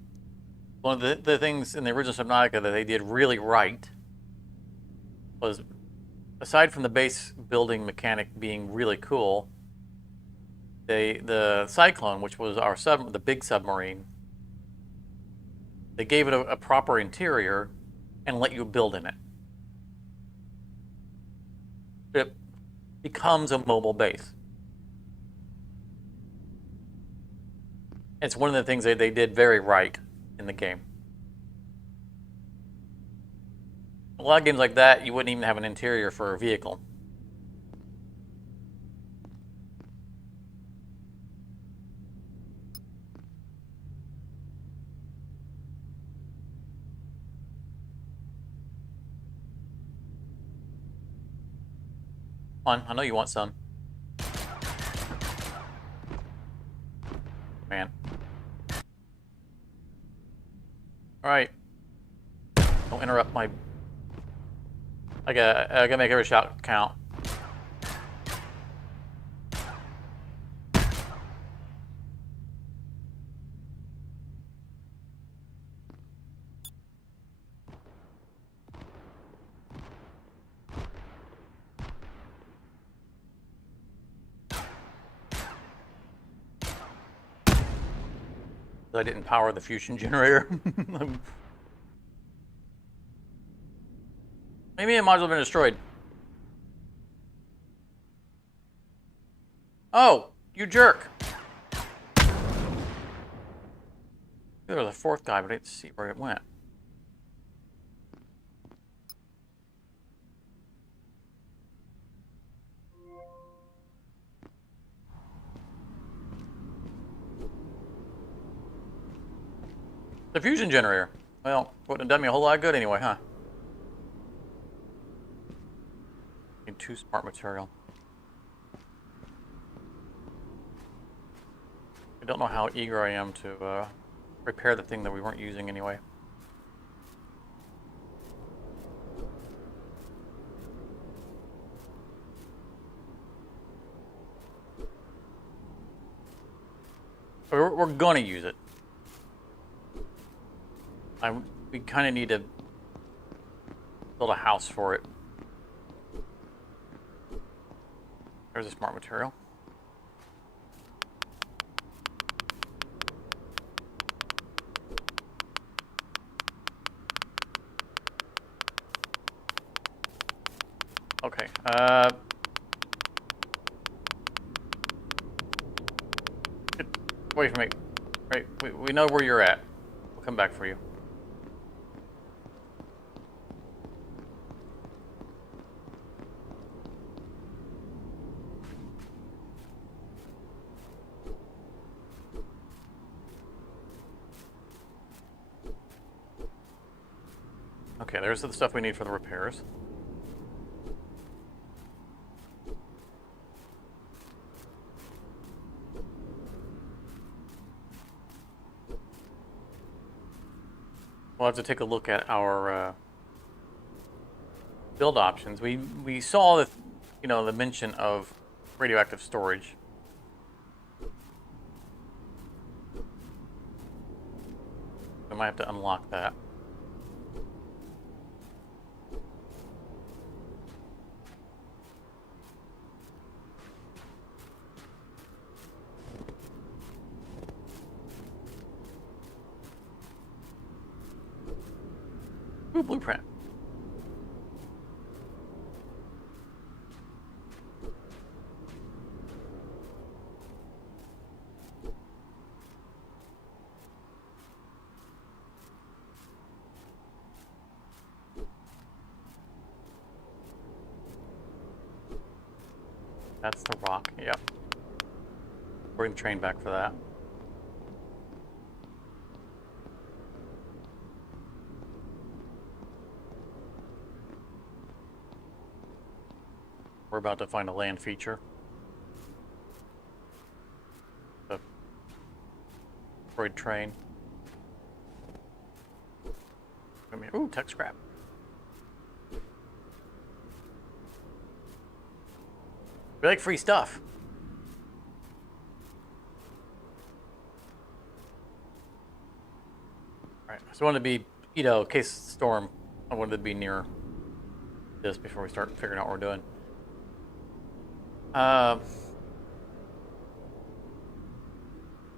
One of the things in the original Subnautica that they did really right was, aside from the base building mechanic being really cool, the Cyclone, which was the big submarine, they gave it a proper interior and let you build in it. It becomes a mobile base. It's one of the things they did very right in the game. A lot of games like that, you wouldn't even have an interior for a vehicle. Come on, I know you want some. Man. Alright. Don't interrupt my... I gotta make every shot count. I didn't power the fusion generator. Maybe it might as well have been destroyed. Oh, you jerk. There was a fourth guy, but I didn't see where it went. The fusion generator. Well, wouldn't have done me a whole lot of good anyway, huh? Need 2 smart material. I don't know how eager I am to repair the thing that we weren't using anyway. We're gonna use it. We kind of need to build a house for it. There's a smart material. Okay. Get away from me. Right. We know where you're at. We'll come back for you. Okay, there's the stuff we need for the repairs. We'll have to take a look at our build options. We saw the, the mention of radioactive storage. We might have to unlock that. Ooh, blueprint. That's the rock. Yep. Bring the train back for that. We're about to find a land feature. The destroyed train. Ooh, tech scrap. We like free stuff. Alright, so I wanted to be, in case of storm, I wanted to be near this before we start figuring out what we're doing.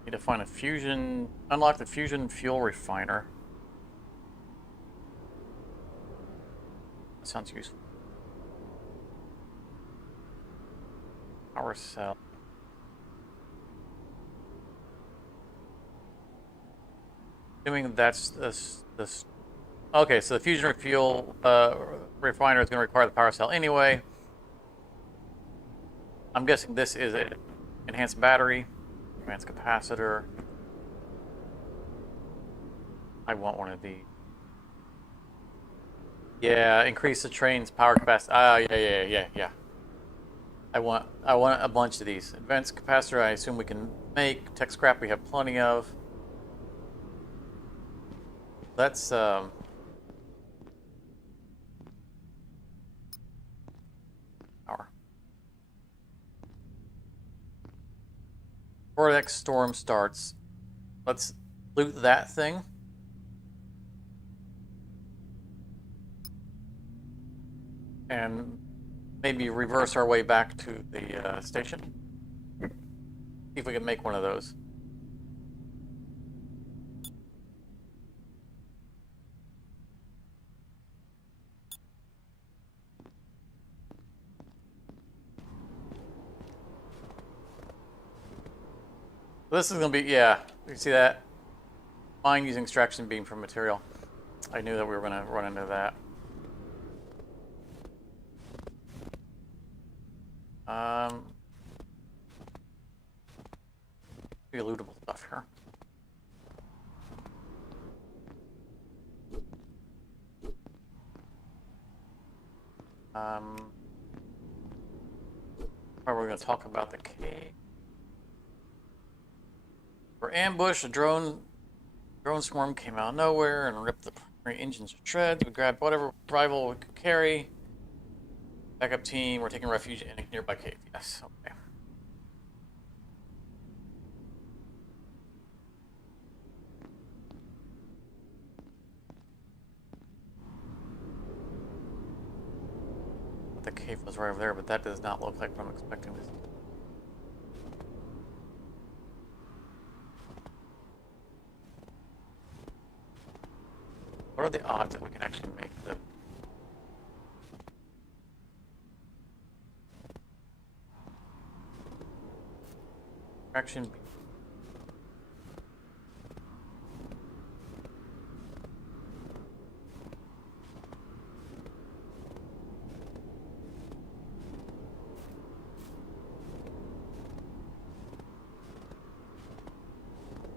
Need to find unlock the fusion fuel refiner. That sounds useful. Power cell. Assuming that's this. Okay, so the fusion fuel refiner is going to require the power cell anyway. I'm guessing this is an enhanced battery, advanced capacitor. I want one of these. Yeah, increase the train's power capacity. Yeah. I want a bunch of these. Advanced capacitor, I assume we can make. Tech scrap we have plenty of. Let's power. Before the next storm starts, let's loot that thing. And maybe reverse our way back to the station. See if we can make one of those. This is going to be, yeah, you see that? Mine using extraction beam from material. I knew that we were going to run into that. Be lootable stuff here. Probably going to talk about the cave. For ambush, a drone swarm came out of nowhere and ripped the primary engines to shreds. We grabbed whatever rival we could carry. Backup team, we're taking refuge in a nearby cave. Yes, okay. The cave was right over there, but that does not look like what I'm expecting to see. What are the odds that we can actually make the traction?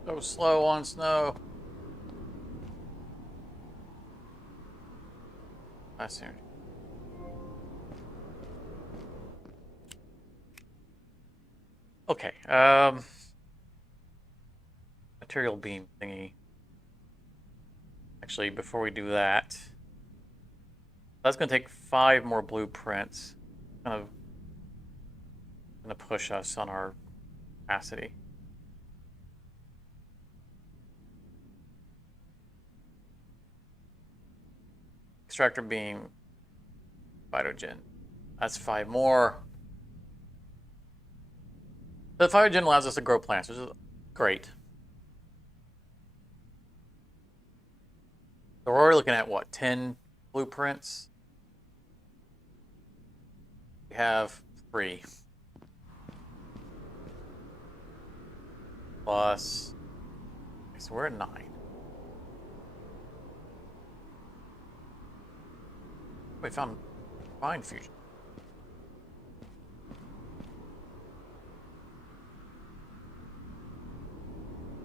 So slow on snow. Fast energy. Okay. Material beam thingy. Actually, before we do that, that's going to take 5 more blueprints. Kind of going to push us on our capacity. Extractor beam, phytogen. That's 5 more. The phytogen allows us to grow plants, which is great. So we're already looking at what, 10 blueprints? We have 3. Plus, okay, so we're at 9. We found fine fusion.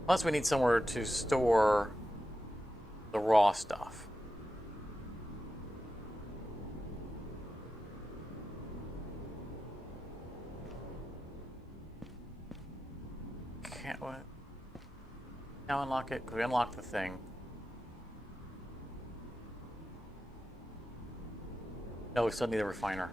Plus, we need somewhere to store the raw stuff. Can't what? Now unlock it? Because we unlocked the thing. No, we still need a refiner.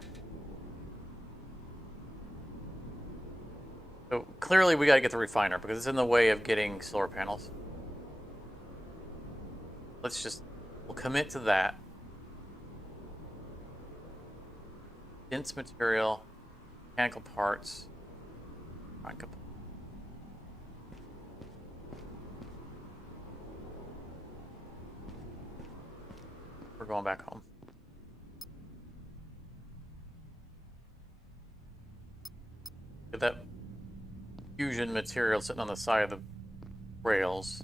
So clearly we gotta get the refiner because it's in the way of getting solar panels. We'll commit to that. Dense material, mechanical parts. We're going back home. Get that fusion material sitting on the side of the rails.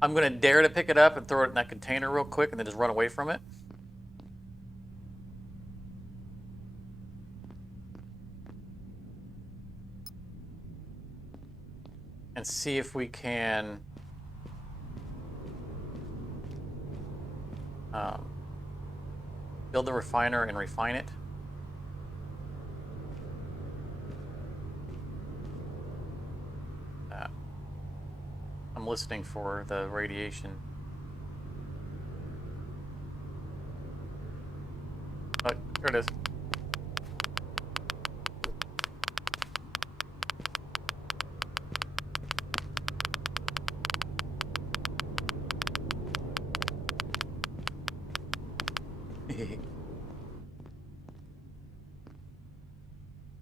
I'm going to dare to pick it up and throw it in that container real quick and then just run away from it. And see if we can build the refiner and refine it. I'm listening for the radiation. Oh, there it is.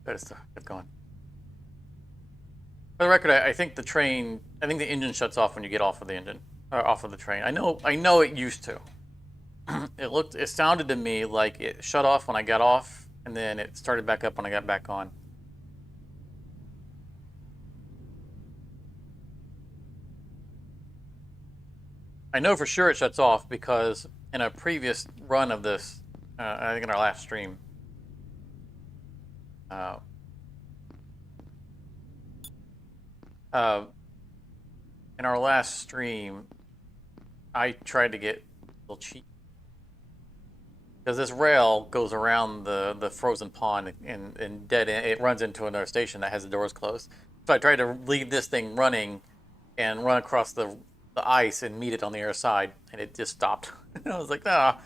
Better stuff. Get going. For the record, I think the engine shuts off when you get off of the engine, or off of the train. I know it used to. It sounded to me like it shut off when I got off, and then it started back up when I got back on. I know for sure it shuts off because in a previous run of this, I think in our last stream, in our last stream, I tried to get a little cheap because this rail goes around the frozen pond and dead end. It runs into another station that has the doors closed. So I tried to leave this thing running and run across the ice and meet it on the other side, and it just stopped. And I was like, ah.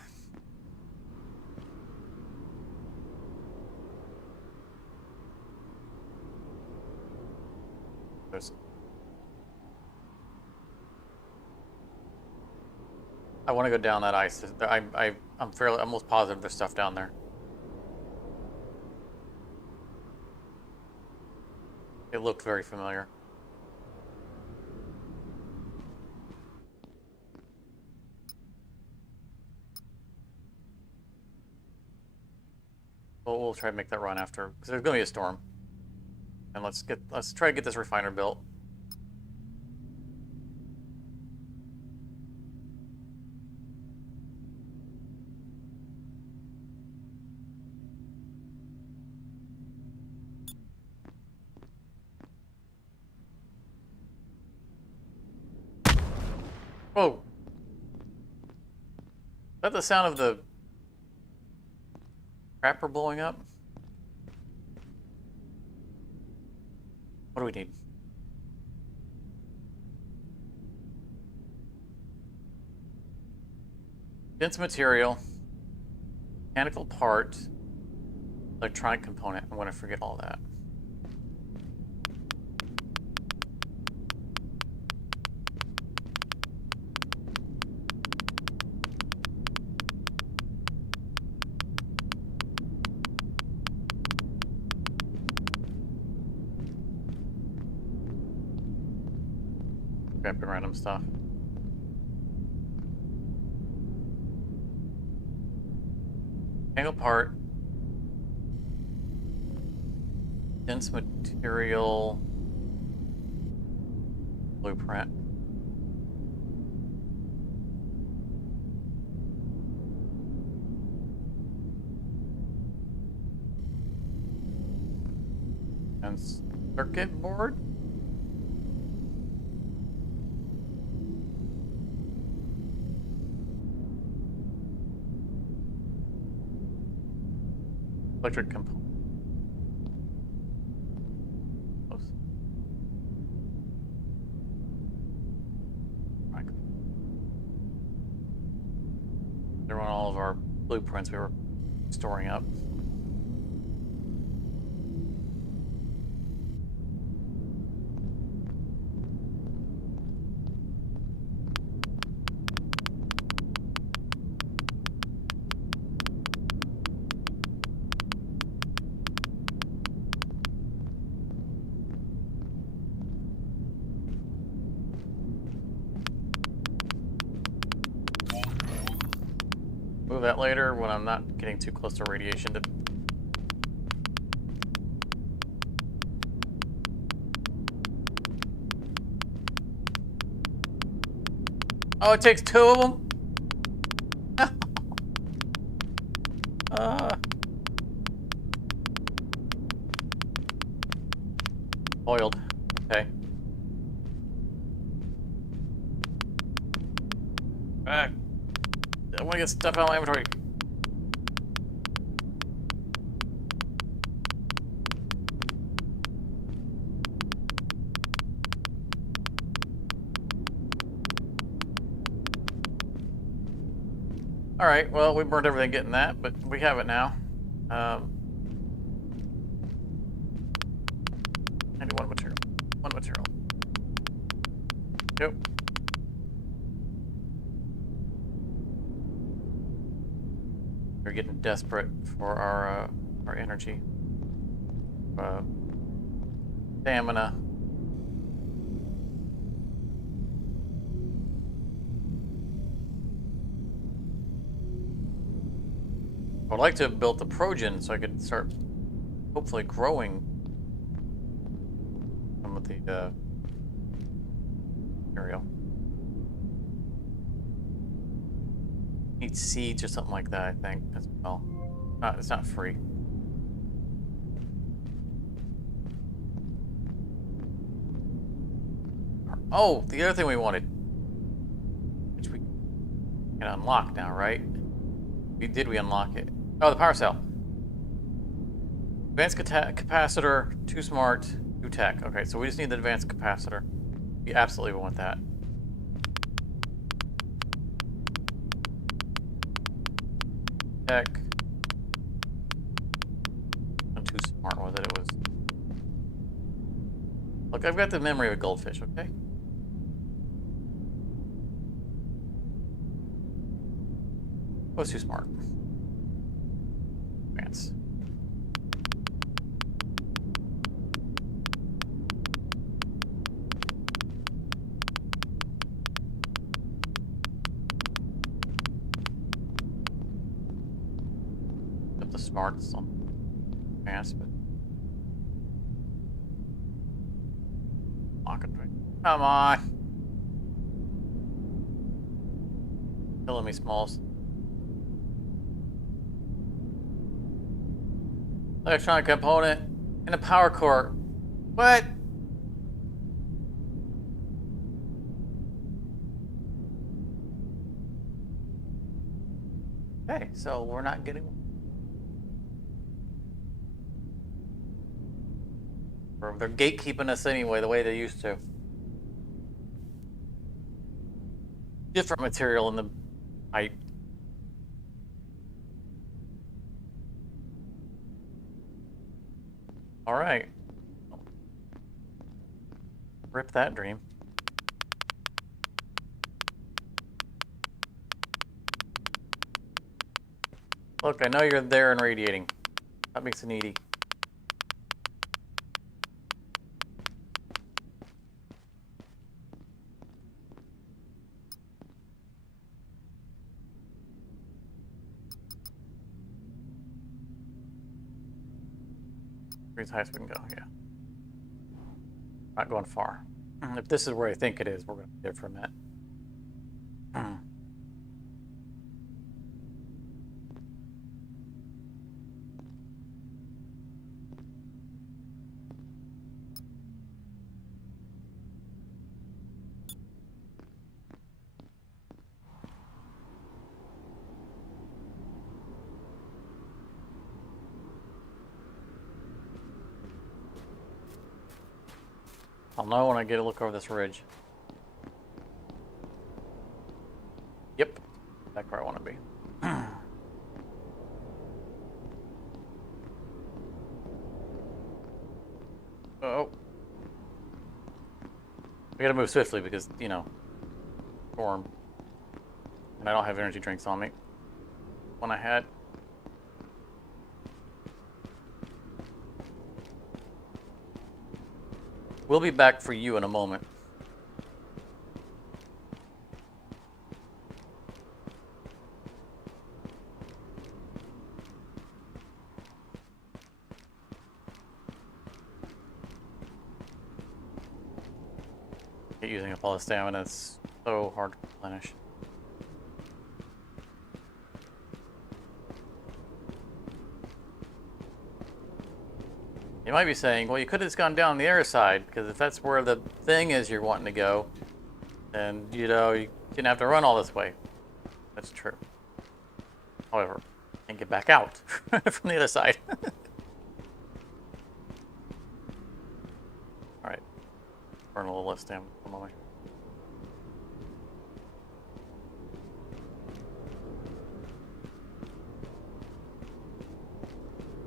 I want to go down that ice. I'm almost positive there's stuff down there. It looked very familiar. We'll try to make that run after, because there's going to be a storm. And let's try to get this refiner built. Whoa. that the sound of the crapper blowing up? What do we need? Dense material, mechanical part, electronic component. I'm going to forget all that. Grabbing random stuff. Angle part. Dense material. Blueprint. And circuit board. Electric component. They're on all of our blueprints we were storing up. Move that later when I'm not getting too close to radiation to... Oh, it takes 2 of them? Oiled. Okay. I want to get stuff out of my inventory. Alright, well, we burned everything getting that, but we have it now. I need one material. One material. Yep. We're getting desperate for our energy. Stamina. I would like to have built the Progen so I could start hopefully growing some of the material. Need seeds or something like that, I think, as well. It's not free. Oh, the other thing we wanted, which we can unlock now, right? Did we unlock it? Oh, the power cell. Advanced capacitor, too smart, too tech. Okay, so we just need the advanced capacitor. We absolutely want that. Tech. I'm too smart with it. It was. Look, I've got the memory of a goldfish, okay? I was too smart. Advance. Put the smarts on advance, but come on. Killing me, Smalls. Electronic component in a power core. What? Okay, so we're not getting... Or they're gatekeeping us anyway, the way they used to. Different material in the height. All right. Rip that dream. Look, I know you're there and radiating. That makes it needy. As high as we can go, yeah. Not going far. If this is where I think it is, we're going to be there for a minute. I'll know when I get a look over this ridge. Yep, back where I want to be. Oh. We gotta move swiftly because, you know, storm. And I don't have energy drinks on me. One I had. We'll be back for you in a moment. Using up all the stamina, it's so hard to replenish. You might be saying, well, you could have just gone down the other side, because if that's where the thing is you're wanting to go, then, you know, you didn't have to run all this way. That's true. However, you can get back out from the other side. Alright. Burn a little less stamina for a moment.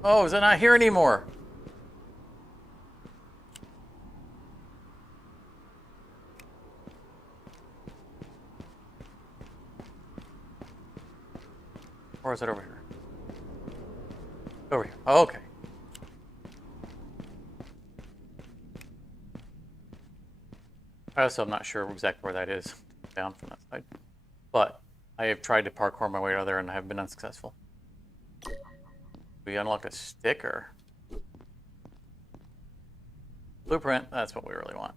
Oh, is it not here anymore? Or is it over here? Over here. Oh, okay. Also, I'm not sure exactly where that is down from that side. But I have tried to parkour my way out there and I have been unsuccessful. We unlock a sticker. Blueprint, that's what we really want.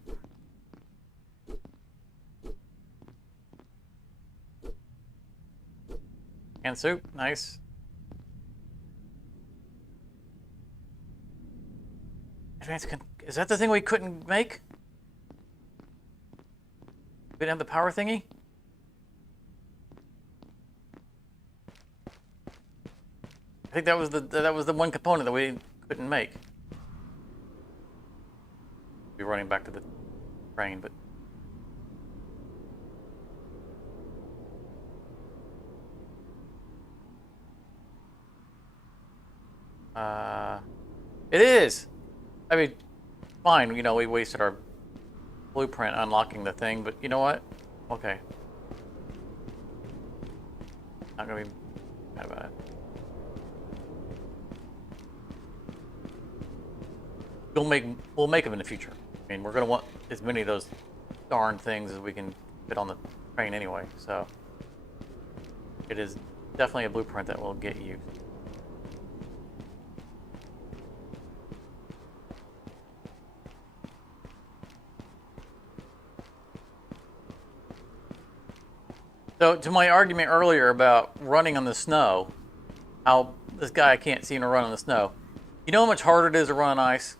Canned soup, nice. Is that the thing we couldn't make? We didn't have the power thingy? I think that was the one component that we couldn't make. Be running back to the train, but it is. I mean, fine. You know, we wasted our blueprint unlocking the thing, but you know what? Okay. Not gonna be mad about it. We'll make them in the future. I mean, we're gonna want as many of those darn things as we can fit on the train anyway. So it is definitely a blueprint that will get used. So to my argument earlier about running on the snow, how this guy can't seem to run on the snow. You know how much harder it is to run on ice?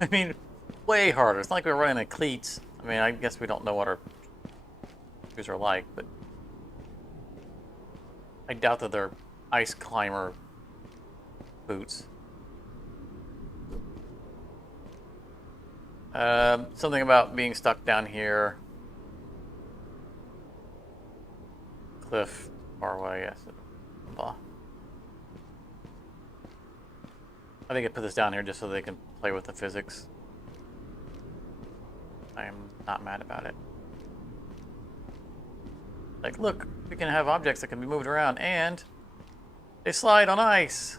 I mean, way harder. It's not like we're running in cleats. I mean, I guess we don't know what our shoes are like, but I doubt that they're ice climber boots. Something about being stuck down here. Cliff far away, yes. Blah. I think I put this down here just so they can play with the physics. I am not mad about it. Like, look, we can have objects that can be moved around, and they slide on ice.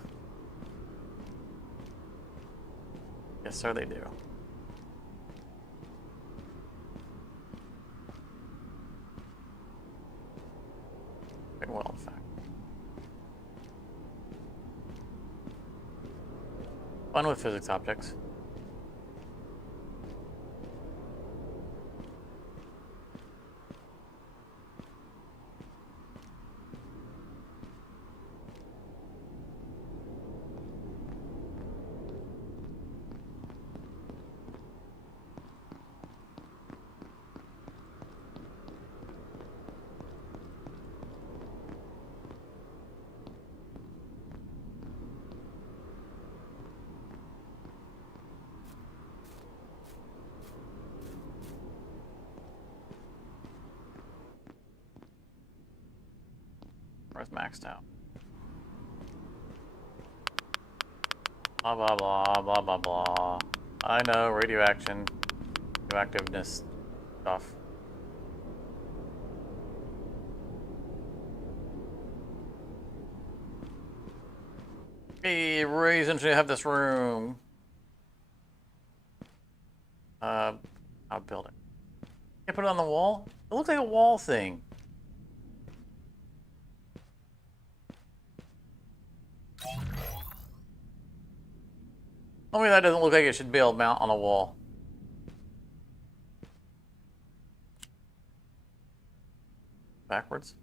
Yes, sir, they do. Very well, in fact. Fun with physics objects. Where's maxed out? Blah, blah, blah, blah, blah, blah. I know, radioactiveness stuff. Hey, reason to have this room. I'll build it. Can I put it on the wall? It looks like a wall thing. Tell me that doesn't look like it should be able to mount on a wall. Backwards?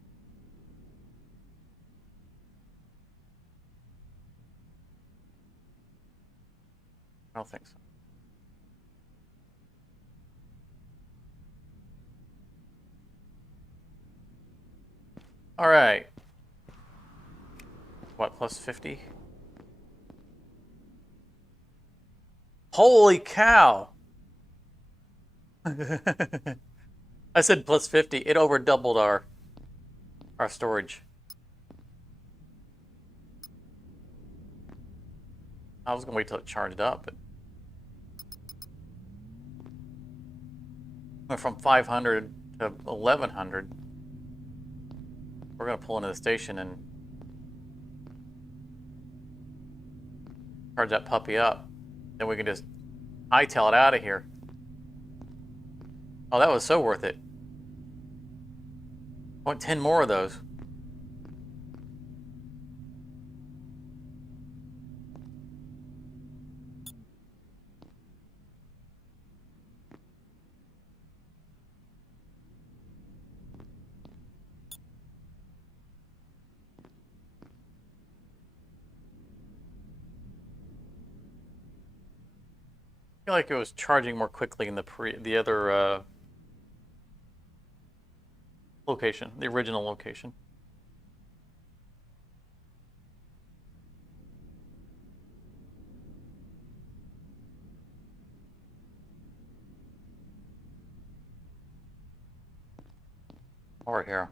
I don't think so. All right. What, plus 50? Holy cow! I said plus 50. It over doubled our storage. I was gonna wait till it charged up, but went from 500 to 1100. We're gonna pull into the station and charge that puppy up. Then we can just hightail it out of here. Oh, that was so worth it. I want 10 more of those. I feel like it was charging more quickly in the other location, the original location. Over here.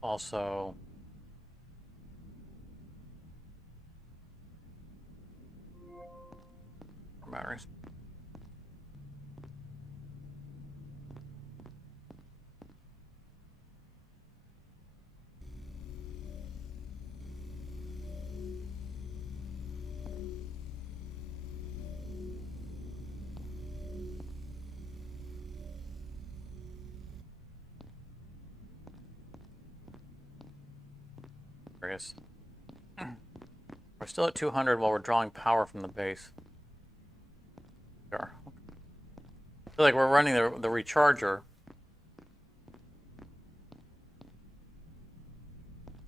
Also, batteries. There it is. We're still at 200 while we're drawing power from the base. So like we're running the recharger.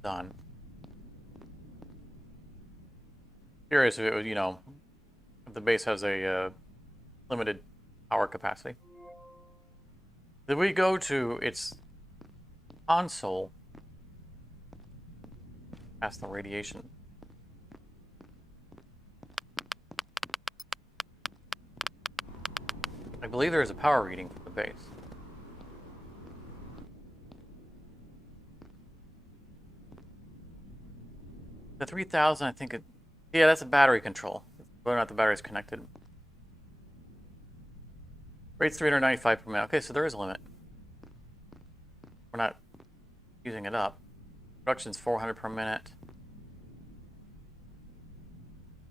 Done. Curious if it would, if the base has a limited power capacity. Did we go to its console past the radiation? I believe there is a power reading for the base. The 3000, I think yeah, that's a battery control. Whether or not the battery's connected. Rate's 395 per minute. Okay, so there is a limit. We're not using it up. Production's 400 per minute.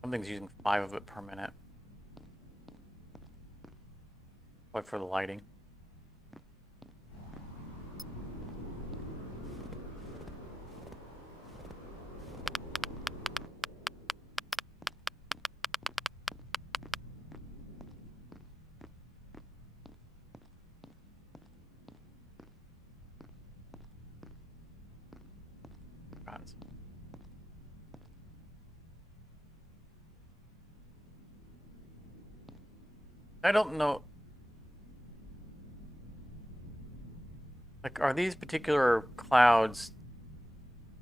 Something's using 5 of it per minute. What for the lighting? I don't know. Like, are these particular clouds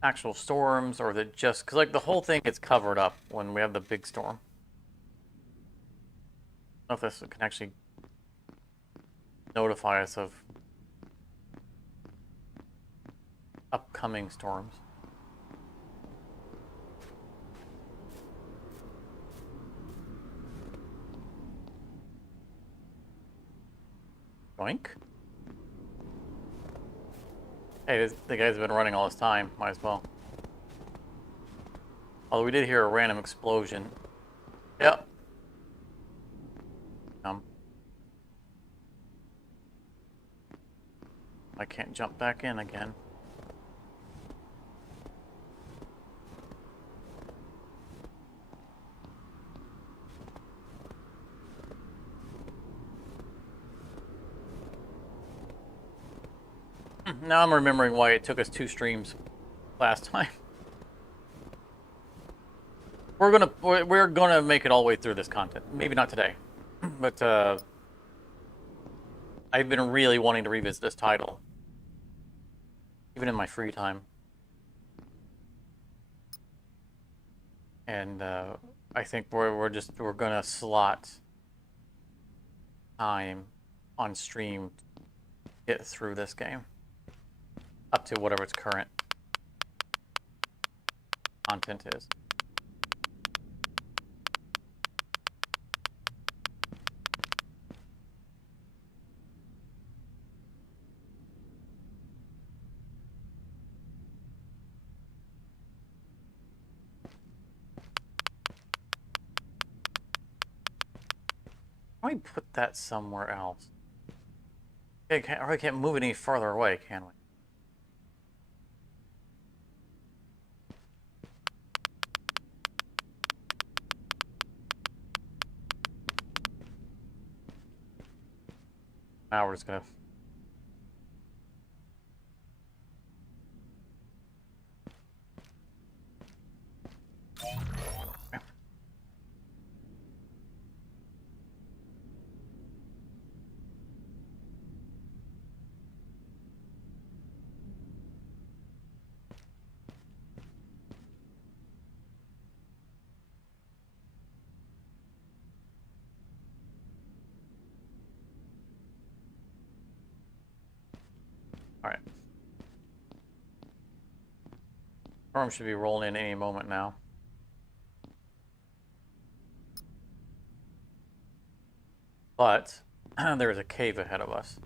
actual storms, or is it just because like the whole thing gets covered up when we have the big storm? I don't know if this can actually notify us of upcoming storms. Joink. Hey, the guy's been running all this time. Might as well. Although we did hear a random explosion. Yep. I can't jump back in again. Now I'm remembering why it took us 2 streams last time. We're gonna make it all the way through this content. Maybe not today, but I've been really wanting to revisit this title, even in my free time. And I think we're gonna slot time on stream to get through this game up to whatever its current content is. Why don't we put that somewhere else? Okay, we can't move it any farther away, can we? Now we're just gonna. All right. Storm should be rolling in any moment now. But there's a cave ahead of us.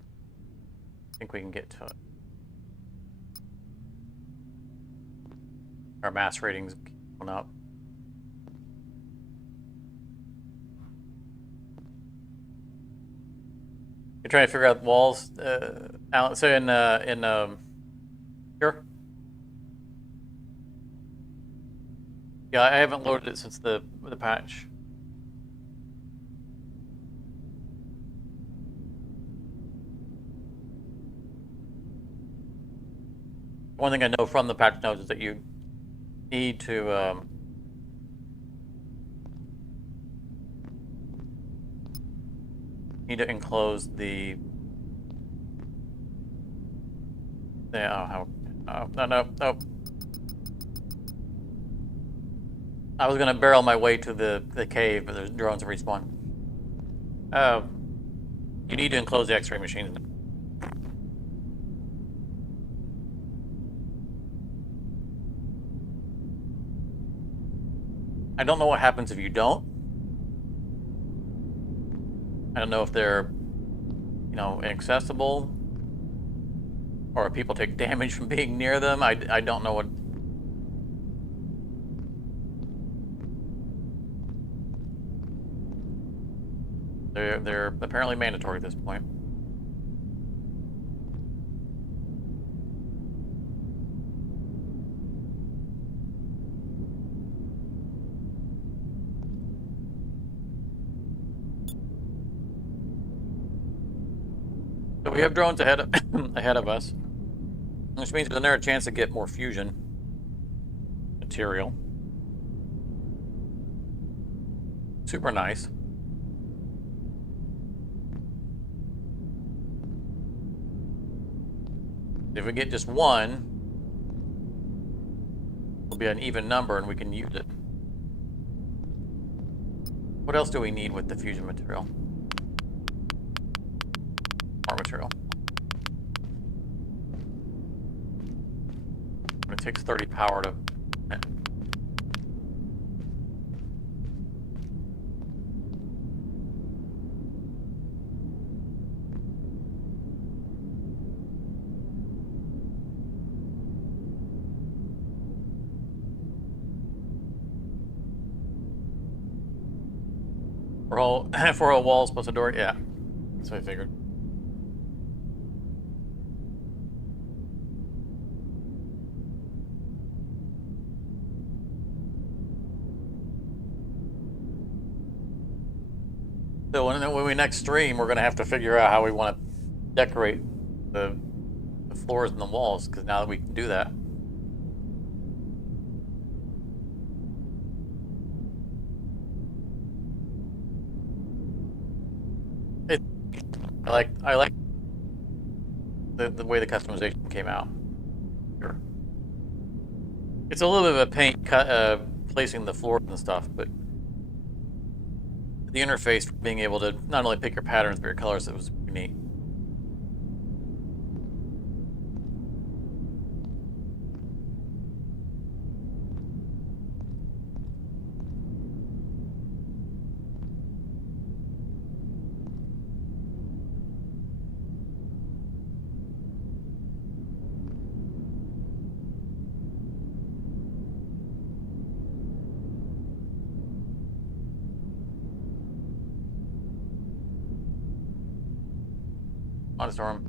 I think we can get to it. Our mass ratings keep going up. You're trying to figure out walls, Alan. So in here. Yeah, I haven't loaded it since the patch. One thing I know from the patch notes is that you need to enclose the no. I was gonna barrel my way to the cave, but there's drones respawn. You need to enclose the X-ray machines. I don't know what happens if you don't. I don't know if they're, inaccessible, or if people take damage from being near them. I don't know what. They're apparently mandatory at this point. So we have drones ahead of us, which means there's another chance to get more fusion material. Super nice. If we get just one, it'll be an even number and we can use it. What else do we need with the fusion material? More material. It takes 30 power to... For a wall plus a door, yeah. That's what I figured. So when we next stream, we're going to have to figure out how we want to decorate the floors and the walls, because now that we can do that. I like the way the customization came out. Sure. It's a little bit of a pain placing the floors and stuff, but the interface for being able to not only pick your patterns but your colors, it was pretty neat. Storm.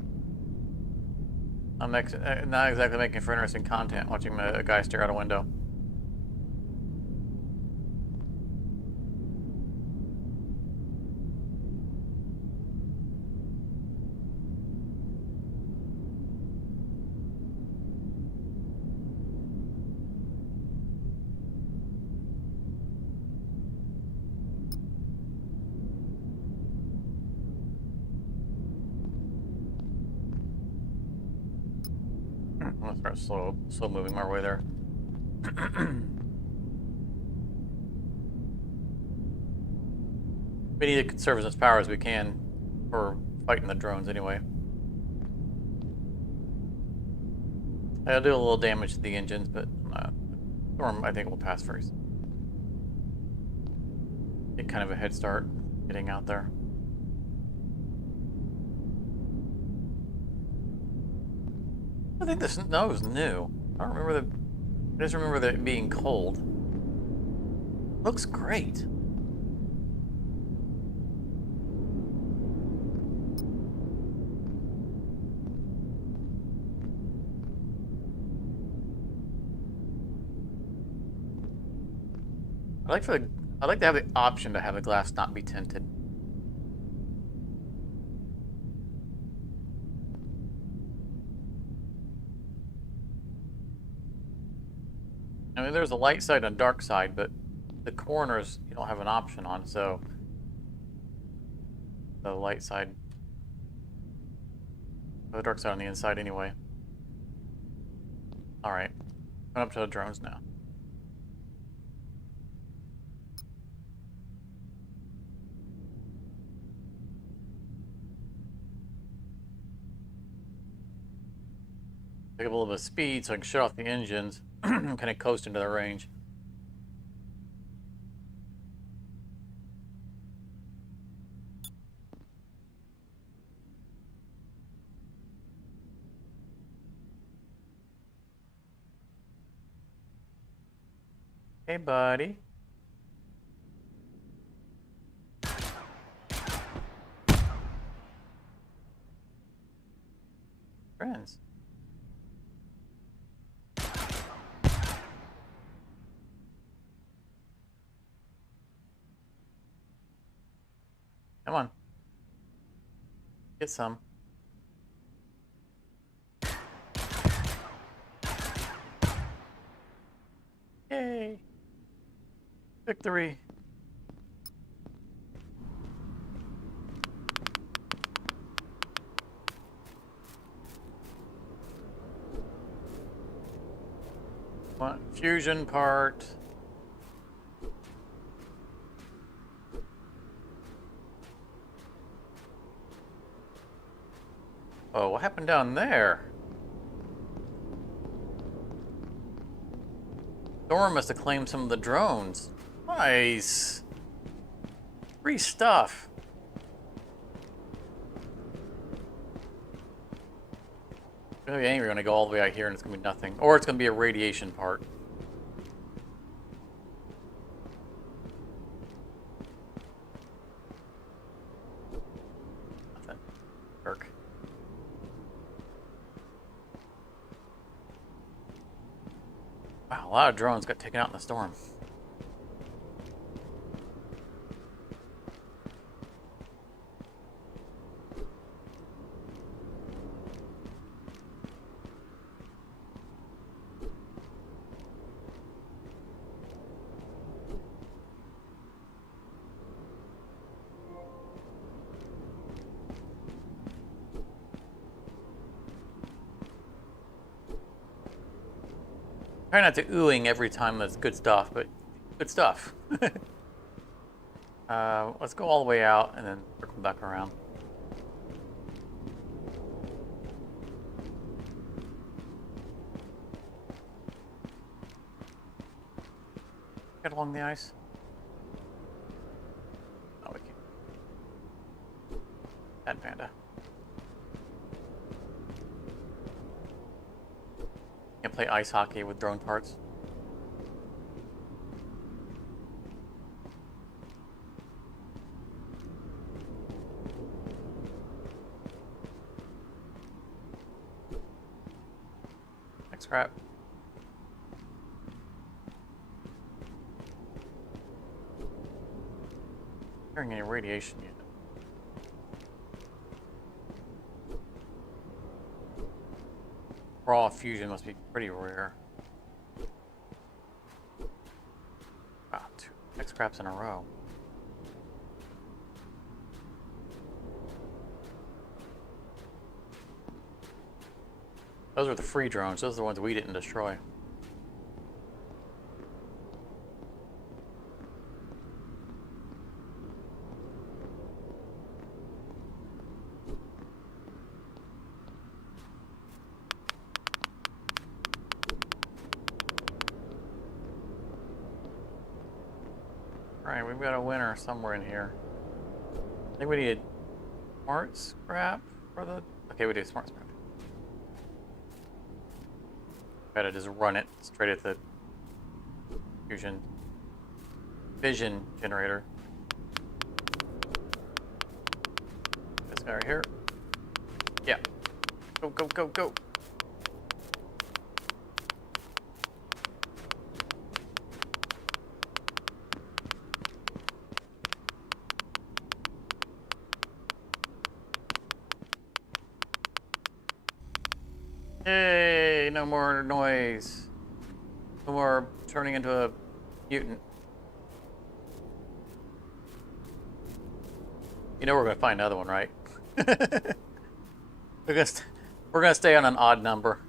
I'm not exactly making for interesting content watching a guy stare out a window. I'm gonna start slow moving my way there. We need to conserve as much power as we can for fighting the drones anyway. I'll do a little damage to the engines, but Storm I think will pass first. Get kind of a head start getting out there. I think the snow is new. I don't remember I just remember it being cold. Looks great. I'd like to have the option to have the glass not be tinted. I mean, there's a light side and a dark side, but the corners you don't have an option on, so the light side, or the dark side on the inside anyway. All right, going up to the drones now. Pick up a little bit of speed so I can shut off the engines and kind of coast into the range. Hey, buddy. Friends. Come on. Get some. Yay. Victory. What? Fusion part. Oh, what happened down there? Storm must have claimed some of the drones. Nice. Free stuff. I'm gonna be angry when I go all the way out here and it's gonna be nothing. Or it's gonna be a radiation part. Nothing. Jerk. Wow, a lot of drones got taken out in the storm. Try not to oohing every time that's good stuff, but good stuff. Let's go all the way out and then circle back around. Get along the ice. Oh, we can't. Bad panda. Can't play ice hockey with drone parts. Next crap. Hearing any radiation yet. Raw fusion must be pretty rare. Wow, 2 X craps in a row. Those are the free drones. Those are the ones we didn't destroy. Alright, we've got a winner somewhere in here. I think we need smart scrap for the... Okay, we do smart scrap. Gotta just run it straight at the vision generator. This guy right here. Yeah. Go, go, go, go. Yay, no more noise. No more turning into a mutant. You know we're gonna find another one, right? we're gonna we're gonna stay on an odd number.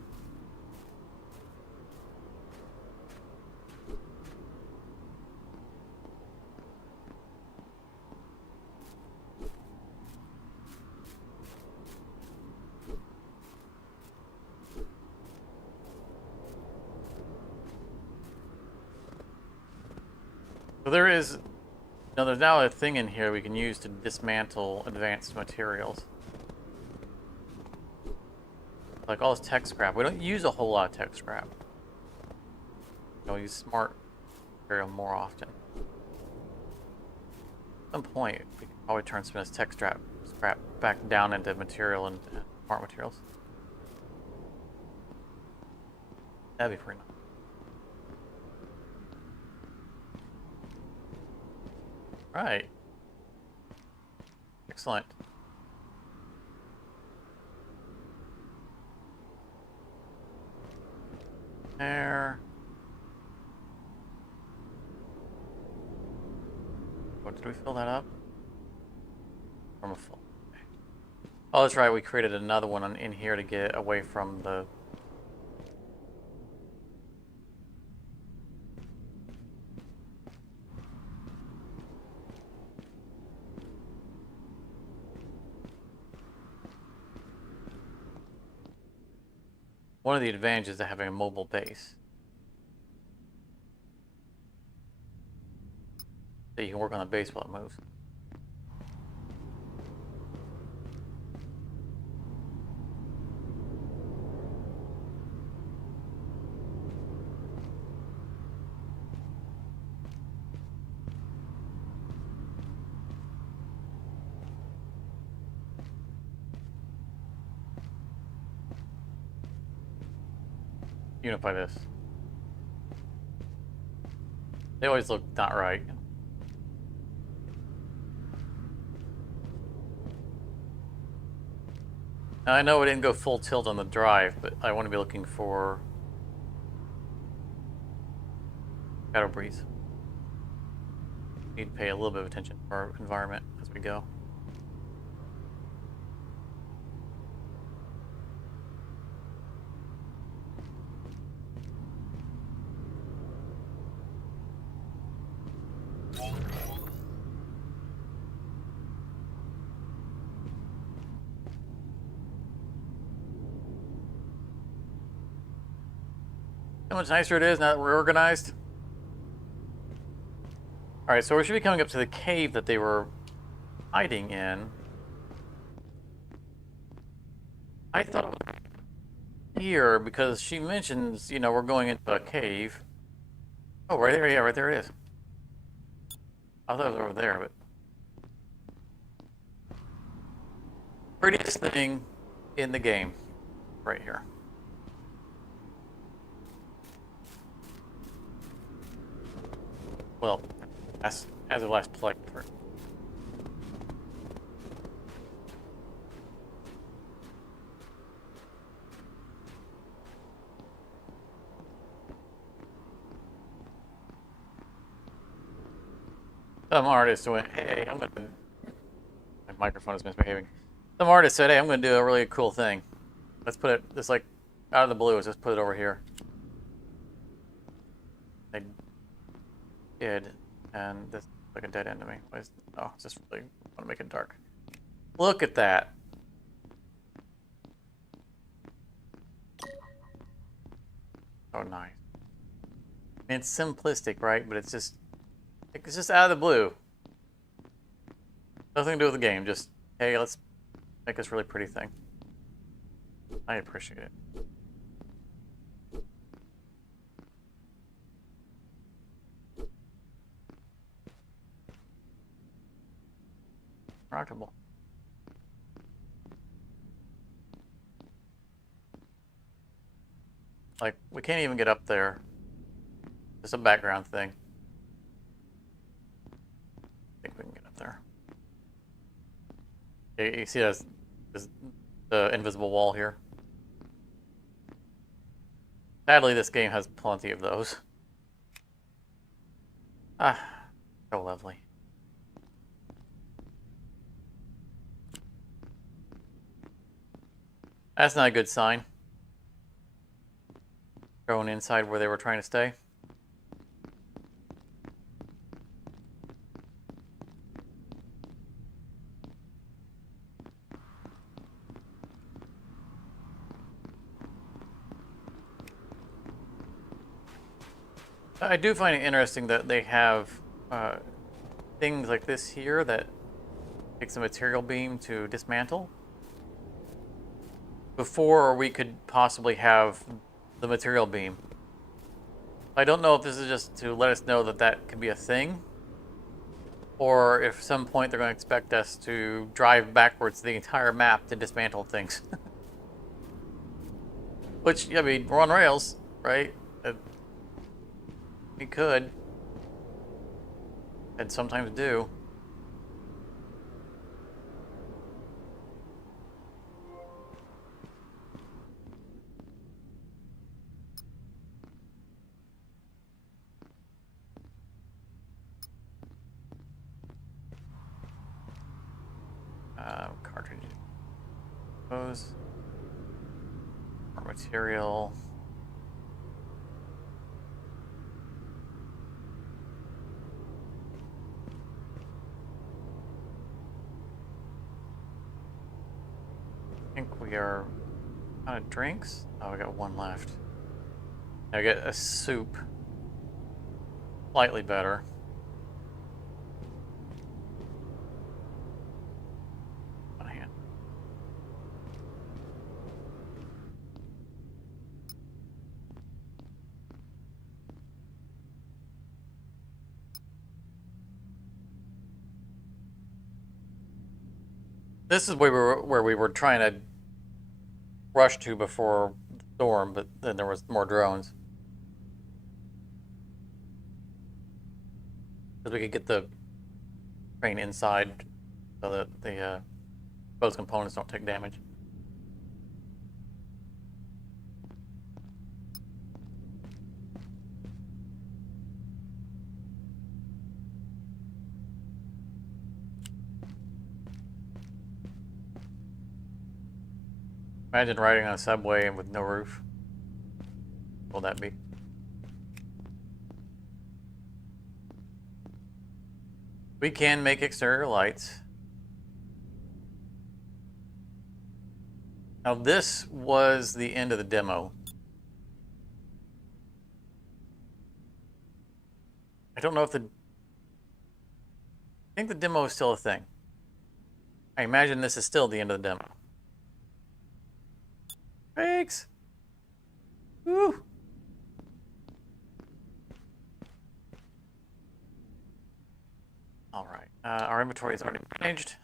So there is, no, there's now a thing in here we can use to dismantle advanced materials. Like all this tech scrap. We don't use a whole lot of tech scrap. We'll use smart material more often. At some point, we can probably turn some of this tech scrap back down into material and smart materials. That'd be pretty nice. Right. Excellent. There. What, did we fill that up? From a full. Okay. Oh, that's right. We created another one in here to get away from the. One of the advantages of having a mobile base. So you can work on the base while it moves. Unify this. They always look not right. Now, I know it didn't go full tilt on the drive, but I want to be looking for shadow breeze. Need to pay a little bit of attention to our environment as we go. How much nicer it is now that we're organized. Alright, so we should be coming up to the cave that they were hiding in. I thought here, because she mentions, you know, we're going into a cave. Oh, right there, yeah, right there it is. I thought it was over there, but... Prettiest thing in the game, right here. Well, as of last playthrough. Some artist went, hey, I'm gonna... My microphone is misbehaving. Some artist said, hey, I'm gonna do a really cool thing. Let's put it, just like, out of the blue, let's just put it over here. They did, and this is like a dead end to me. Oh, it's just really, I want to make it dark. Look at that. Oh, nice. I mean, it's simplistic, right? But it's just out of the blue. Nothing to do with the game. Just, hey, let's make this really pretty thing. I appreciate it. Rockable. Like, we can't even get up there. Just a background thing. I think we can get up there. You see the invisible wall here? Sadly, this game has plenty of those. Ah, so lovely. That's not a good sign. Going inside where they were trying to stay. I do find it interesting that they have things like this here that takes a material beam to dismantle. Before we could possibly have the material beam. I don't know if this is just to let us know that that could be a thing, or if at some point they're going to expect us to drive backwards the entire map to dismantle things. Which, I mean, we're on rails, right? We could. And sometimes do. Cartridge. Those. More material. I think we are out of drinks. Oh, we got one left. I get a soup. Slightly better. On hand. This is where we were trying to rush to before the storm, but then there was more drones. Because we could get the train inside so that the both components don't take damage. Imagine riding on a subway with no roof. What will that be? We can make exterior lights. Now this was the end of the demo. I don't know if I think the demo is still a thing. I imagine this is still the end of the demo. Thanks. Woo. All right. Our inventory is already managed.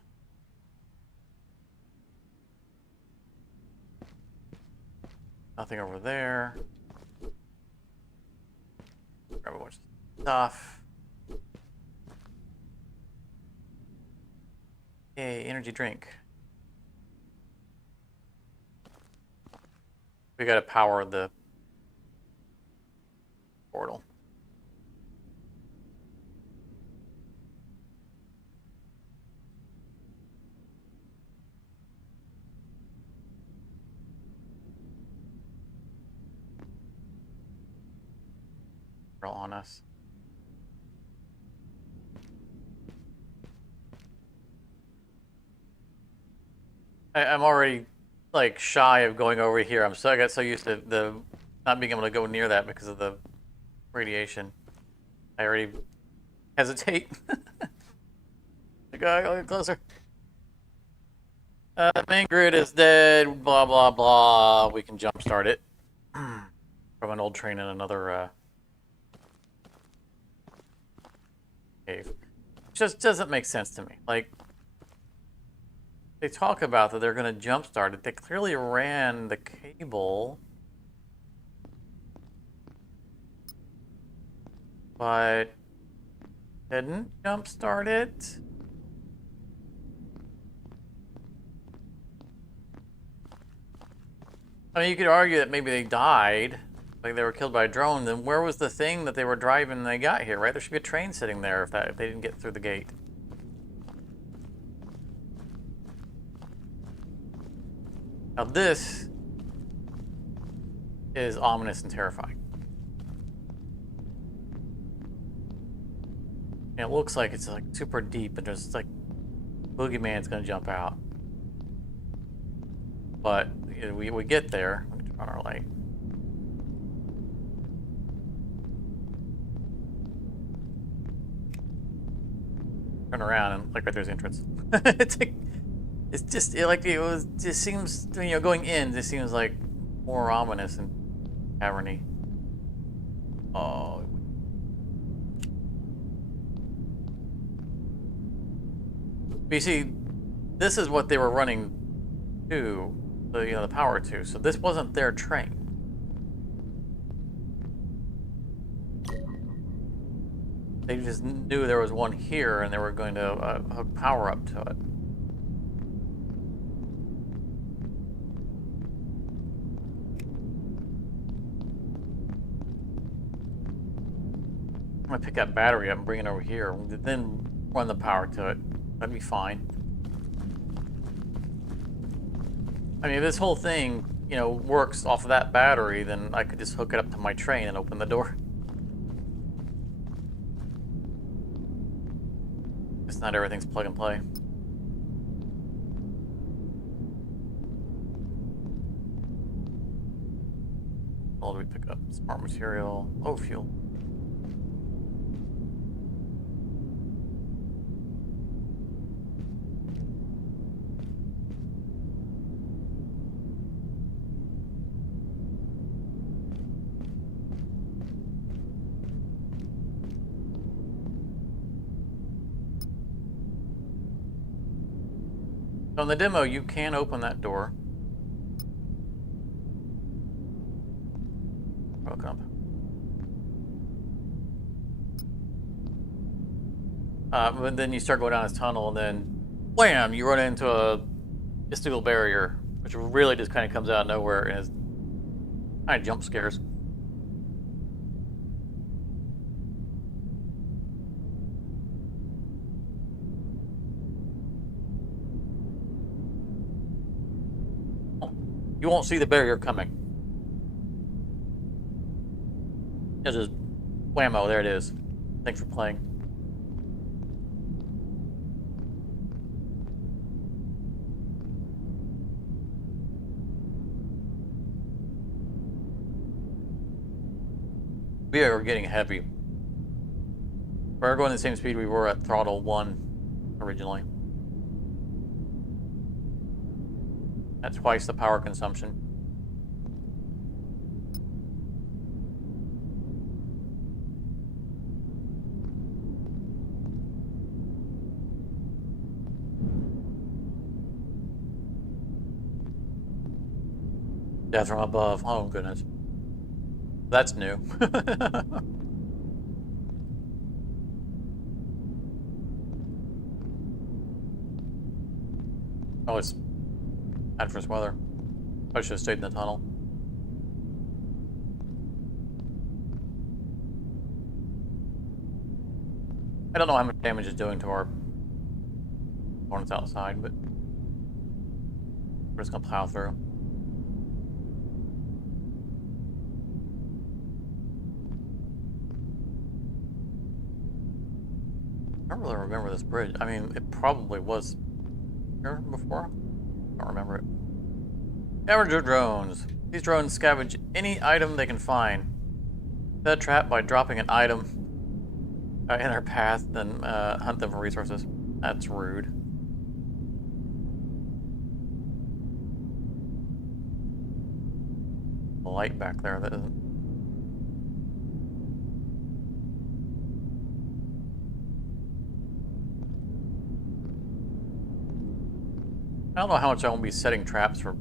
Nothing over there. Grab a bunch of stuff. Yay, energy drink. We gotta power the portal. On us. I'm already like shy of going over here. I got so used to the not being able to go near that because of the radiation. I already hesitate. Go get closer. Main grid is dead. Blah blah blah. We can jumpstart it from an old train in another cave. Just doesn't make sense to me. Like, they talk about that they're going to jumpstart it. They clearly ran the cable, but didn't jumpstart it. I mean, you could argue that maybe they died Like they were killed by a drone. Then where was the thing that they were driving when they got here, right? There should be a train sitting there if they didn't get through the gate. Now this is ominous and terrifying. And it looks like it's like super deep and there's like boogeyman's gonna jump out. But you know, we get there. Let me turn on our light. Turn around and like right there's the entrance. It's like it's just like it was. Just seems going in. This seems like more ominous and caverny. Oh. But you see, this is what they were running to, the power to. So this wasn't their train. They just knew there was one here, and they were going to hook power up to it. I'm gonna pick that battery up and bring it over here, then run the power to it. That'd be fine. I mean, if this whole thing, works off of that battery, then I could just hook it up to my train and open the door. It's not everything's plug and play. What do we pick up? Smart material. Oh, fuel. So in the demo, you can open that door. Welcome. But then you start going down this tunnel, and then, wham! You run into a steel barrier, which really just kind of comes out of nowhere and is kind of jump scares. You won't see the barrier coming. It's just whammo, there it is. Thanks for playing. We are getting heavy. We're going the same speed we were at throttle 1 originally. That's twice the power consumption. Death from above. Oh, goodness. That's new. Oh, it's adverse weather. I should have stayed in the tunnel. I don't know how much damage it's doing to our opponents outside, but we're just gonna plow through. I don't really remember this bridge. I mean, it probably was here before. I don't remember it. Scavenger drones. These drones scavenge any item they can find. Set a trap by dropping an item in their path, then hunt them for resources. That's rude. The light back there that isn't. I don't know how much I won't be setting traps for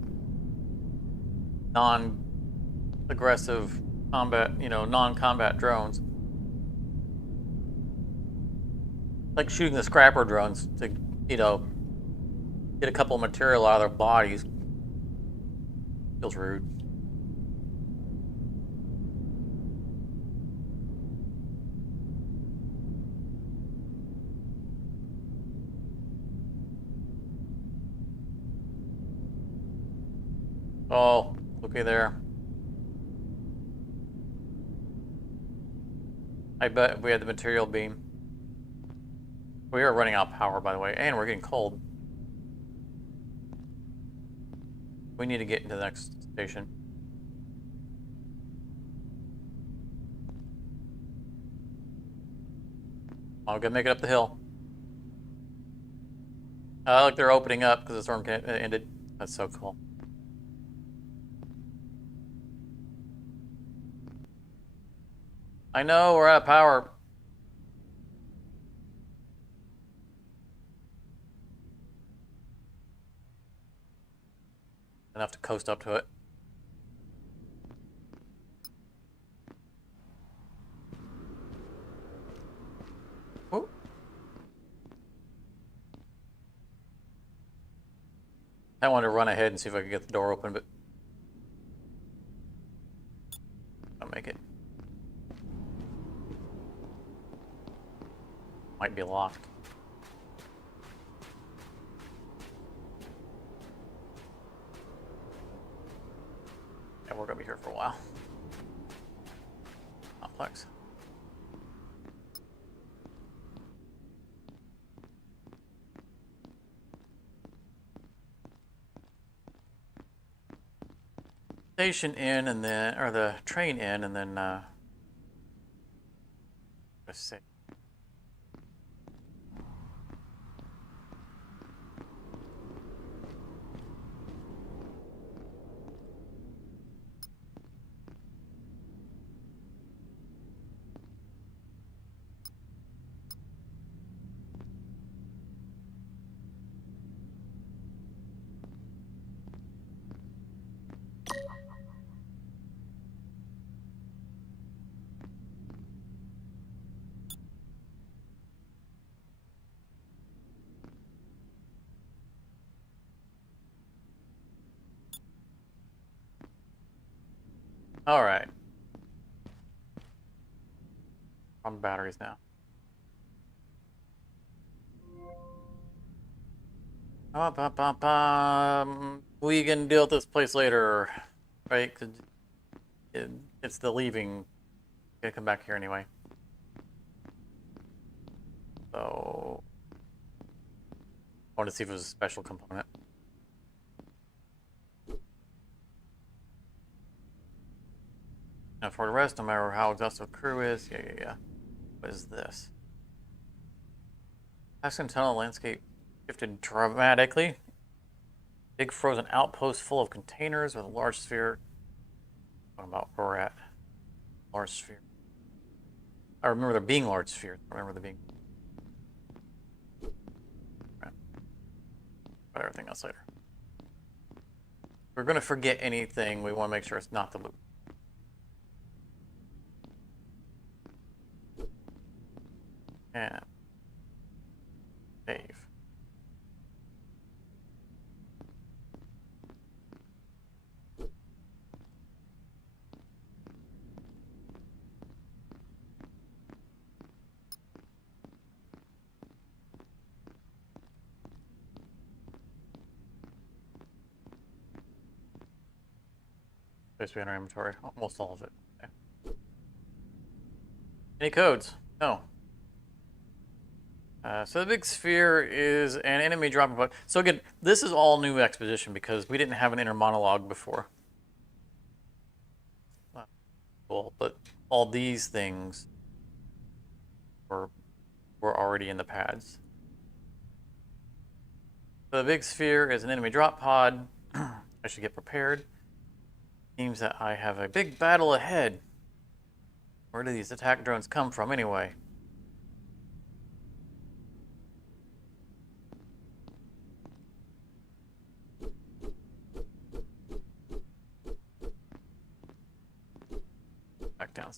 non-aggressive combat, non-combat drones. Like shooting the scrapper drones to, get a couple of material out of their bodies. Feels rude. Oh, looky there. I bet we had the material beam. We are running out of power, by the way, and we're getting cold. We need to get into the next station. I'm gonna make it up the hill. Look, they're opening up because the storm ended. That's so cool. I know, we're out of power. Enough to coast up to it. Ooh. I wanted to run ahead and see if I could get the door open, but I'll make it. Might be locked. Yeah, we're gonna be here for a while. Complex. Station in, and then, or the train in, and then, let's see. All right. On batteries now. We can deal with this place later, right? 'Cause it's the leaving. Gonna come back here anyway. So, I wanted to see if it was a special component. Now for the rest, no matter how exhaustive the crew is, yeah. What is this? Passing tunnel landscape shifted dramatically. Big frozen outpost full of containers with a large sphere. What about where we're at? Large sphere. I remember there being large spheres. I remember there being. Right. But everything else later. If we're gonna forget anything, we want to make sure it's not the loop. And save. Supposed to be in our inventory. Almost all of it. Okay. Any codes? No. So the big sphere is an enemy dropping point. So again, this is all new exposition because we didn't have an inner monologue before. Cool, but all these things were already in the pads. So the big sphere is an enemy drop pod. I should get prepared. Seems that I have a big battle ahead. Where do these attack drones come from anyway? Back down.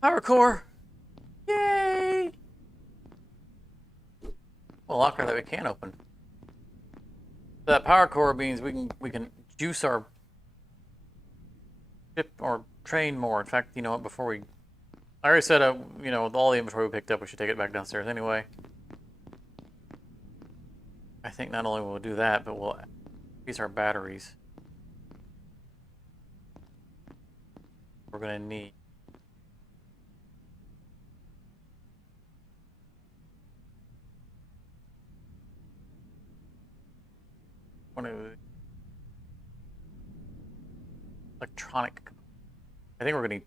Power core! Yay! Well, locker that we can open. So that power core means we can juice our ship or train more. In fact, you know what? Before we, I already said, you know, with all the inventory we picked up, we should take it back downstairs anyway. I think not only will we do that, but we'll increase our batteries. We're gonna need. One of the electronic. I think we're gonna need.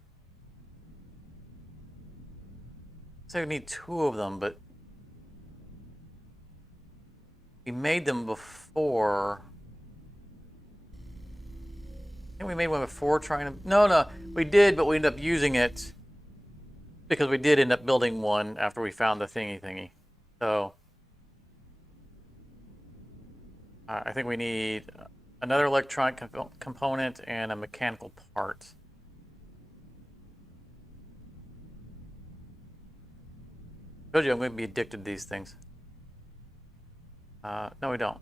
Say we need 2 of them, but we made them before. I think we made one before trying to. No, we did, but we ended up using it because we did end up building one after we found the thingy. So I think we need another electronic component and a mechanical part. I told you I'm going to be addicted to these things. No, we don't.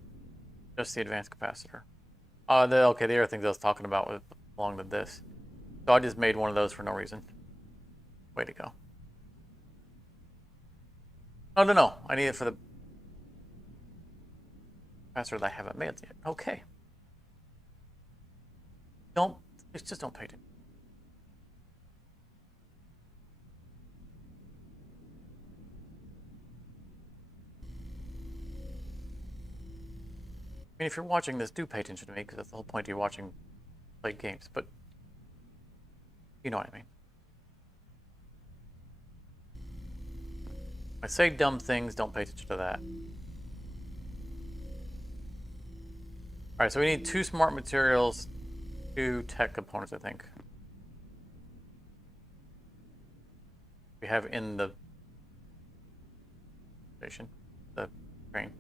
Just the advanced capacitor. Okay, the other things I was talking about belong to this. So I just made one of those for no reason. Way to go. Oh, no. I need it for the capacitor that I haven't made yet. Okay. Just don't pay attention. I mean, if you're watching this, do pay attention to me, because that's the whole point of you watching play games, but you know what I mean. I say dumb things, don't pay attention to that. Alright, so we need 2 smart materials, 2 tech components, I think. We have in the station, the train.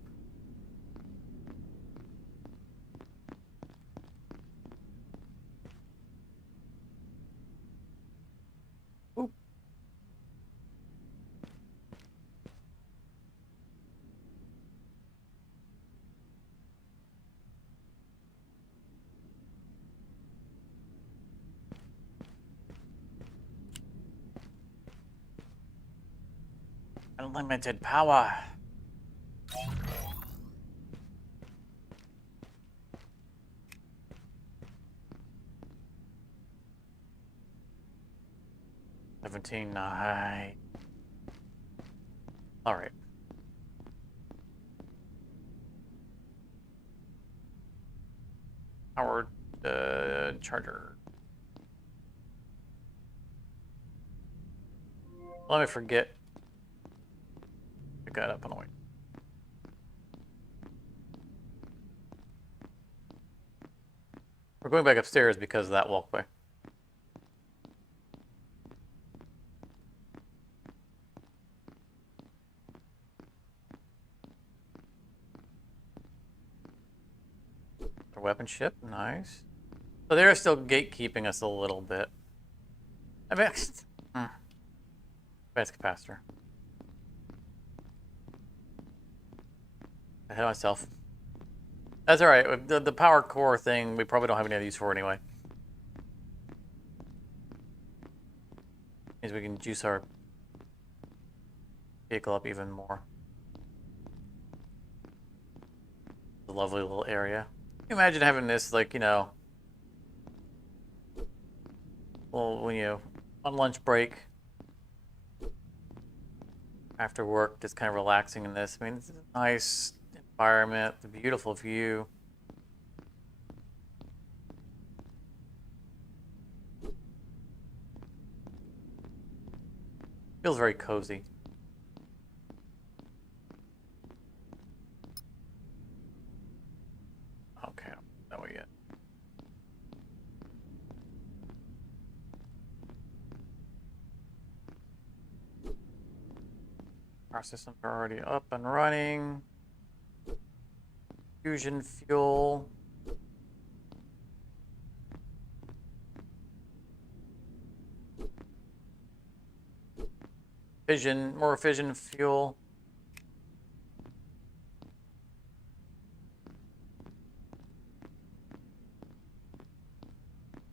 Oop. Unlimited power. $17.9. All right. Powered charger. Let me forget. Pick that up on the way. We're going back upstairs because of that walkway. Our weapon ship, nice. So they're still gatekeeping us a little bit. I mean, advanced capacitor. Ahead of myself. That's alright. The power core thing, we probably don't have any other use for anyway. Means we can juice our vehicle up even more. It's a lovely little area. Can you imagine having this, like, you know, well, when you on lunch break after work, just kind of relaxing in this. I mean, it's a nice environment, the beautiful view. Feels very cozy. Okay, that way yet. Our systems are already up and running. Fusion fuel. fission, more fission fuel.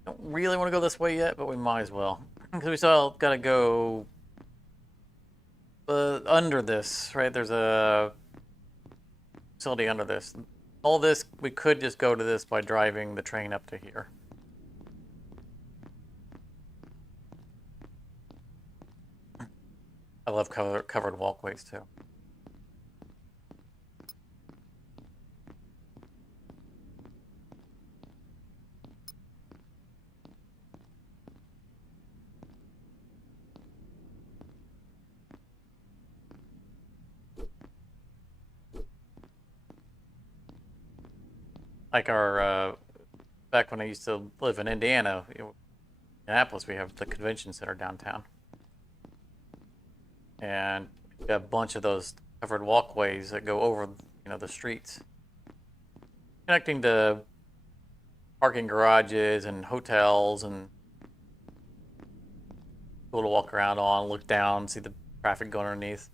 Don't really want to go this way yet, but we might as well. Because we still got to go under this, right? There's a facility under this. All this, we could just go to this by driving the train up to here. I love covered walkways too. Like our, back when I used to live in Indiana, Indianapolis, we have the convention center downtown. And we got a bunch of those covered walkways that go over, the streets. Connecting to parking garages and hotels, and cool to walk around on, look down, see the traffic going underneath.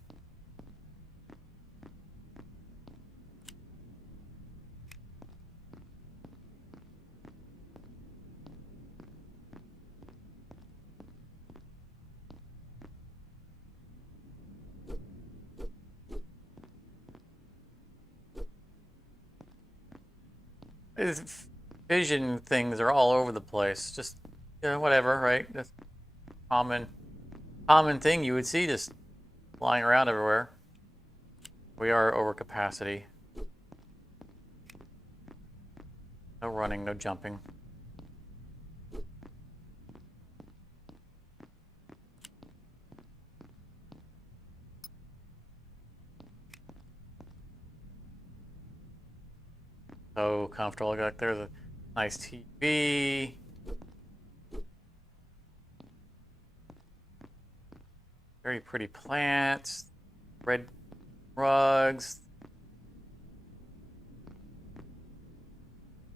These vision things are all over the place. Just, whatever, right? That's common thing you would see just flying around everywhere. We are over capacity. No running, no jumping. So comfortable. Like there's a nice TV. Very pretty plants. Red rugs.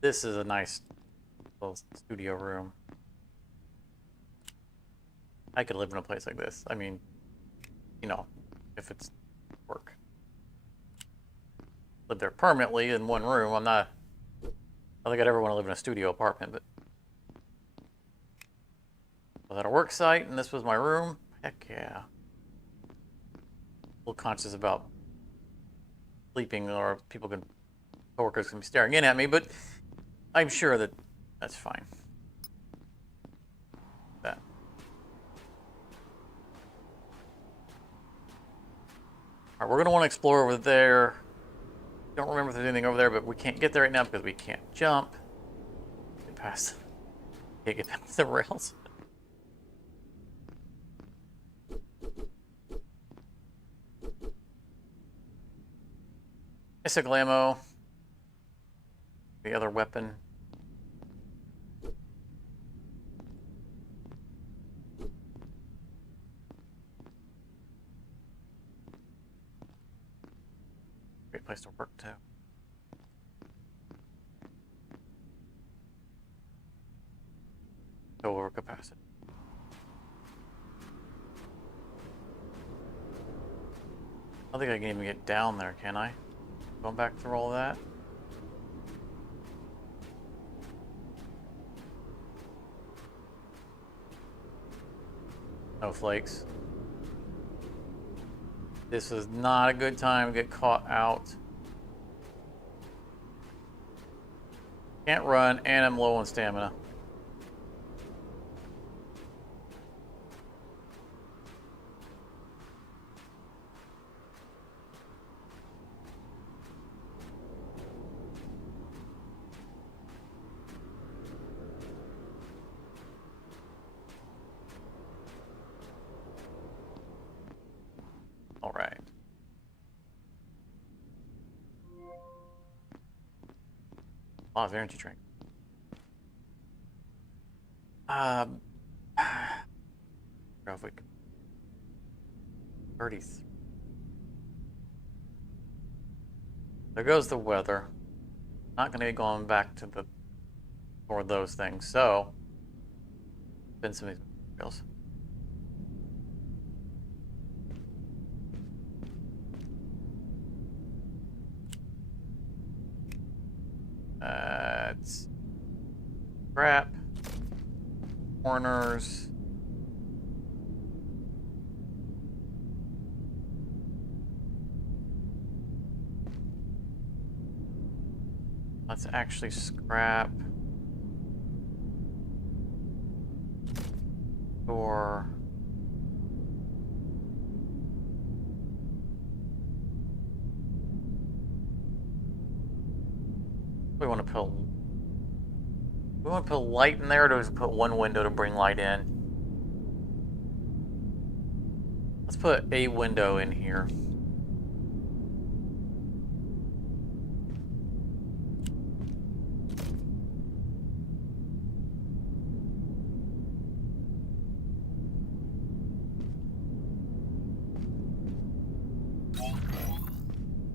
This is a nice little studio room. I could live in a place like this. I mean, if it's work. Live there permanently in one room. I don't think I'd ever want to live in a studio apartment, but was at a work site and this was my room. Heck yeah. A little conscious about sleeping, or coworkers can be staring in at me, but I'm sure that's fine. That. All right, we're gonna want to explore over there. Don't remember if there's anything over there, but we can't get there right now because we can't jump. Can't get past the rails. Bicycle ammo. The other weapon. Great place to work too. Go over capacity. I don't think I can even get down there, can I? Going back through all that. No flakes. This is not a good time to get caught out. Can't run, and I'm low on stamina. All right. A lot of energy drink. If we can. 30. There goes the weather. Not going to be going back to toward those things. So, spend some of these materials. That's scrap. Corners. Let's actually scrap. Door. We want to put. We want to put light in there, or do we put one window to bring light in? Let's put a window in here.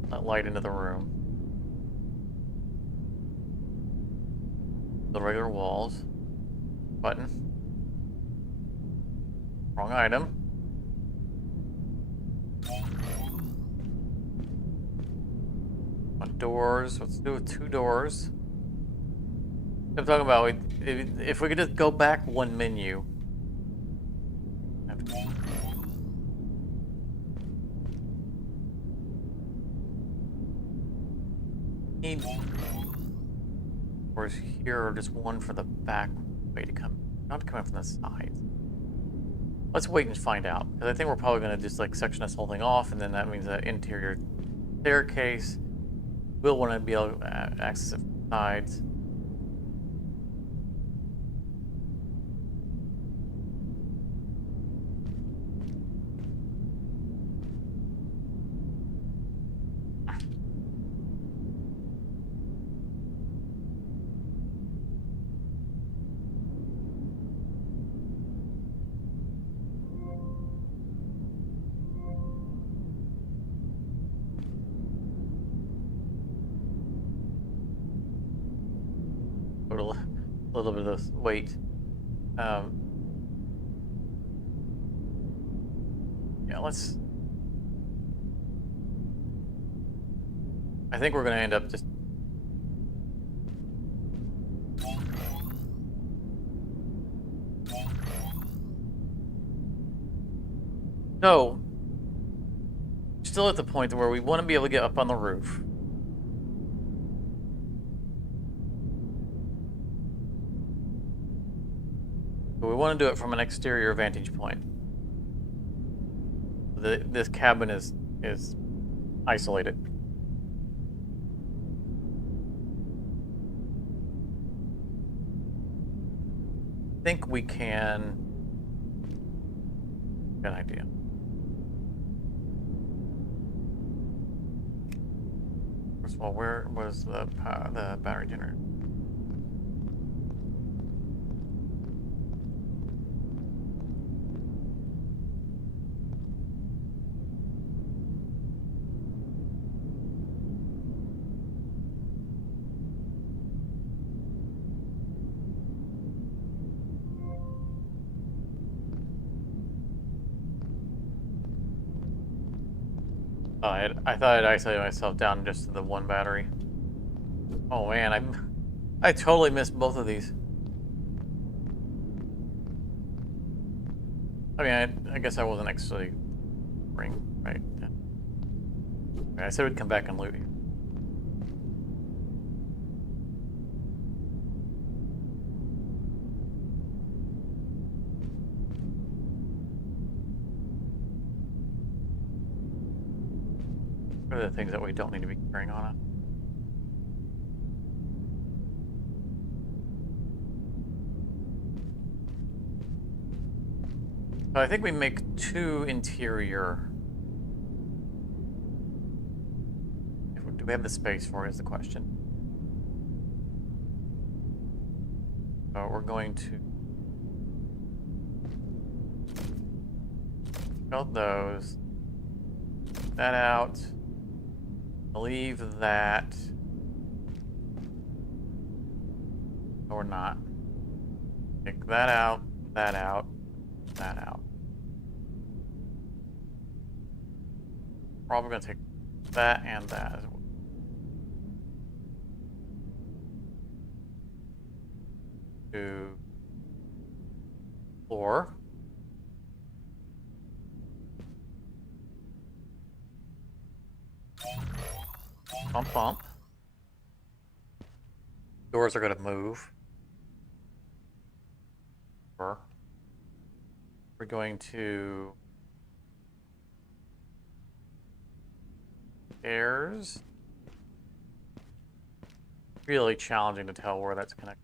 Let light into the room. The regular walls. Button. Wrong item. Doors. Let's do it 2 doors. I'm talking about if we could just go back 1 menu. Need doors here, or just 1 for the back way to come, not to come in from the sides. Let's wait and find out, because I think we're probably going to just like section this whole thing off, and then that means that interior staircase. We'll want to be able to access it from sides. A little bit of this weight. Yeah, let's. I think we're going to end up just. No. Still at the point where we want to be able to get up on the roof. But we want to do it from an exterior vantage point. This cabin is isolated. I think we can. Good idea. First of all, where was the battery generator? I thought I'd isolated myself down just to the 1 battery. Oh man, I totally missed both of these. I mean, I guess I wasn't actually right. I said we'd come back and loot here. What are the things that we don't need to be carrying on us? So I think we make 2 interior. Do we have the space for it is the question. So we're going to build those. That out. Leave that. Or not. Take that out, that out, that out. Probably going to take that and that as well. to floor. Bump, bump. Doors are going to move. We're going to stairs. Really challenging to tell where that's connected.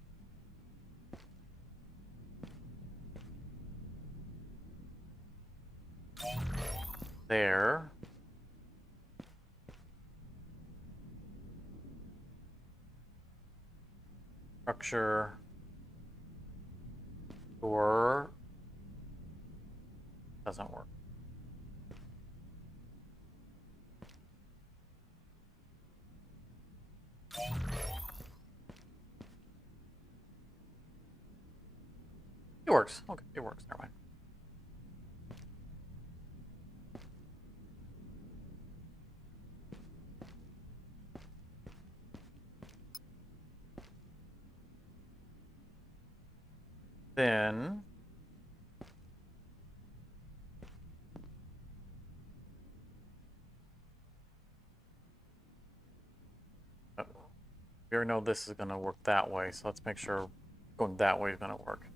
There. Structure. Door. Doesn't work. It works. Okay, it works. Never mind. Then we already know this is going to work that way, so let's make sure going that way is going to work.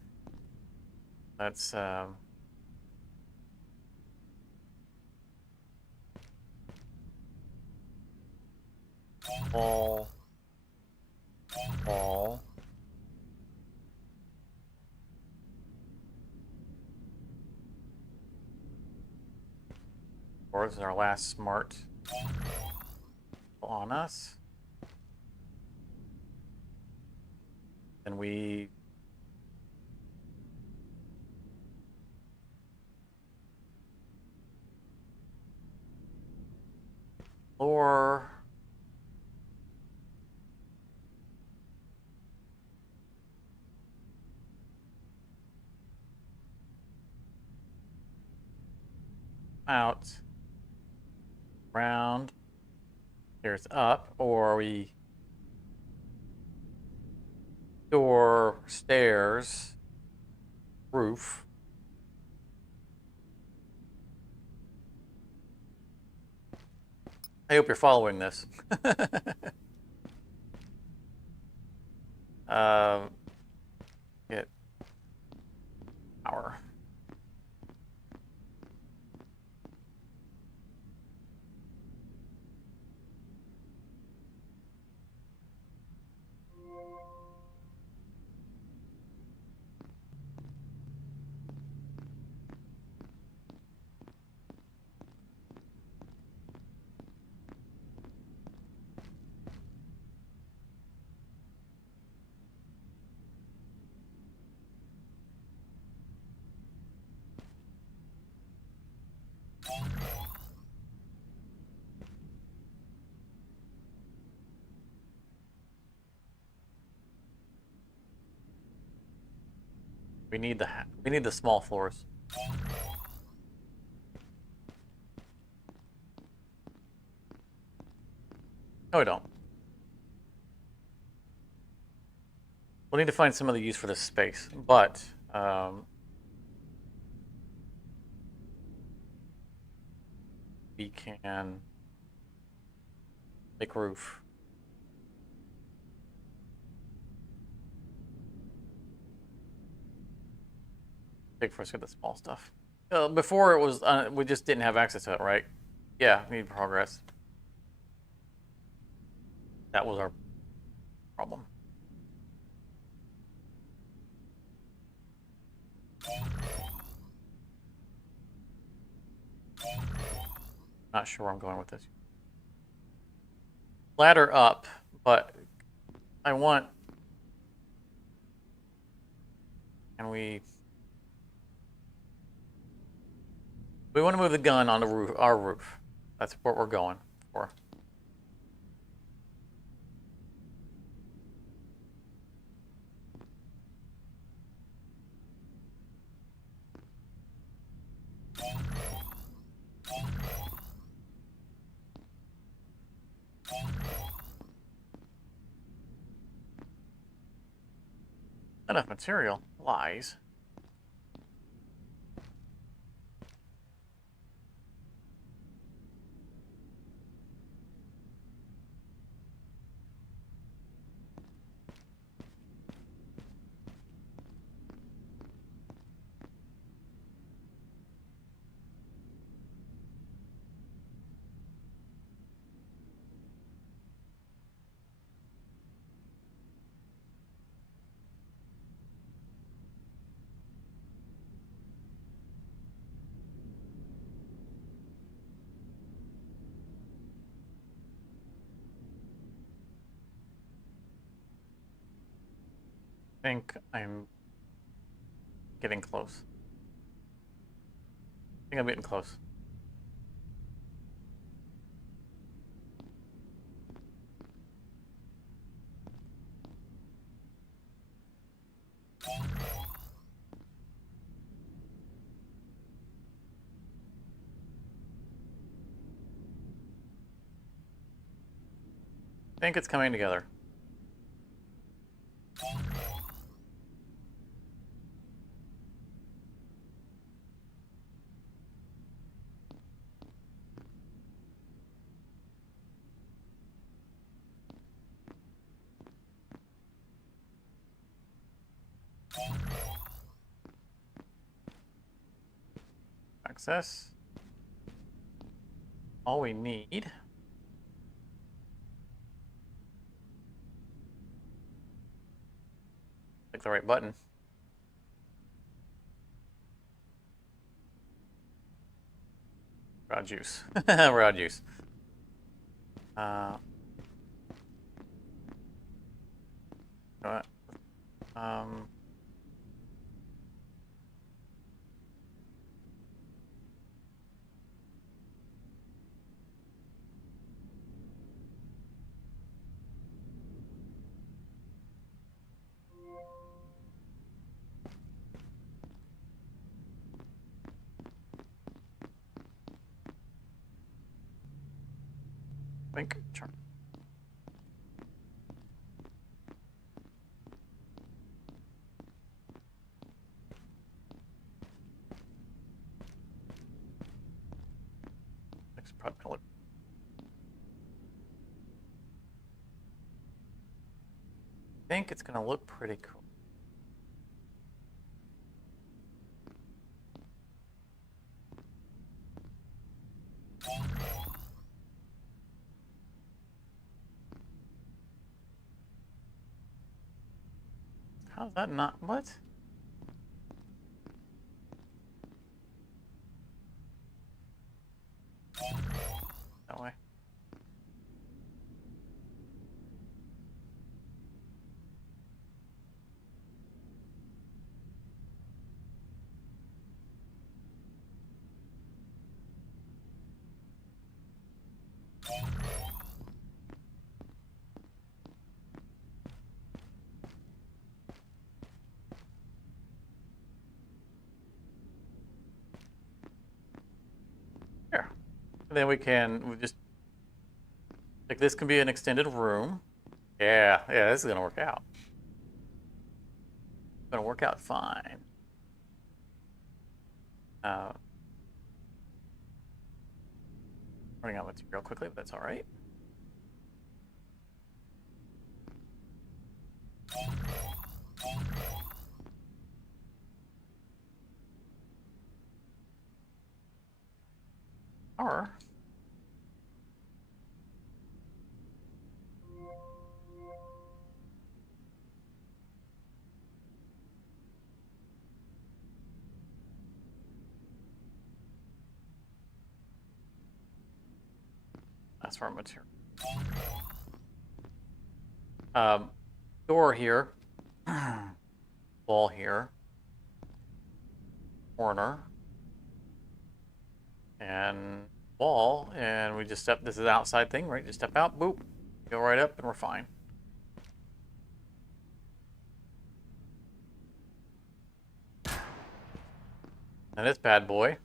That's wall, wall. Or this is our last smart on us. And we floor. Out. Round. Here's up. Or we door, stairs, roof. I hope you're following this. Get power. We need the small floors. No, we don't. We'll need to find some other use for this space, but we can make roof. Take first, get the small stuff. Before it was, we just didn't have access to it, right? Yeah, we need progress. That was our problem. Not sure where I'm going with this. Ladder up, but I want. Can we? We want to move the gun on the roof, our roof. That's what we're going for. Enough material. Lies. I think I'm getting close. I think I'm getting close. I think it's coming together. Access. All we need. Click the right button. Raw juice. Raw juice. What? Think. Turn. Next probably gonna look. I think it's gonna look pretty cool. How's that not? What? That way. Here. And then we just like this can be an extended room. Yeah, this is gonna work out. It's gonna work out fine. Running out of material quickly, but that's all right. Or that's for our material. Door here. Wall here. Corner. And wall. And we just step, this is an outside thing, right? Just step out, boop. Go right up and we're fine. And this bad boy.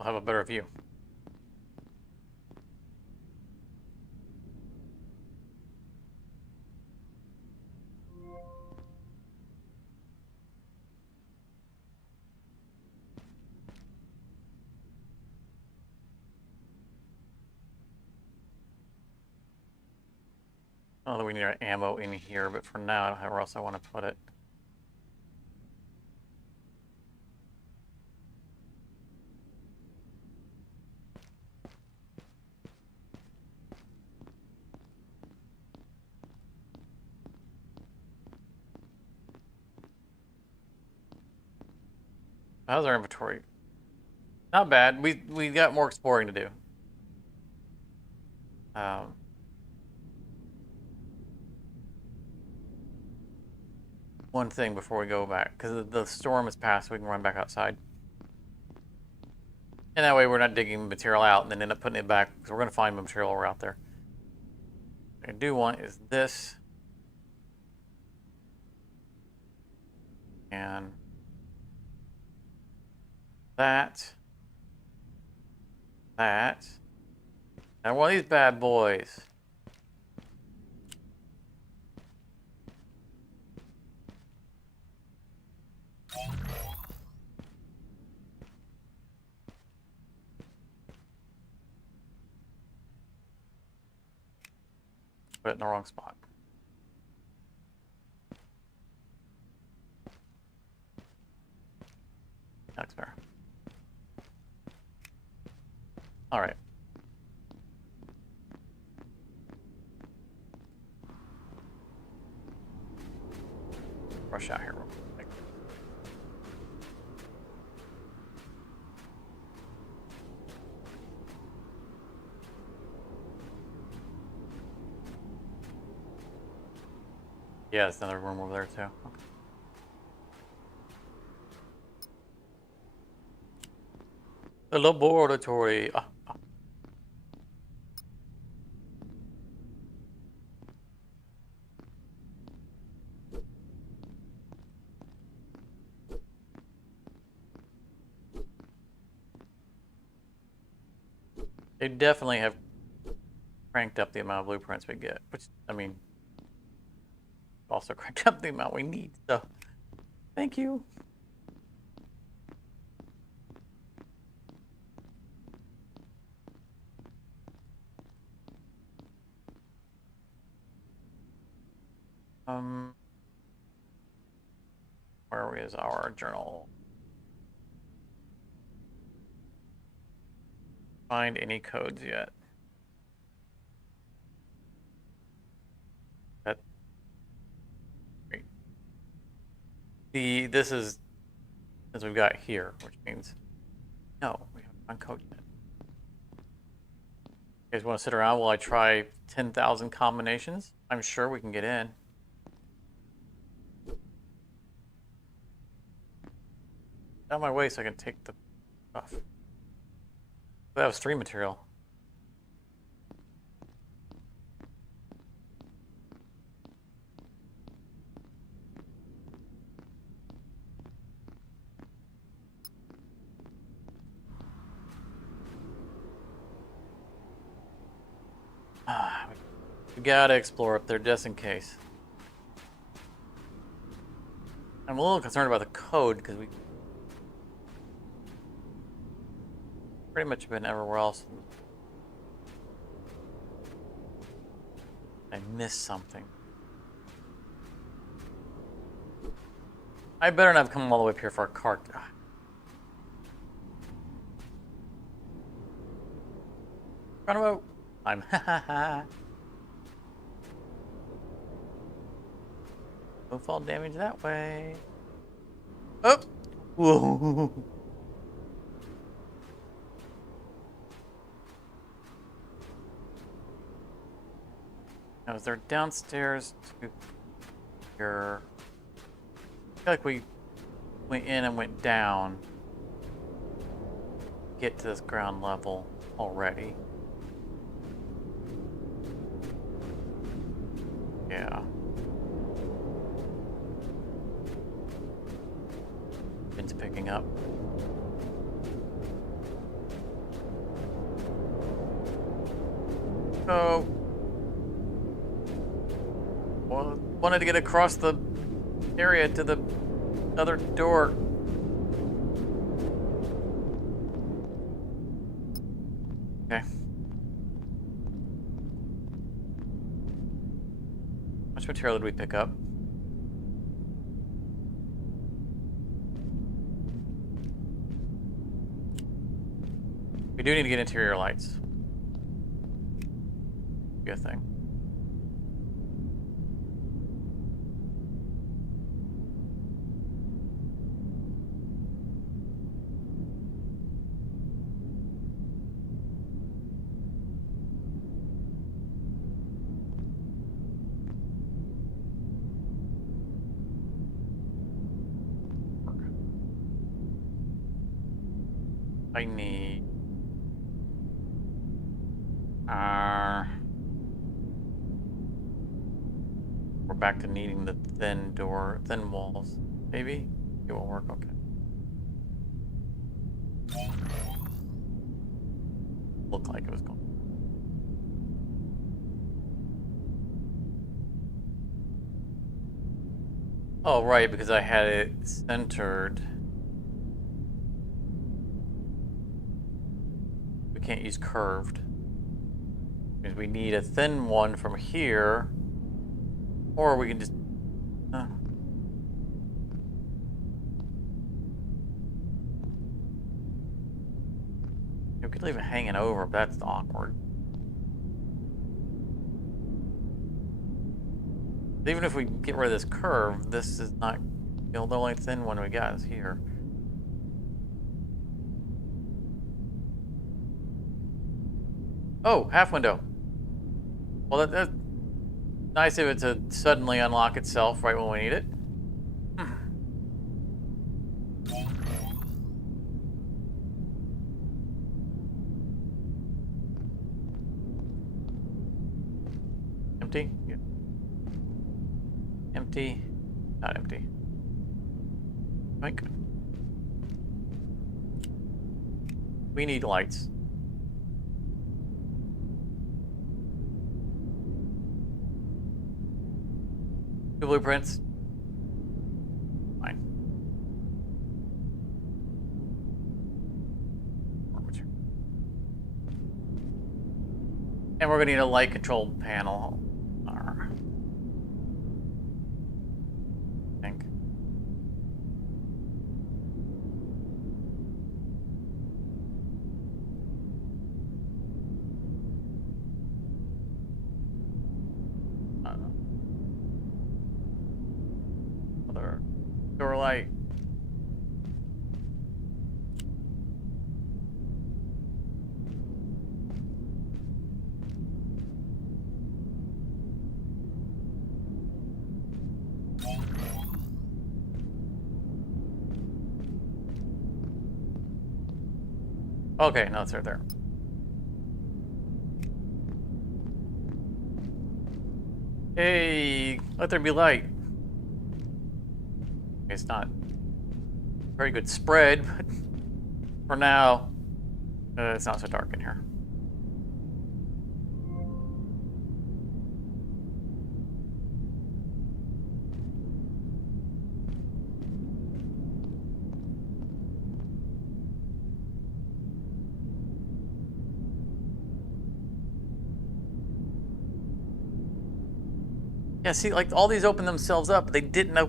I'll have a better view. I don't know that we need our ammo in here, but for now, I don't know where else I want to put it. How's our inventory? Not bad. We got more exploring to do. One thing before we go back, because the storm is past, so we can run back outside. And that way we're not digging material out and then end up putting it back, because we're going to find material while we're out there. What I do want is this. And that. That. And one of these bad boys. Put it in the wrong spot. That's fair. All right. Rush out here real quick. Yeah, there's another room over there too. Okay. The laboratory. They definitely have cranked up the amount of blueprints we get, which, I mean, also cranked up the amount we need, so thank you. Where is our journal? Find any codes yet? That great. This is as we've got here, which means no, we haven't found code yet. You guys want to sit around while I try 10,000 combinations? I'm sure we can get in. Out of my way so I can take the stuff. We have stream material. We gotta explore up there just in case. I'm a little concerned about the code because we pretty much been everywhere else. I missed something. I better not have come all the way up here for a cart. Roundabout. I'm no fall damage that way. Oh! Whoa! Now, is there downstairs to here? I feel like we went in and went down. Get to this ground level already. Yeah. It's picking up. Oh. Well, wanted to get across the area to the other door. Okay. much material did we pick up? We do need to get interior lights. Good thing. I need we're back to needing the thin walls. Maybe it won't work. Okay. Looked like it was going. Oh right, because I had it centered. We can't use curved. Because we need a thin one from here, or we can just. We could leave it hanging over, but that's awkward. Even if we get rid of this curve, this is not. The only thin one we got is here. Oh, half window. Well, that's nice of it to suddenly unlock itself right when we need it. Empty? Yeah. Empty. Not empty. Mike. We need lights. Two blueprints. Fine. And we're gonna need a light control panel. I think. Other door light. Okay, no, it's right there. Hey, let there be light. It's not a very good spread, but for now, it's not so dark in here. Yeah, see, like all these open themselves up, but they didn't know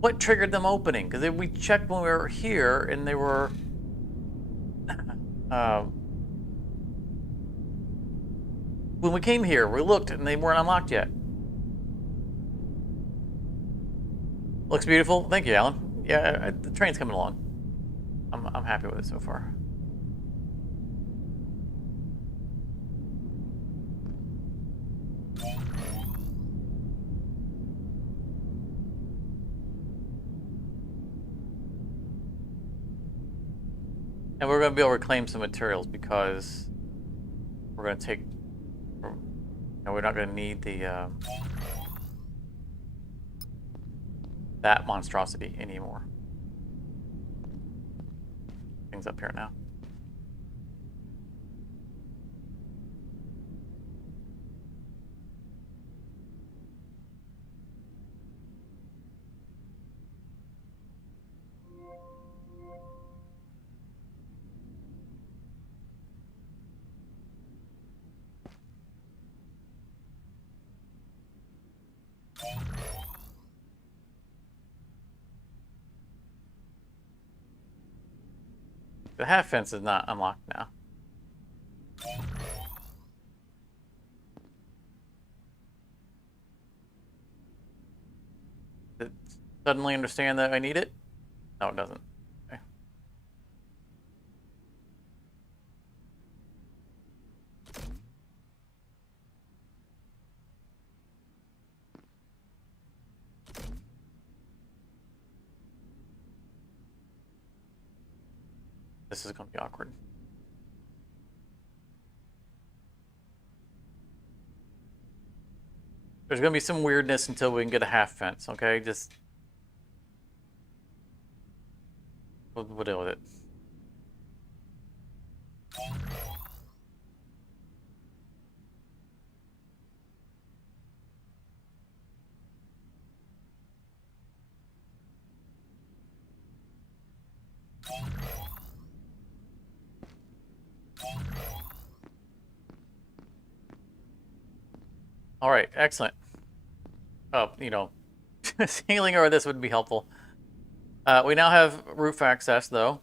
what triggered them opening. Because we checked when we were here, and they were when we came here, we looked and they weren't unlocked yet. Looks beautiful. Thank you, Alan. Yeah, the train's coming along. I'm happy with it so far. And we're going to be able to reclaim some materials because we're going to take. We're not going to need the that monstrosity anymore. Things up here now. The half fence is not unlocked now. Did it suddenly understand that I need it? No, it doesn't. Okay. This is going to be awkward. There's going to be some weirdness until we can get a half fence, okay? Just... we'll deal with it. All right, excellent. Oh, you know, ceiling over this would be helpful. We now have roof access, though.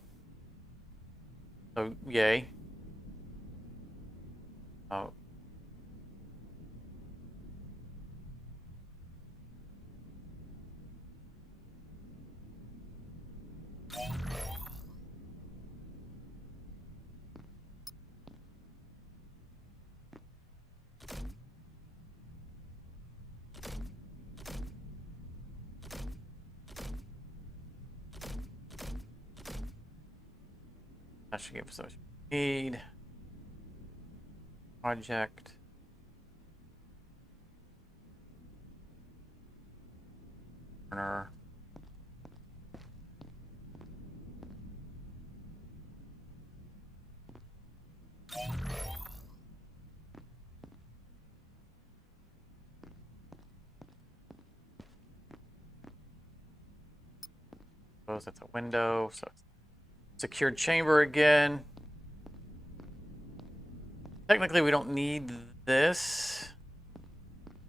So, yay. Oh. That should give us what we need. Project. Corner. Suppose that's a window. So secured chamber again. Technically, we don't need this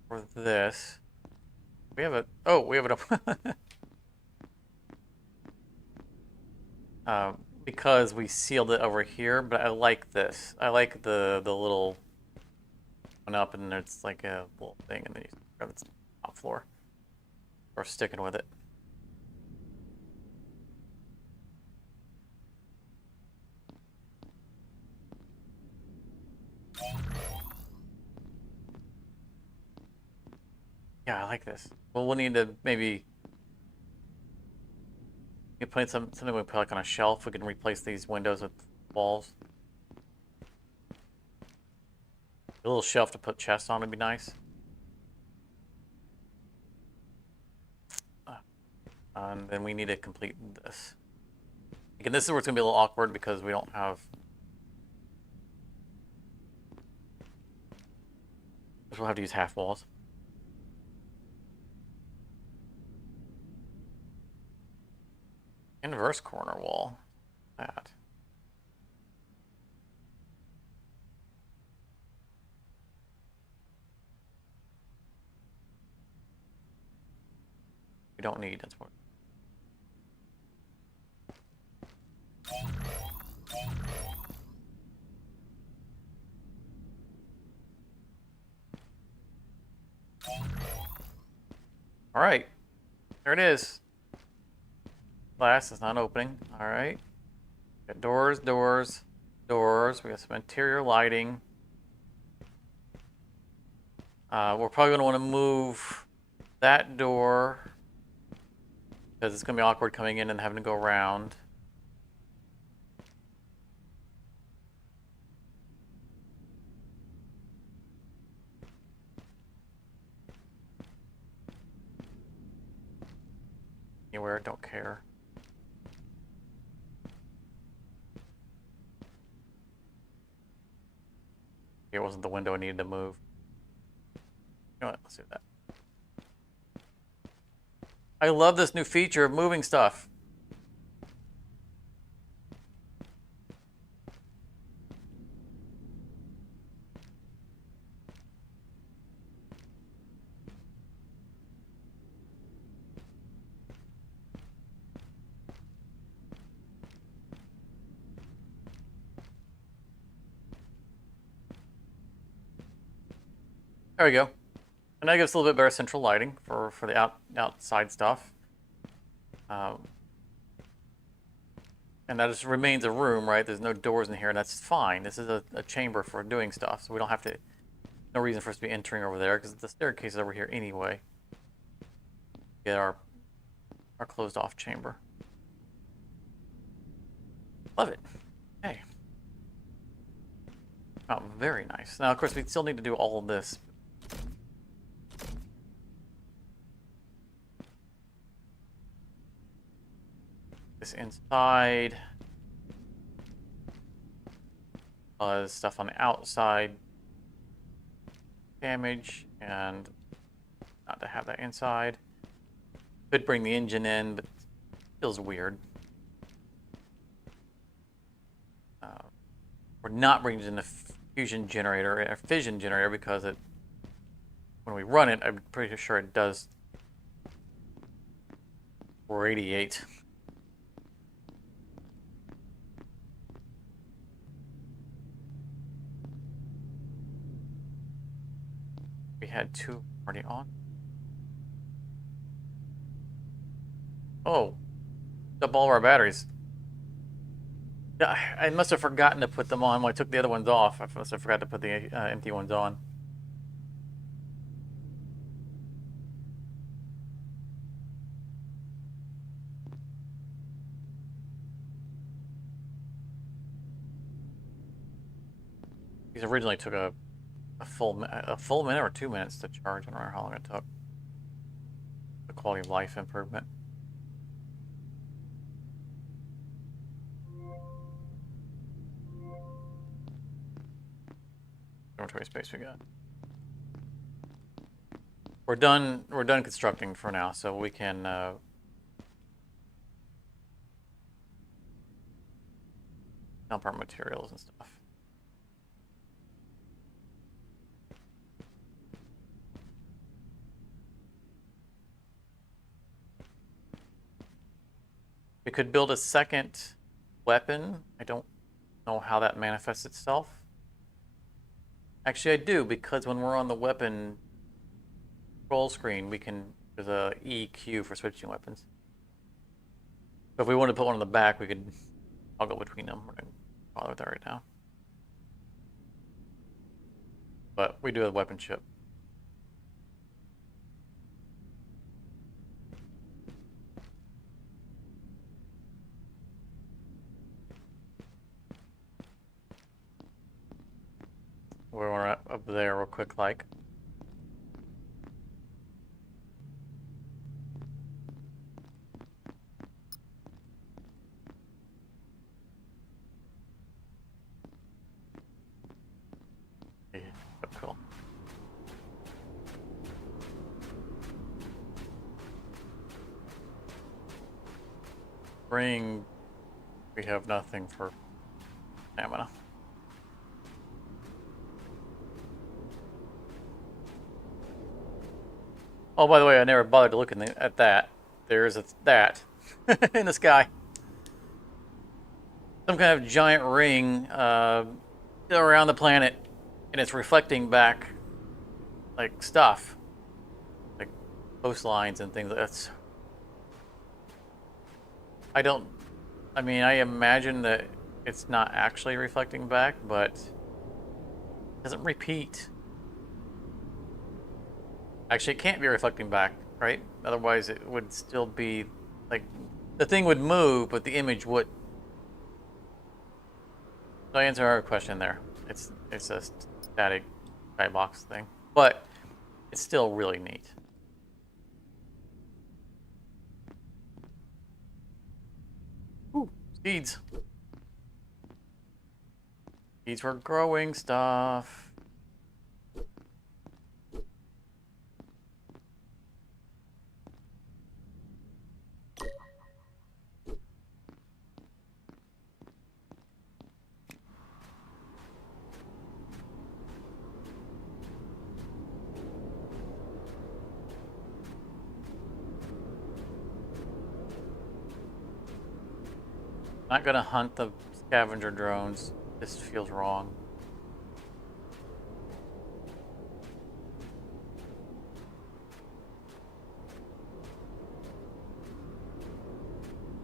or this. We have a... oh, we have it up. Because we sealed it over here, but I like this. I like the little one up, and there's like a little thing, and then you grab the top floor. Or sticking with it. Yeah, I like this. Well, we'll need to maybe... you put something we put like on a shelf. We can replace these windows with walls. A little shelf to put chests on would be nice. And then we need to complete this. Again, this is where it's going to be a little awkward because we don't have... we'll have to use half walls. Inverse corner wall. That. We don't need. That's what. All right. There it is. Glass is not opening. All right. Got doors, doors, doors. We got some interior lighting. We're probably going to want to move that door because it's going to be awkward coming in and having to go around. Anywhere, don't care. It wasn't the window I needed to move. You know what? Let's do that. I love this new feature of moving stuff. There we go. And that gives a little bit better central lighting for the outside stuff. And that just remains a room, right? There's no doors in here, and that's fine. This is a chamber for doing stuff, so we don't have to. No reason for us to be entering over there because the staircase is over here anyway. Get our closed off chamber. Love it. Okay. Oh, very nice. Now, of course, we still need to do all of this. This inside. Stuff on the outside. Damage, and not to have that inside. Could bring the engine in, but it feels weird. We're not bringing in the fusion generator, or fission generator, because when we run it, I'm pretty sure it does radiate. We had two already on. Oh, up all of our batteries. Yeah, I must have forgotten to put them on when I took the other ones off. I must have forgot to put the empty ones on. These originally took a full minute or 2 minutes to charge. I don't remember how long it took. The quality of life improvement. How much space we got? We're done constructing for now, so we can dump our materials and stuff. We could build a second weapon. I don't know how that manifests itself. Actually, I do, because when we're on the weapon control screen, there's a EQ for switching weapons. So if we wanted to put one on the back, we could toggle between them. We're not going to bother with that right now. But we do have a weapon chip. We're up there real quick, like. Yeah, cool. Ring. We have nothing for stamina. Oh, by the way, I never bothered to look at that. There's that in the sky. Some kind of giant ring around the planet, and it's reflecting back like stuff, like coastlines and things like that. I mean, I imagine that it's not actually reflecting back, but it doesn't repeat. Actually, it can't be reflecting back, right? Otherwise, it would still be like the thing would move, but the image would. So I answer our question there. It's a static skybox thing, but it's still really neat. Ooh, seeds. Seeds for growing stuff. Not gonna hunt the scavenger drones. This feels wrong.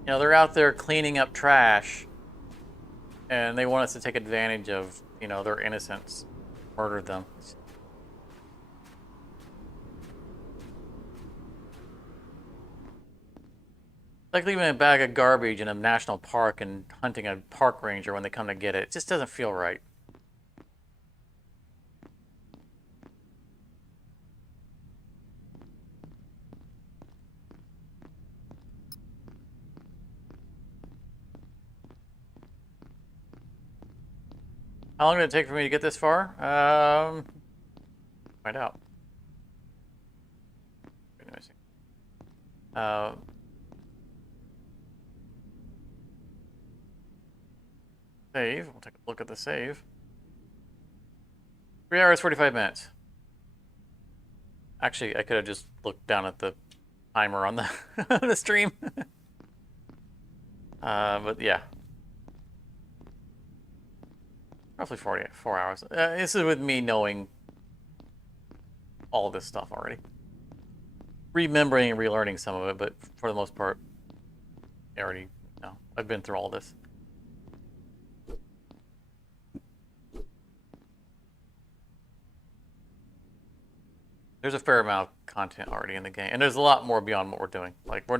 You know, they're out there cleaning up trash, and they want us to take advantage of, you know, their innocence, murder them. Like leaving a bag of garbage in a national park and hunting a park ranger when they come to get it. It just doesn't feel right. How long did it take for me to get this far? Find out. Save. We'll take a look at the save. 3 hours, 45 minutes. Actually, I could have just looked down at the timer on the, on the stream. But yeah. Roughly 4 hours. This is with me knowing all this stuff already. Remembering and relearning some of it, but for the most part, I already know. I've been through all this. There's a fair amount of content already in the game, and there's a lot more beyond what we're doing. Like, we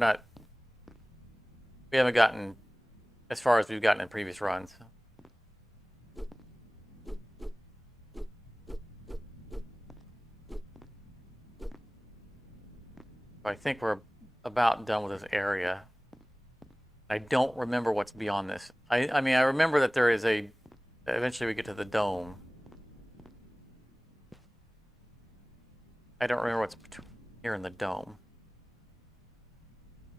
haven't gotten as far as we've gotten in previous runs. I think we're about done with this area. I don't remember what's beyond this. I mean, I remember that there is eventually we get to the dome. I don't remember what's between here in the dome.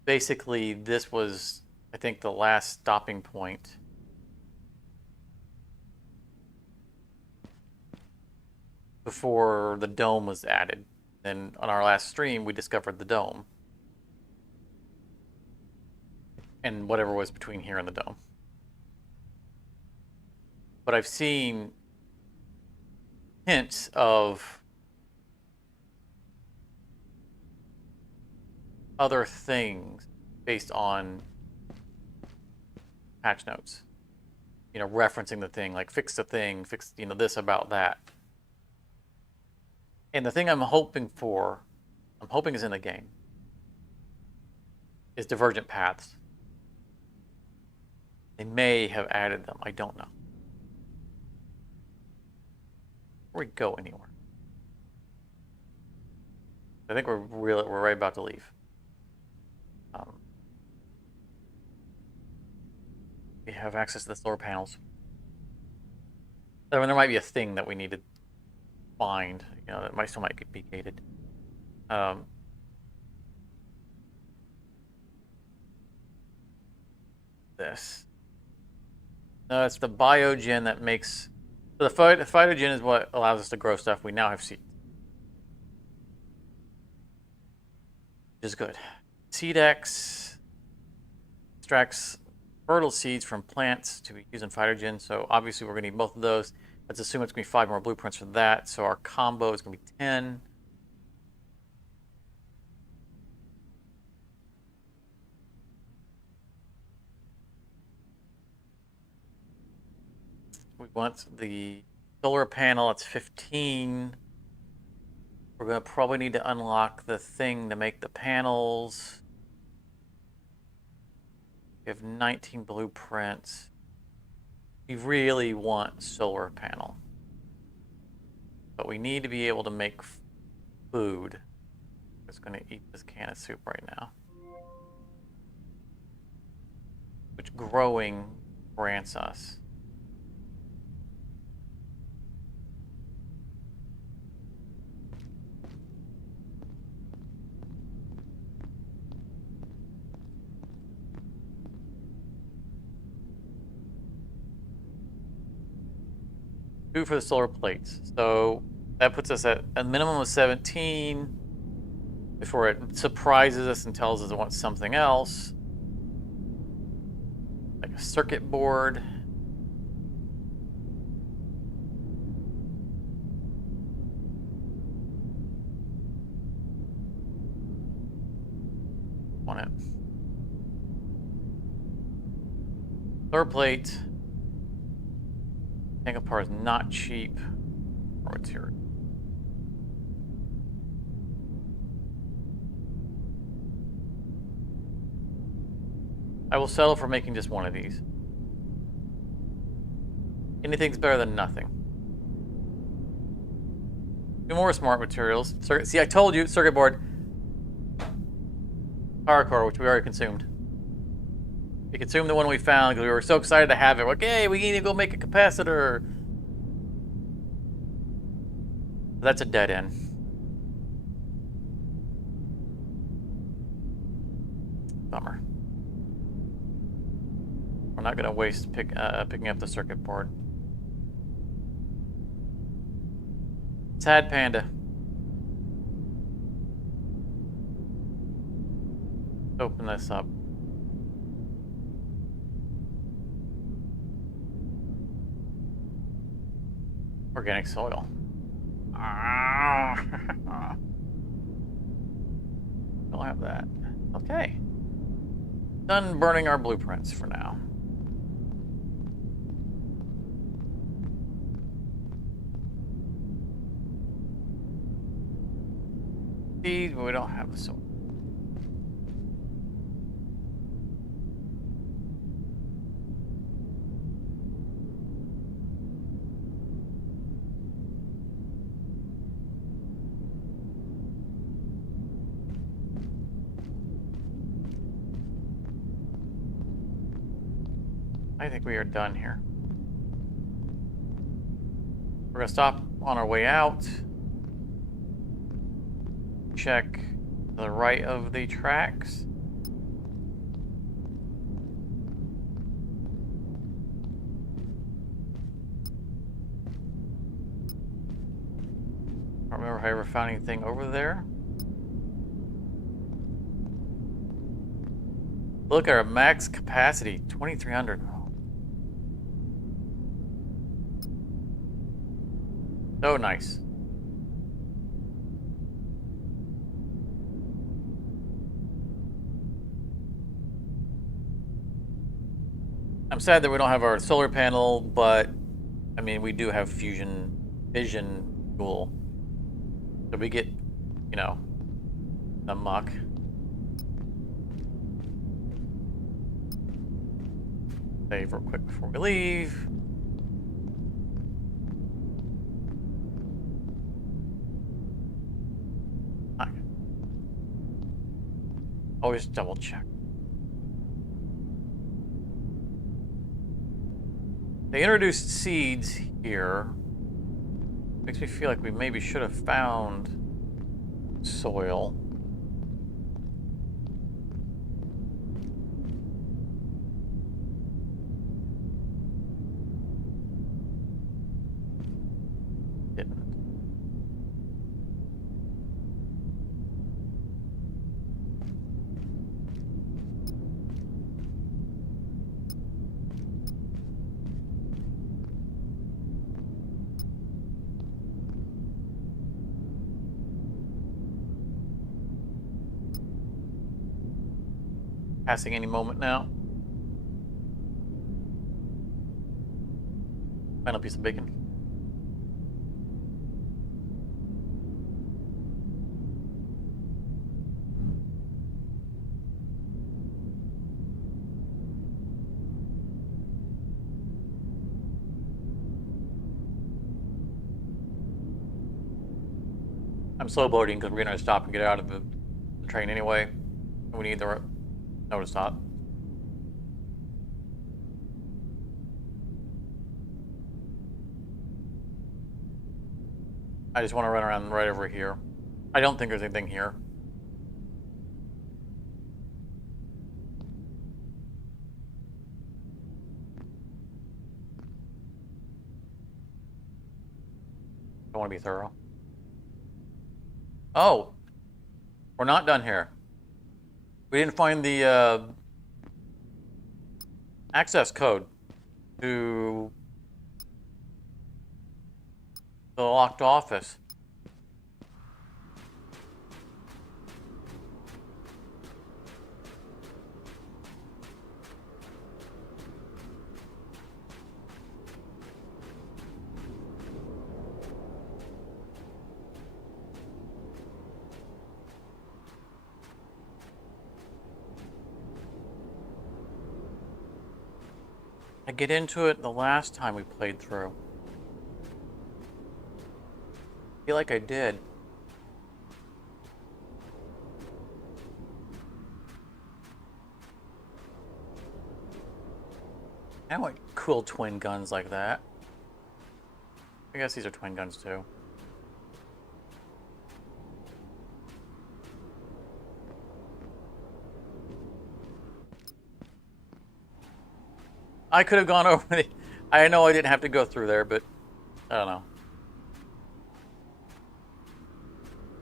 Basically, this was, I think, the last stopping point. Before the dome was added. And on our last stream, we discovered the dome. And whatever was between here and the dome. But I've seen hints of other things based on patch notes. You know, referencing the thing, like fix the thing, fix, you know, this about that. And the thing I'm hoping is in the game, is divergent paths. They may have added them. I don't know. Before we go anywhere, I think we're right about to leave. We have access to the solar panels. I mean, there might be a thing that we need to find. You know, that still might be gated. This. No, it's the biogen that makes... So the phytogen is what allows us to grow stuff. We now have seeds. Which is good. Seedex extracts fertile seeds from plants to be used in phytogen. So obviously we're going to need both of those. Let's assume it's going to be 5 more blueprints for that. So our combo is going to be 10. We want the solar panel, it's 15. We're going to probably need to unlock the thing to make the panels. We have 19 blueprints. We really want solar panel. But we need to be able to make food. I'm just going to eat this can of soup right now. Which growing grants us. For the solar plates. So that puts us at a minimum of 17 before it surprises us and tells us it wants something else. Like a circuit board. Want it. Door plate. Tank apart is not cheap. Or material. I will settle for making just one of these. Anything's better than nothing. 2 more smart materials. See, I told you, circuit board. Power core, which we already consumed. We consumed the one we found because we were so excited to have it. We're like, hey, we need to go make a capacitor. That's a dead end. Bummer. We're not going to waste picking up the circuit board. Sad panda. Open this up. Organic soil. Don't have that. Okay. Done burning our blueprints for now. Seeds, but we don't have the soil. I think we are done here. We're gonna stop on our way out. Check to the right of the tracks. I don't remember if I ever found anything over there. Look at our max capacity, 2,300. So nice. I'm sad that we don't have our solar panel, but I mean, we do have fusion vision tool. So we get, you know, the muck. Save real quick before we leave. Always double check. They introduced seeds here. Makes me feel like we maybe should have found soil. Didn't. Passing any moment now. Final piece of bacon. I'm slow boating because we're gonna stop and get out of the train anyway. We need the no to stop. I just want to run around right over here. I don't think there's anything here. I want to be thorough. Oh, we're not done here. We didn't find the access code to the locked office. I get into it the last time we played through. I feel like I did. I want cool twin guns like that. I guess these are twin guns too. I could have gone over the... I know I didn't have to go through there, but I don't know.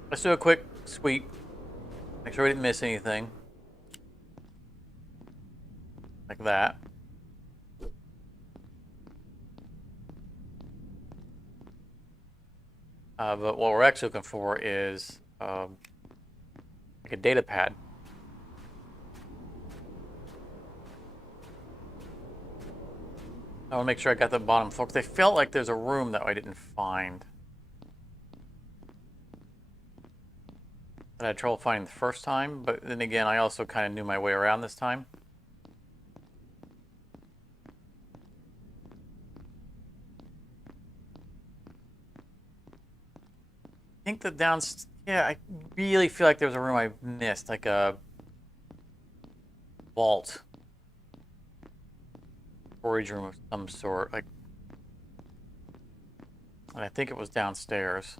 Let's do a quick sweep. Make sure we didn't miss anything. Like that. But what we're actually looking for is like a data pad. I want to make sure I got the bottom floor, because I felt like there's a room that I didn't find. That I had trouble finding the first time, but then again, I also kind of knew my way around this time. I think the yeah, I really feel like there was a room I missed, like a vault. Storage room of some sort, like, and I think it was downstairs.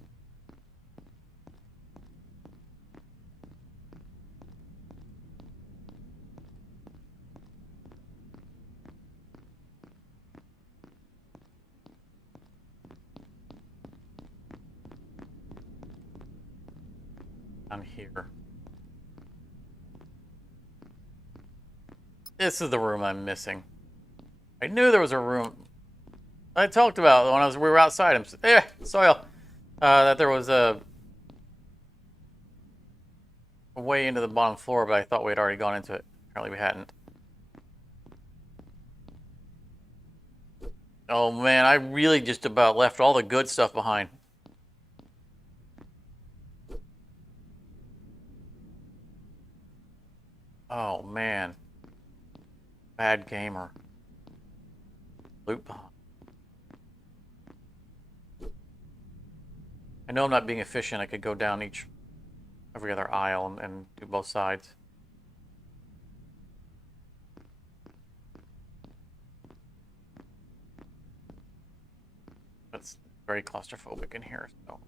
Down here. This is the room I'm missing. I knew there was a room. I talked about when we were outside. Soil. That there was a way into the bottom floor, but I thought we had already gone into it. Apparently, we hadn't. Oh man, I really just about left all the good stuff behind. Oh man, bad gamer. Loot behind. I know I'm not being efficient. I could go down every other aisle and do both sides. It's very claustrophobic in here, so.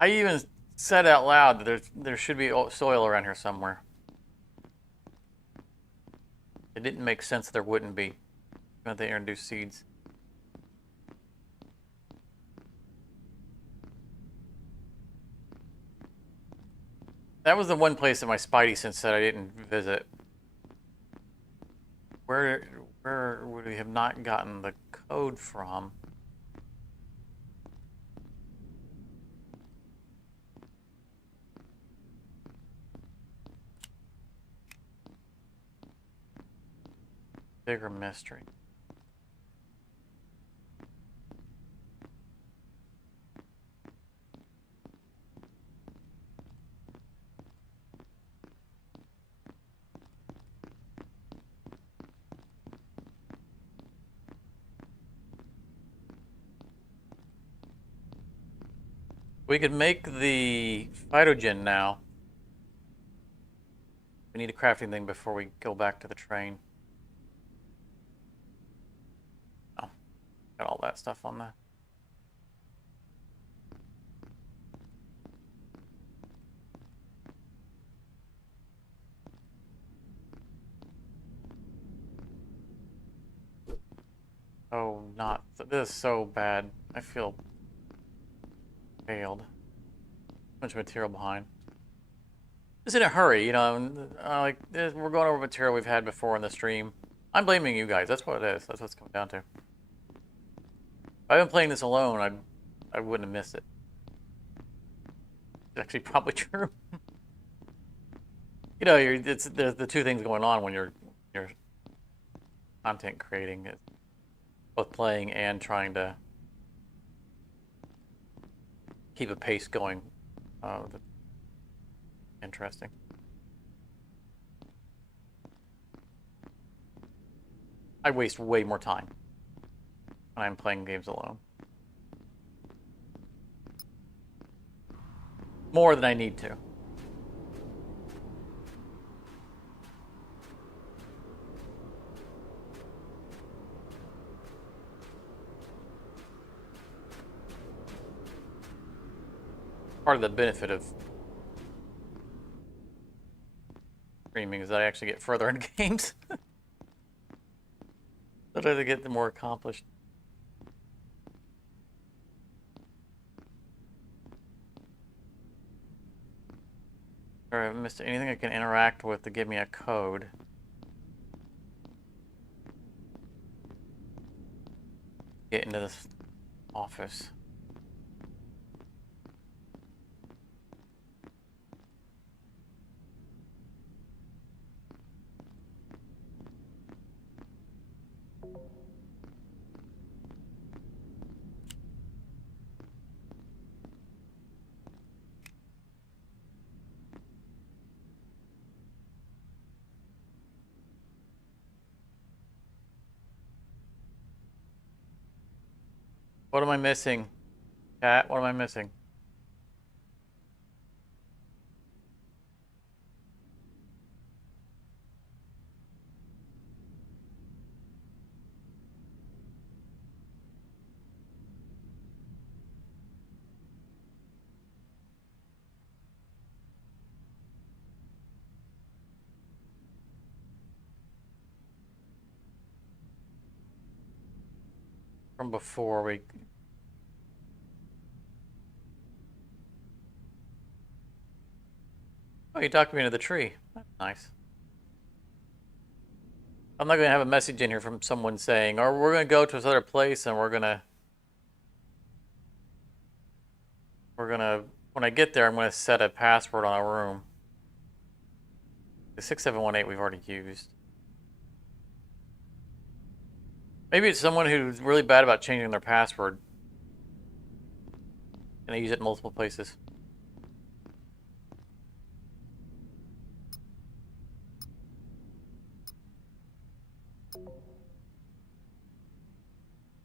I even said out loud that there should be soil around here somewhere. It didn't make sense there wouldn't be. When they introduced seeds. That was the one place that my spidey sense said I didn't visit. Where would we have not gotten the code from? Bigger mystery. We could make the phytogen now. We need a crafting thing before we go back to the train. Oh, got all that stuff on there. Oh, not this is so bad. I feel failed. Bunch of material behind. Just in a hurry, you know. Like we're going over material we've had before in the stream. I'm blaming you guys. That's what it is. That's what it's coming down to. If I've been playing this alone, I wouldn't have missed it. It's actually probably true. You know, there's the two things going on when you're content creating. It's both playing and trying to keep a pace going. Interesting. I waste way more time when I'm playing games alone. More than I need to. Part of the benefit of streaming is that I actually get further in games. So that I get more accomplished. Or I missed anything I can interact with to give me a code. Get into this office. What am I missing? Chat, what am I missing? From before we... Oh, you talked me into the tree. That's nice. I'm not going to have a message in here from someone saying, or we're going to go to this other place and we're going to, when I get there, I'm going to set a password on a room. The 6718 we've already used. Maybe it's someone who's really bad about changing their password. And they use it in multiple places.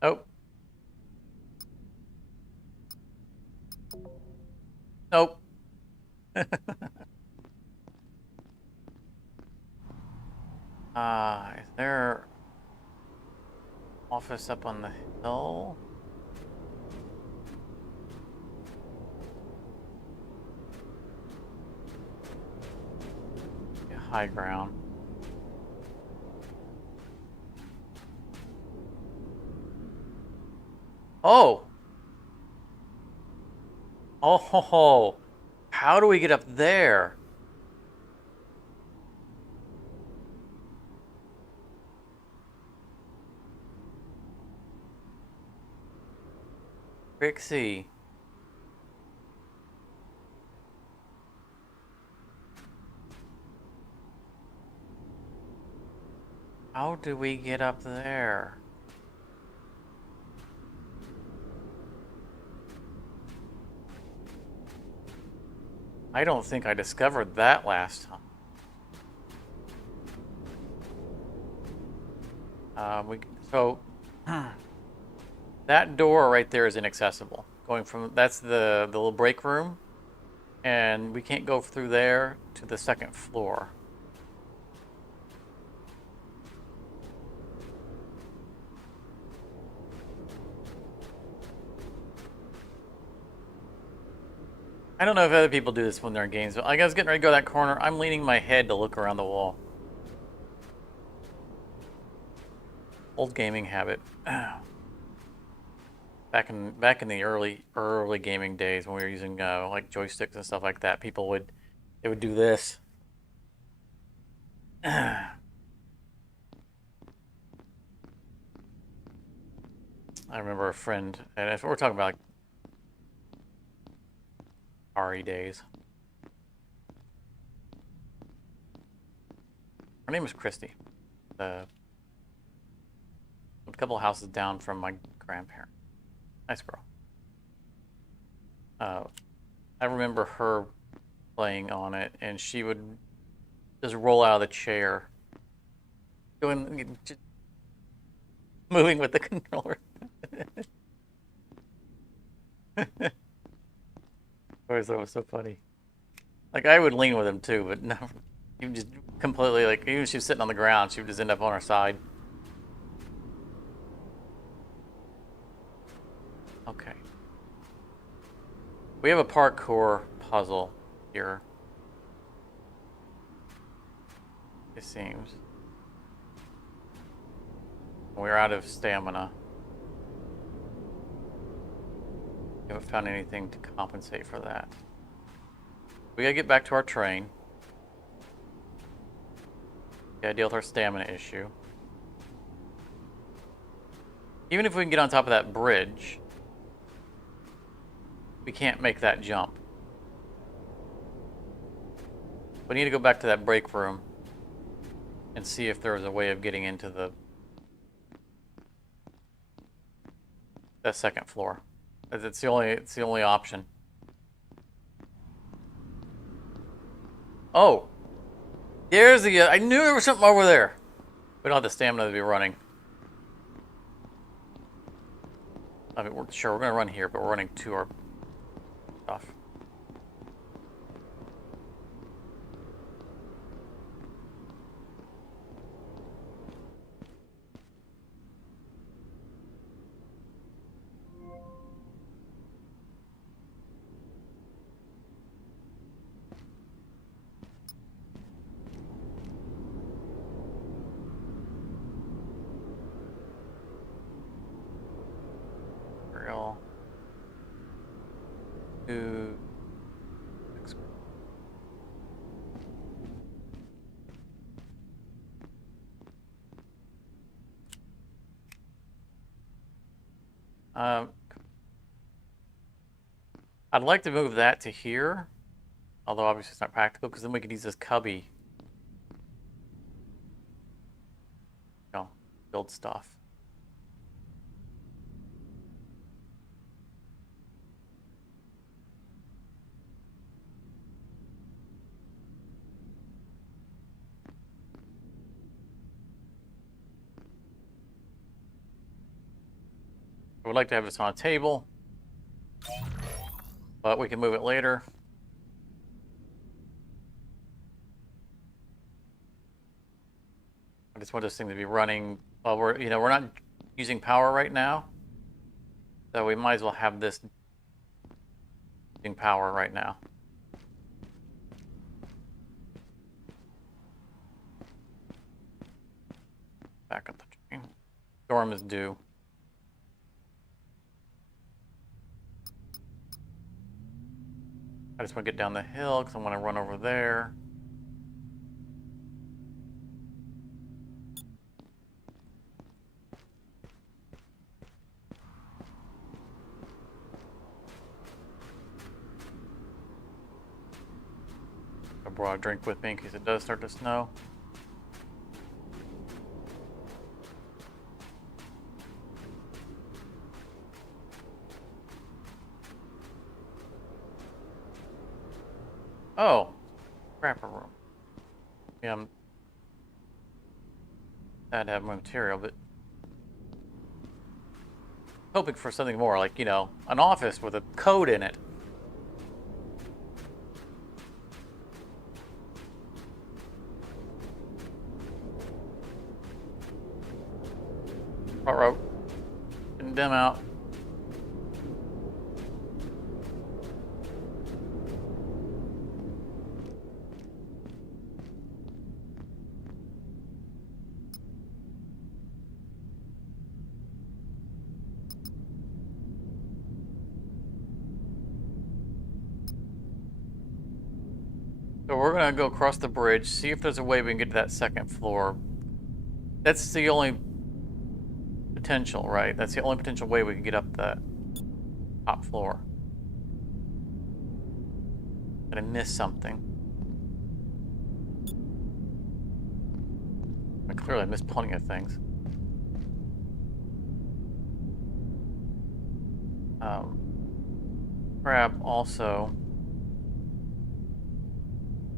Oh. Nope. Is there office up on the hill? Yeah, high ground. Oh! Oh, how do we get up there? Trixie. How do we get up there? I don't think I discovered that last time. So that door right there is inaccessible. Going from, that's the little break room, and we can't go through there to the second floor. I don't know if other people do this when they're in games, but I was getting ready to go that corner. I'm leaning my head to look around the wall. Old gaming habit. Back in the early gaming days when we were using like joysticks and stuff like that, they would do this. I remember a friend, and if we're talking about like RE days. Her name was Christy. A couple houses down from my grandparents. Nice girl. I remember her playing on it, and she would just roll out of the chair, moving with the controller. Always thought it was so funny. Like I would lean with him too, but no, you just completely like even if she was sitting on the ground, she would just end up on her side. Okay. We have a parkour puzzle here. It seems. We're out of stamina. We haven't found anything to compensate for that. We gotta get back to our train. We gotta deal with our stamina issue. Even if we can get on top of that bridge, we can't make that jump. We need to go back to that break room and see if there is a way of getting into the second floor. It's the only option. Oh, there's the. I knew there was something over there. We don't have the stamina to be running. I mean, we're gonna run here, but we're running to our stuff. Real. To. I'd like to move that to here, although obviously it's not practical because then we could use this cubby. You know, build stuff. I would like to have this on a table, but we can move it later. I just want this thing to be running while we're not using power right now, so we might as well have this using power right now. Back up the train. Storm is due. I just want to get down the hill because I want to run over there. I brought a drink with me in case it does start to snow. Oh, scrapper room. Yeah, I'm sad to have my material, but hoping for something more, like, an office with a code in it. Alright, and dim out. So we're gonna go across the bridge, see if there's a way we can get to that second floor. That's the only potential, right? That's the only potential way we can get up that top floor. Did I miss something? I clearly missed plenty of things. Grab also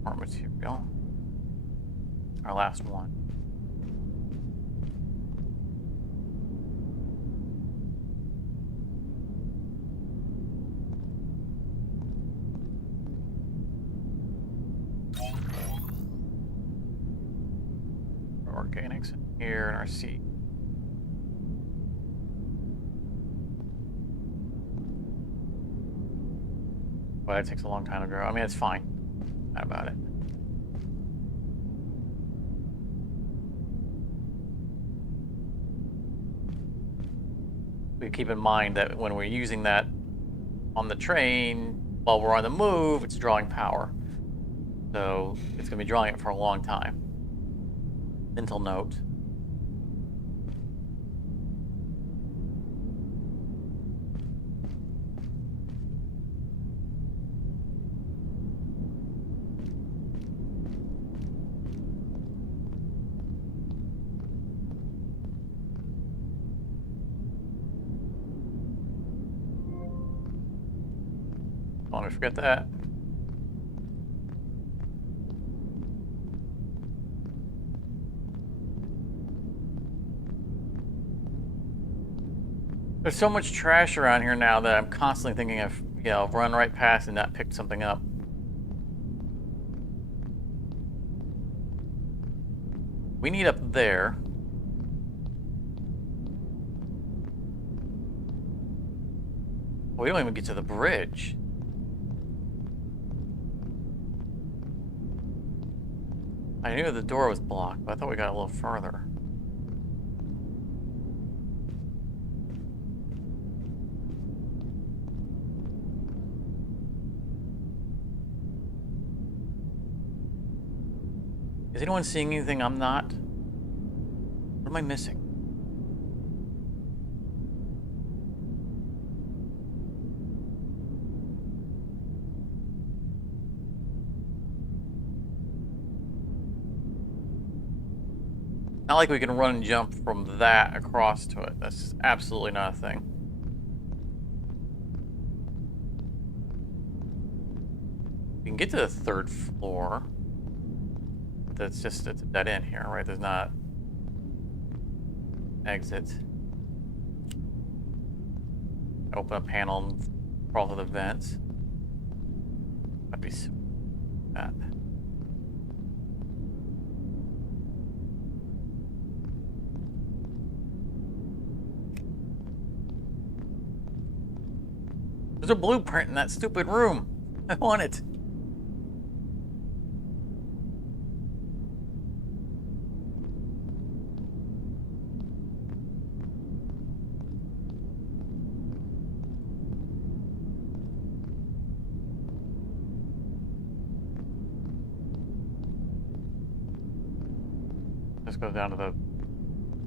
more material. Our last one. Okay, next here in our seat. But it takes a long time to grow. I mean, it's fine. Not about it. We keep in mind that when we're using that on the train, while we're on the move, it's drawing power. So it's going to be drawing it for a long time. Mental note. Don't want to forget that. There's so much trash around here now that I'm constantly thinking of, run right past and not pick something up. We need up there. We don't even get to the bridge. I knew the door was blocked, but I thought we got a little further. Is anyone seeing anything I'm not? What am I missing? Not like we can run and jump from that across to it. That's absolutely not a thing. We can get to the 3rd floor. But it's a dead end here, right? There's not exit. Open a panel and crawl to the vents. That'd be that. There's a blueprint in that stupid room. I want it. Let's go down to the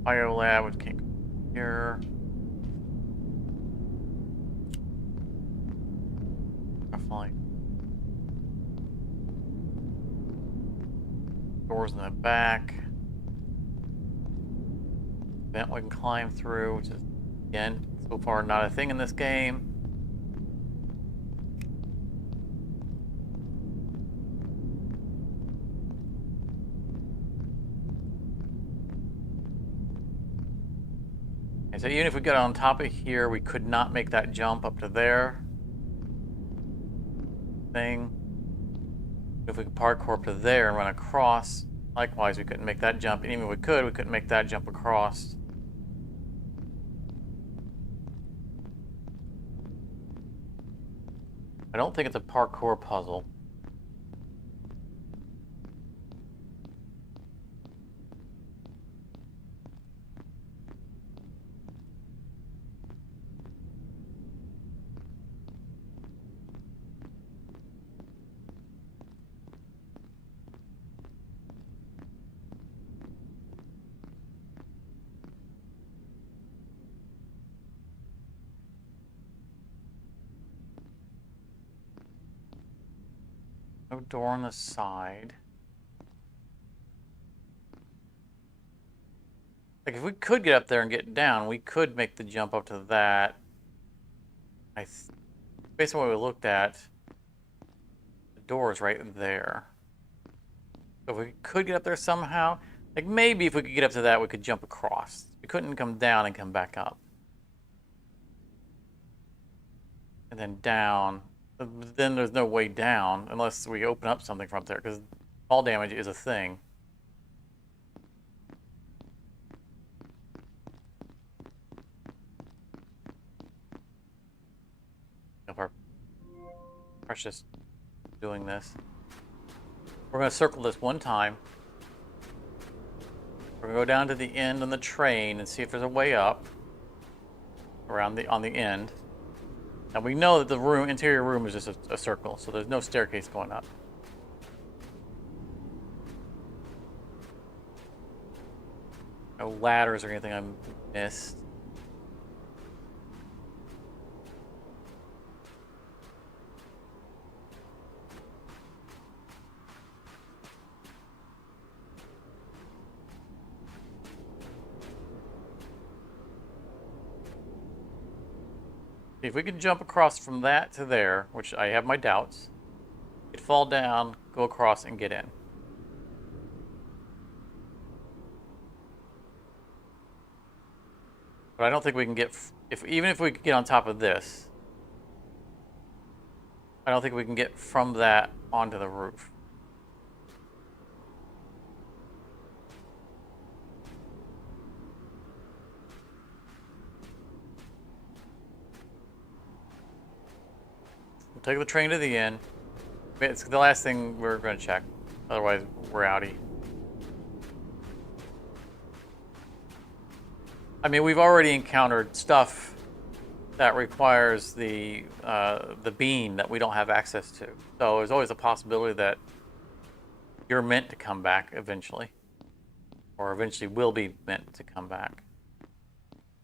bio lab, which can't go here. Definitely. Doors in the back. Vent we can climb through, which is, again, so far not a thing in this game. So even if we got on top of here, we could not make that jump up to there. Thing. If we could parkour up to there and run across, likewise, we couldn't make that jump. And even if we couldn't make that jump across. I don't think it's a parkour puzzle. No door on the side. Like, if we could get up there and get down, we could make the jump up to that. Based on what we looked at, the door is right there. So if we could get up there somehow, like maybe if we could get up to that, we could jump across. We couldn't come down and come back up. And then down. Then there's no way down unless we open up something from there, because fall damage is a thing. precious doing this. We're going to circle this one time. We're going to go down to the end on the train and see if there's a way up around on the end. And we know that the interior room is just a circle, so there's no staircase going up. No ladders or anything I missed. If we can jump across from that to there, which I have my doubts, it'd fall down, go across, and get in. But I don't think we can get, even if we could get on top of this, I don't think we can get from that onto the roof. We'll take the train to the end. It's the last thing we're going to check. Otherwise, we're outie. I mean, we've already encountered stuff that requires the beam that we don't have access to. So there's always a possibility that you're meant to come back eventually, or eventually will be meant to come back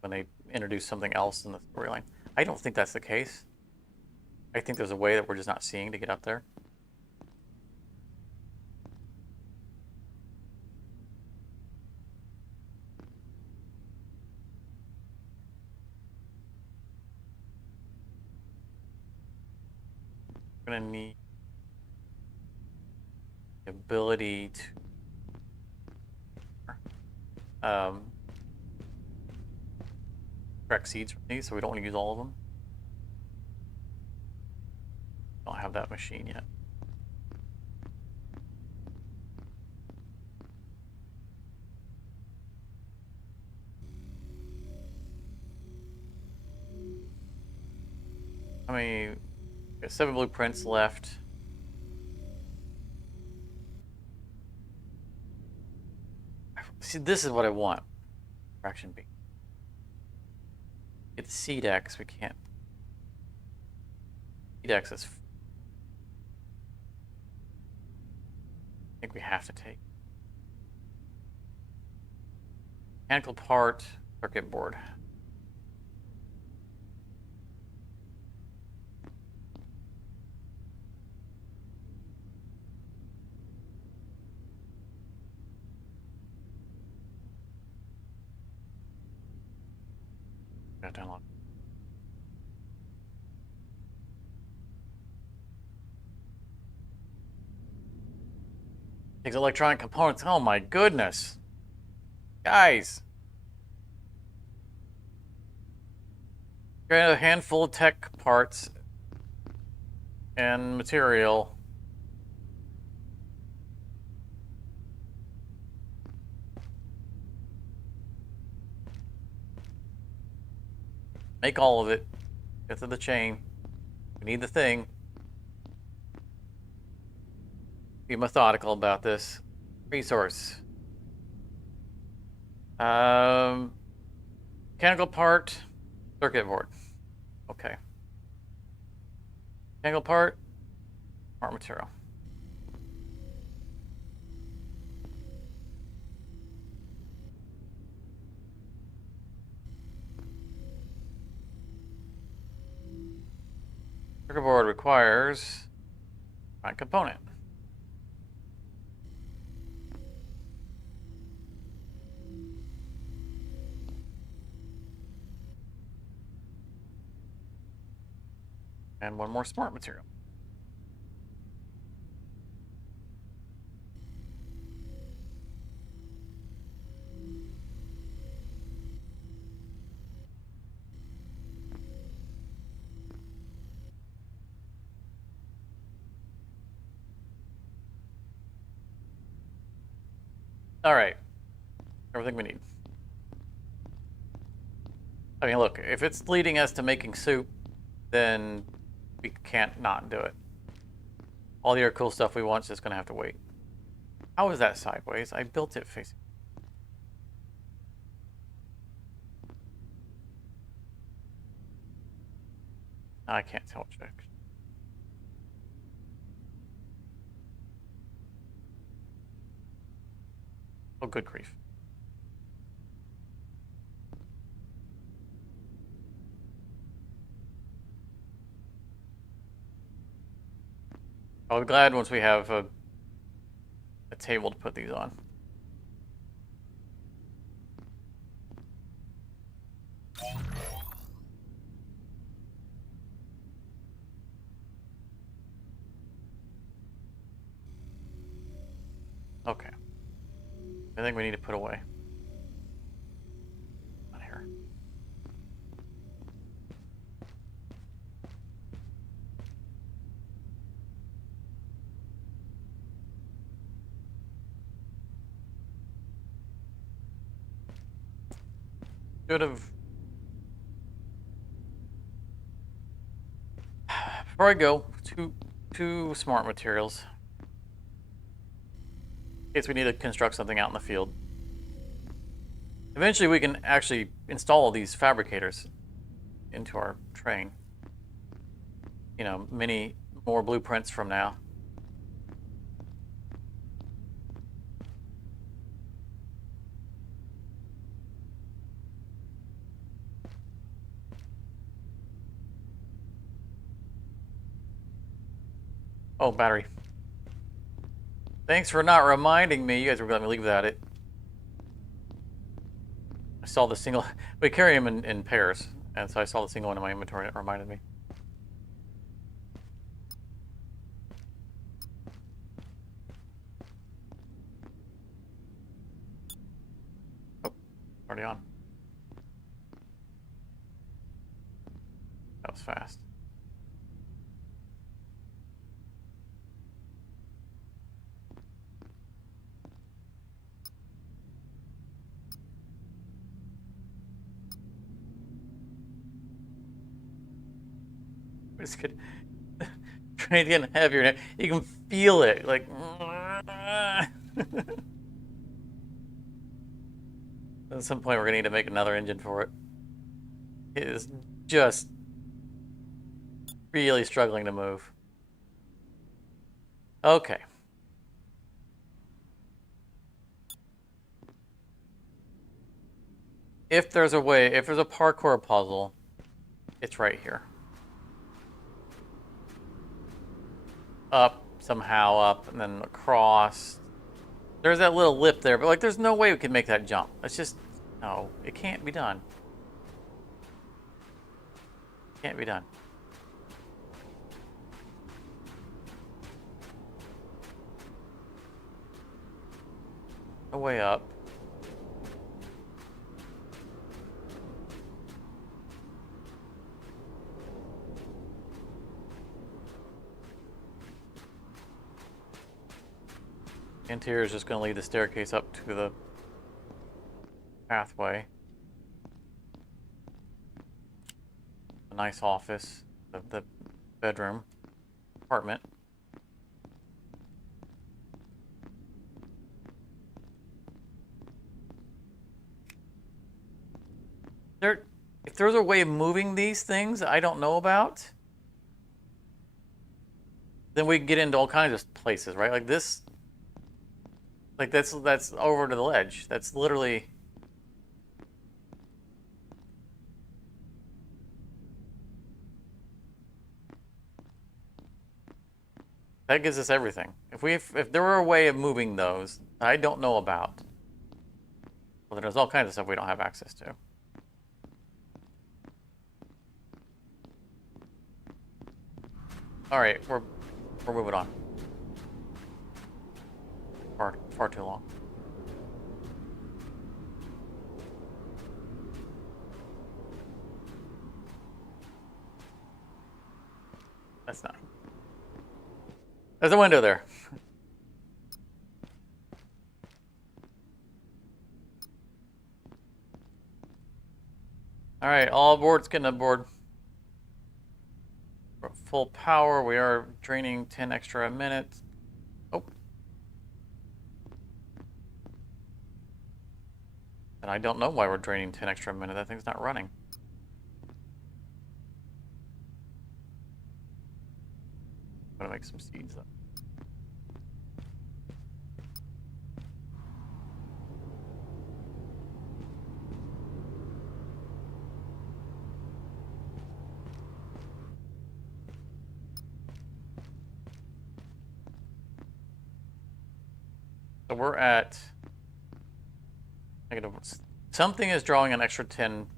when they introduce something else in the storyline. I don't think that's the case. I think there's a way that we're just not seeing to get up there. We're gonna need the ability to extract seeds from these, so we don't want to use all of them. Don't have that machine yet. How many? Got 7 blueprints left. See, this is what I want. Fraction B. Get the C-Dex, we can't. C-Dex is. I think we have to take. Mechanical part, circuit board. Gotta download. Takes electronic components. Oh my goodness. Guys. Got a handful of tech parts and material. Make all of it. Get to the chain. We need the thing. Be methodical about this. Resource. Mechanical part, circuit board. Okay. Mechanical part, part material. Circuit board requires a component. And one more smart material. All right, everything we need. I mean, look, if it's leading us to making soup, then we can't not do it. All the other cool stuff we want is just gonna have to wait. How is that sideways? I built it facing. I can't tell which direction. Oh, good grief. I'll be glad once we have a table to put these on. Okay. I think we need to put away. Not here. Should have. Before I go, two smart materials. In case we need to construct something out in the field. Eventually we can actually install these fabricators into our train. You know, many more blueprints from now. Oh, battery. Thanks for not reminding me. You guys were going to leave without it. I saw the single. We carry them in pairs, and so I saw the single one in my inventory. It reminded me. Oh, already on. That was fast. It's good. Train's getting heavier now. You can feel it, like. At some point, we're gonna need to make another engine for it. It is just really struggling to move. Okay. If there's a way, if there's a parkour puzzle, it's right here. Up, somehow up, and then across. There's that little lip there, but like there's no way we can make that jump. It's just, no, it can't be done. Can't be done. No way up. Interior is just going to lead the staircase up to the pathway. A nice office, the bedroom, apartment. If there's a way of moving these things I don't know about, then we can get into all kinds of places, right? Like this. Like that's over to the ledge. That's literally. That gives us everything. If there were a way of moving those I don't know about, well, there's all kinds of stuff we don't have access to. All right, we're moving on. Far too long. That's not. There's a window there. All right, all aboard. It's getting aboard. We're at full power. We are draining 10 extra a minute. Oh. And I don't know why we're draining 10 extra a minute. That thing's not running. I'm gonna make some seeds though. So we're at negative. Something is drawing an extra 10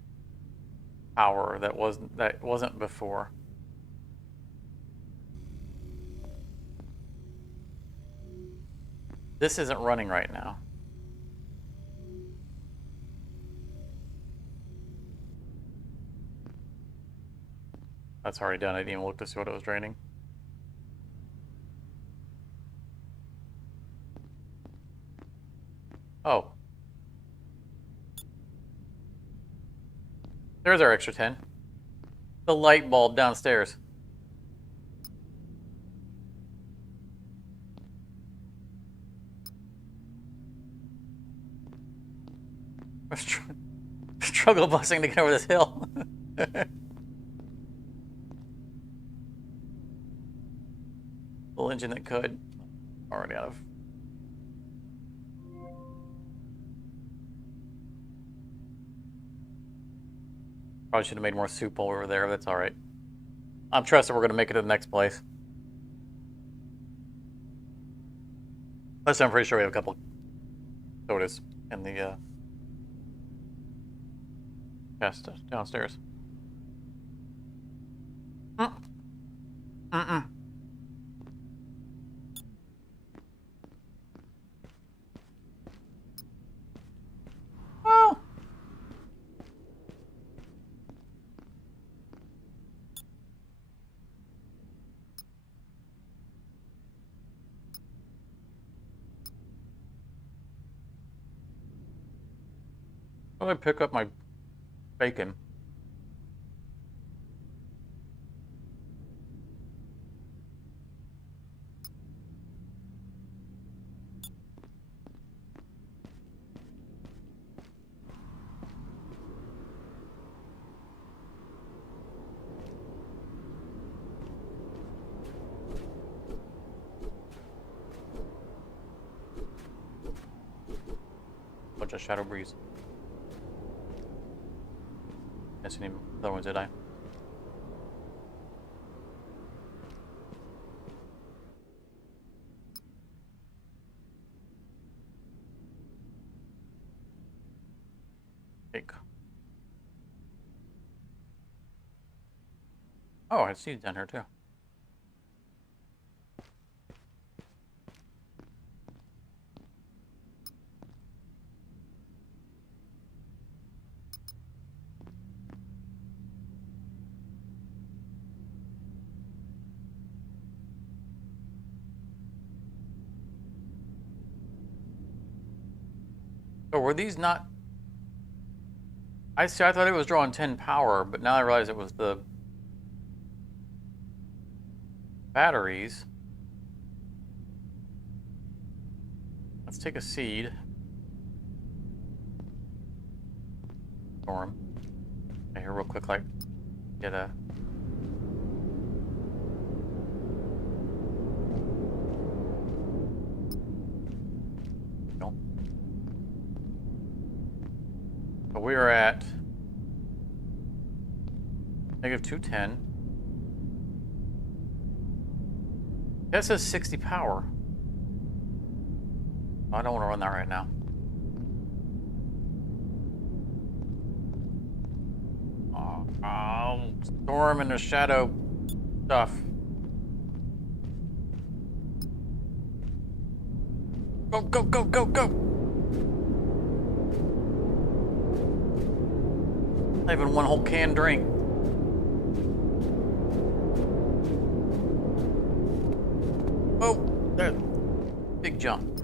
power that wasn't before. This isn't running right now. That's already done. I didn't even look to see what it was draining. Oh. There's our extra 10. The light bulb downstairs. Struggle busing to get over this hill. Little engine that could. Already out of. Probably should have made more soup while we were there. That's all right. I'm trusting we're going to make it to the next place. Plus, I'm pretty sure we have a couple sodas in the chest downstairs. Well. How do I pick up my bacon? Bunch of shadow breeze. Missing any other ones, did I? Cake. Oh, I had seeds down here too. Oh, were these not? I see. I thought it was drawing 10 power, but now I realize it was the batteries. Let's take a seed. Storm. Okay, here real quick, like get a. So we are at negative 210. That says 60 power. I don't want to run that right now. Oh, storm and the shadow stuff. Go, go, go, go, go! Not even one whole canned drink. Oh, there. Big jump.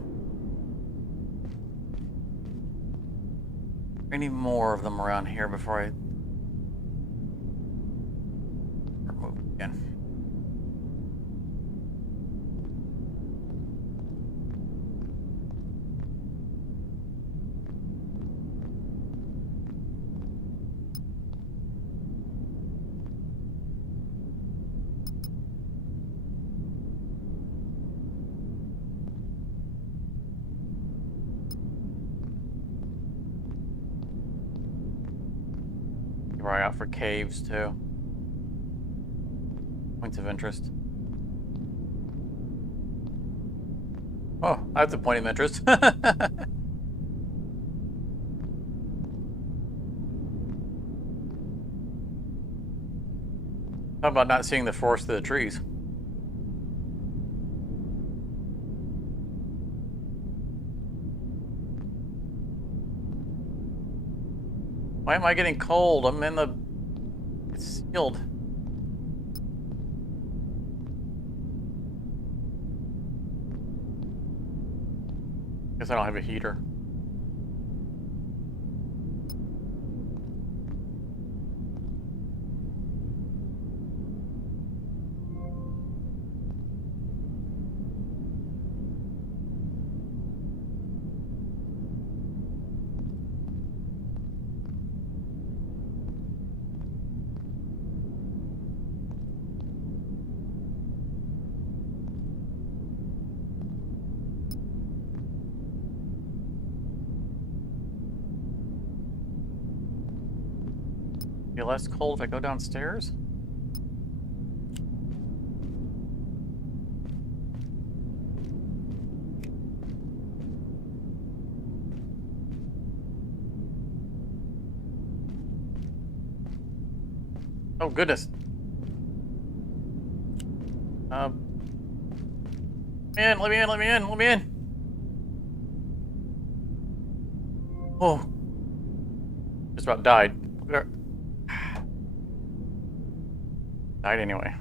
Any more of them around here before I remove again? Keep our eye out for caves too. Points of interest. Oh, that's a point of interest. How about not seeing the forest of the trees? Why am I getting cold? I'm in the... It's sealed. Guess I don't have a heater. Be less cold if I go downstairs? Oh, goodness. Let me in, let me in, let me in. Oh. Just about died. Died anyway.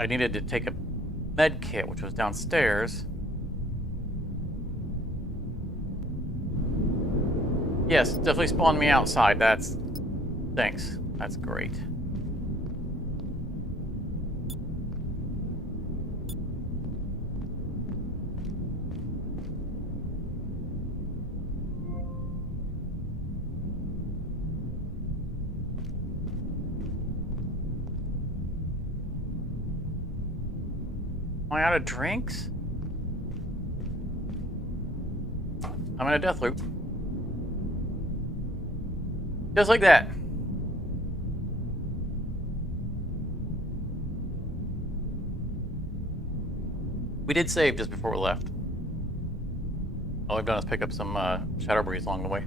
I needed to take a med kit, which was downstairs. Yes, definitely spawned me outside. That's... Thanks. That's great. Am I out of drinks? I'm in a death loop. Just like that. We did save just before we left. All we've done is pick up some shadow breeze along the way.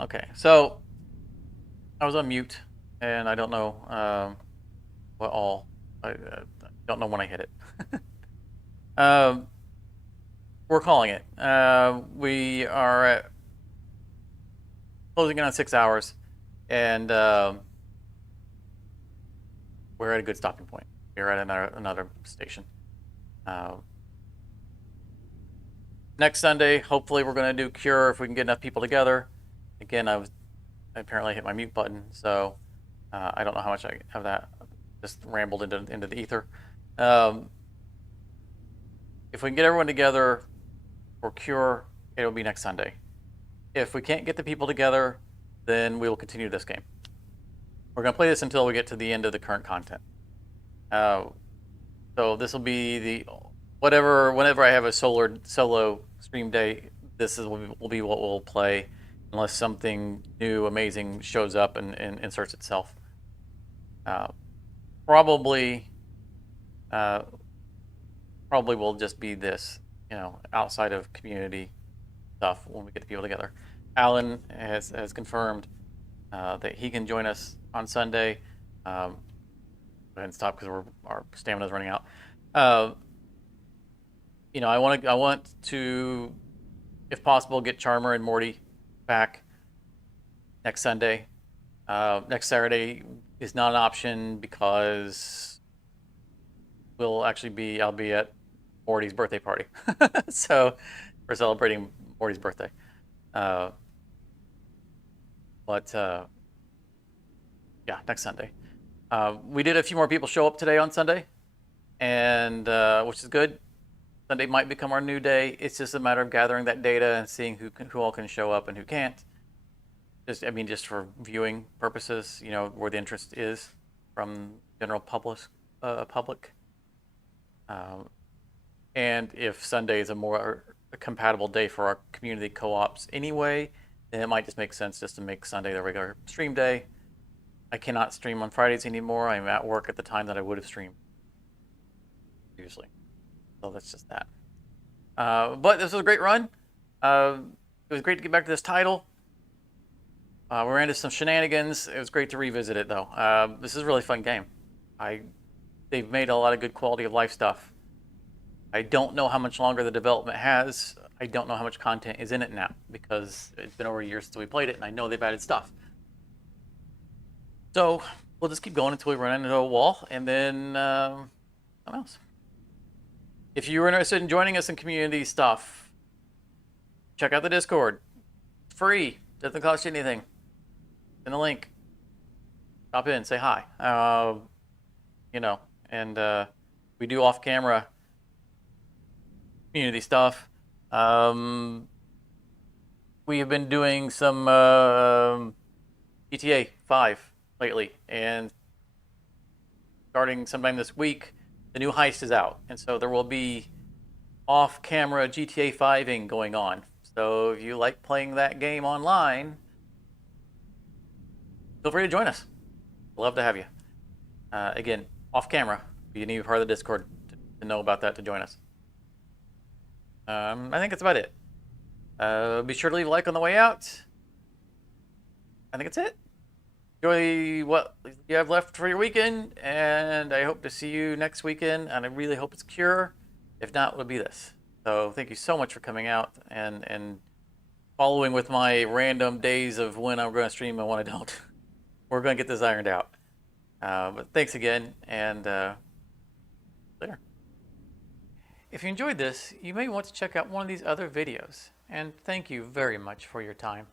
Okay, so I was on mute, and I don't know what all. I don't know when I hit it. um, we're calling it. We are closing in on 6 hours, and we're at a good stopping point. We're at another station. Uh, Next Sunday, hopefully, we're going to do Cure if we can get enough people together. Again, I apparently hit my mute button, so I don't know how much I have that. Just rambled into the ether. Um, if we can get everyone together for Cure, it'll be next Sunday. If we can't get the people together, then we will continue this game. We're going to play this until we get to the end of the current content. So this will be the whenever I have a solo stream day, will be what we'll play, unless something new, amazing shows up and inserts itself. Probably will just be this, outside of community stuff when we get the people together. Alan has confirmed that he can join us on Sunday. Go ahead and stop because our stamina is running out. I want to, if possible, get Charmer and Morty back next Sunday. Next Saturday is not an option because I'll be at Morty's birthday party. So we're celebrating Morty's birthday. Yeah, next Sunday. We did a few more people show up today on Sunday, and which is good. Sunday might become our new day. It's just a matter of gathering that data and seeing who all can show up and who can't. Just for viewing purposes, where the interest is from general public. And if Sunday is a more compatible day for our community co-ops anyway, then it might just make sense just to make Sunday the regular stream day. I cannot stream on Fridays anymore. I'm at work at the time that I would have streamed usually. So that's just that. But this was a great run. It was great to get back to this title. We ran into some shenanigans. It was great to revisit it, though. This is a really fun game. They've made a lot of good quality of life stuff. I don't know how much longer the development has. I don't know how much content is in it now because it's been over a year since we played it, and I know they've added stuff. So we'll just keep going until we run into a wall, and then something else. If you're interested in joining us in community stuff, check out the Discord. It's free. Doesn't cost you anything. In the link. Stop in, say hi. And we do off-camera community stuff. We have been doing some GTA 5 lately, and starting sometime this week, the new heist is out, and so there will be off-camera GTA 5ing going on. So if you like playing that game online, feel free to join us. We'd love to have you. Again, off-camera. You need to be part of the Discord to know about that to join us. I think that's about it. Be sure to leave a like on the way out. I think that's it. Enjoy what you have left for your weekend, and I hope to see you next weekend, and I really hope it's Cure. If not, it'll be this. So thank you so much for coming out and following with my random days of when I'm going to stream and when I don't. We're going to get this ironed out. But thanks again, and later. If you enjoyed this, you may want to check out one of these other videos, and thank you very much for your time.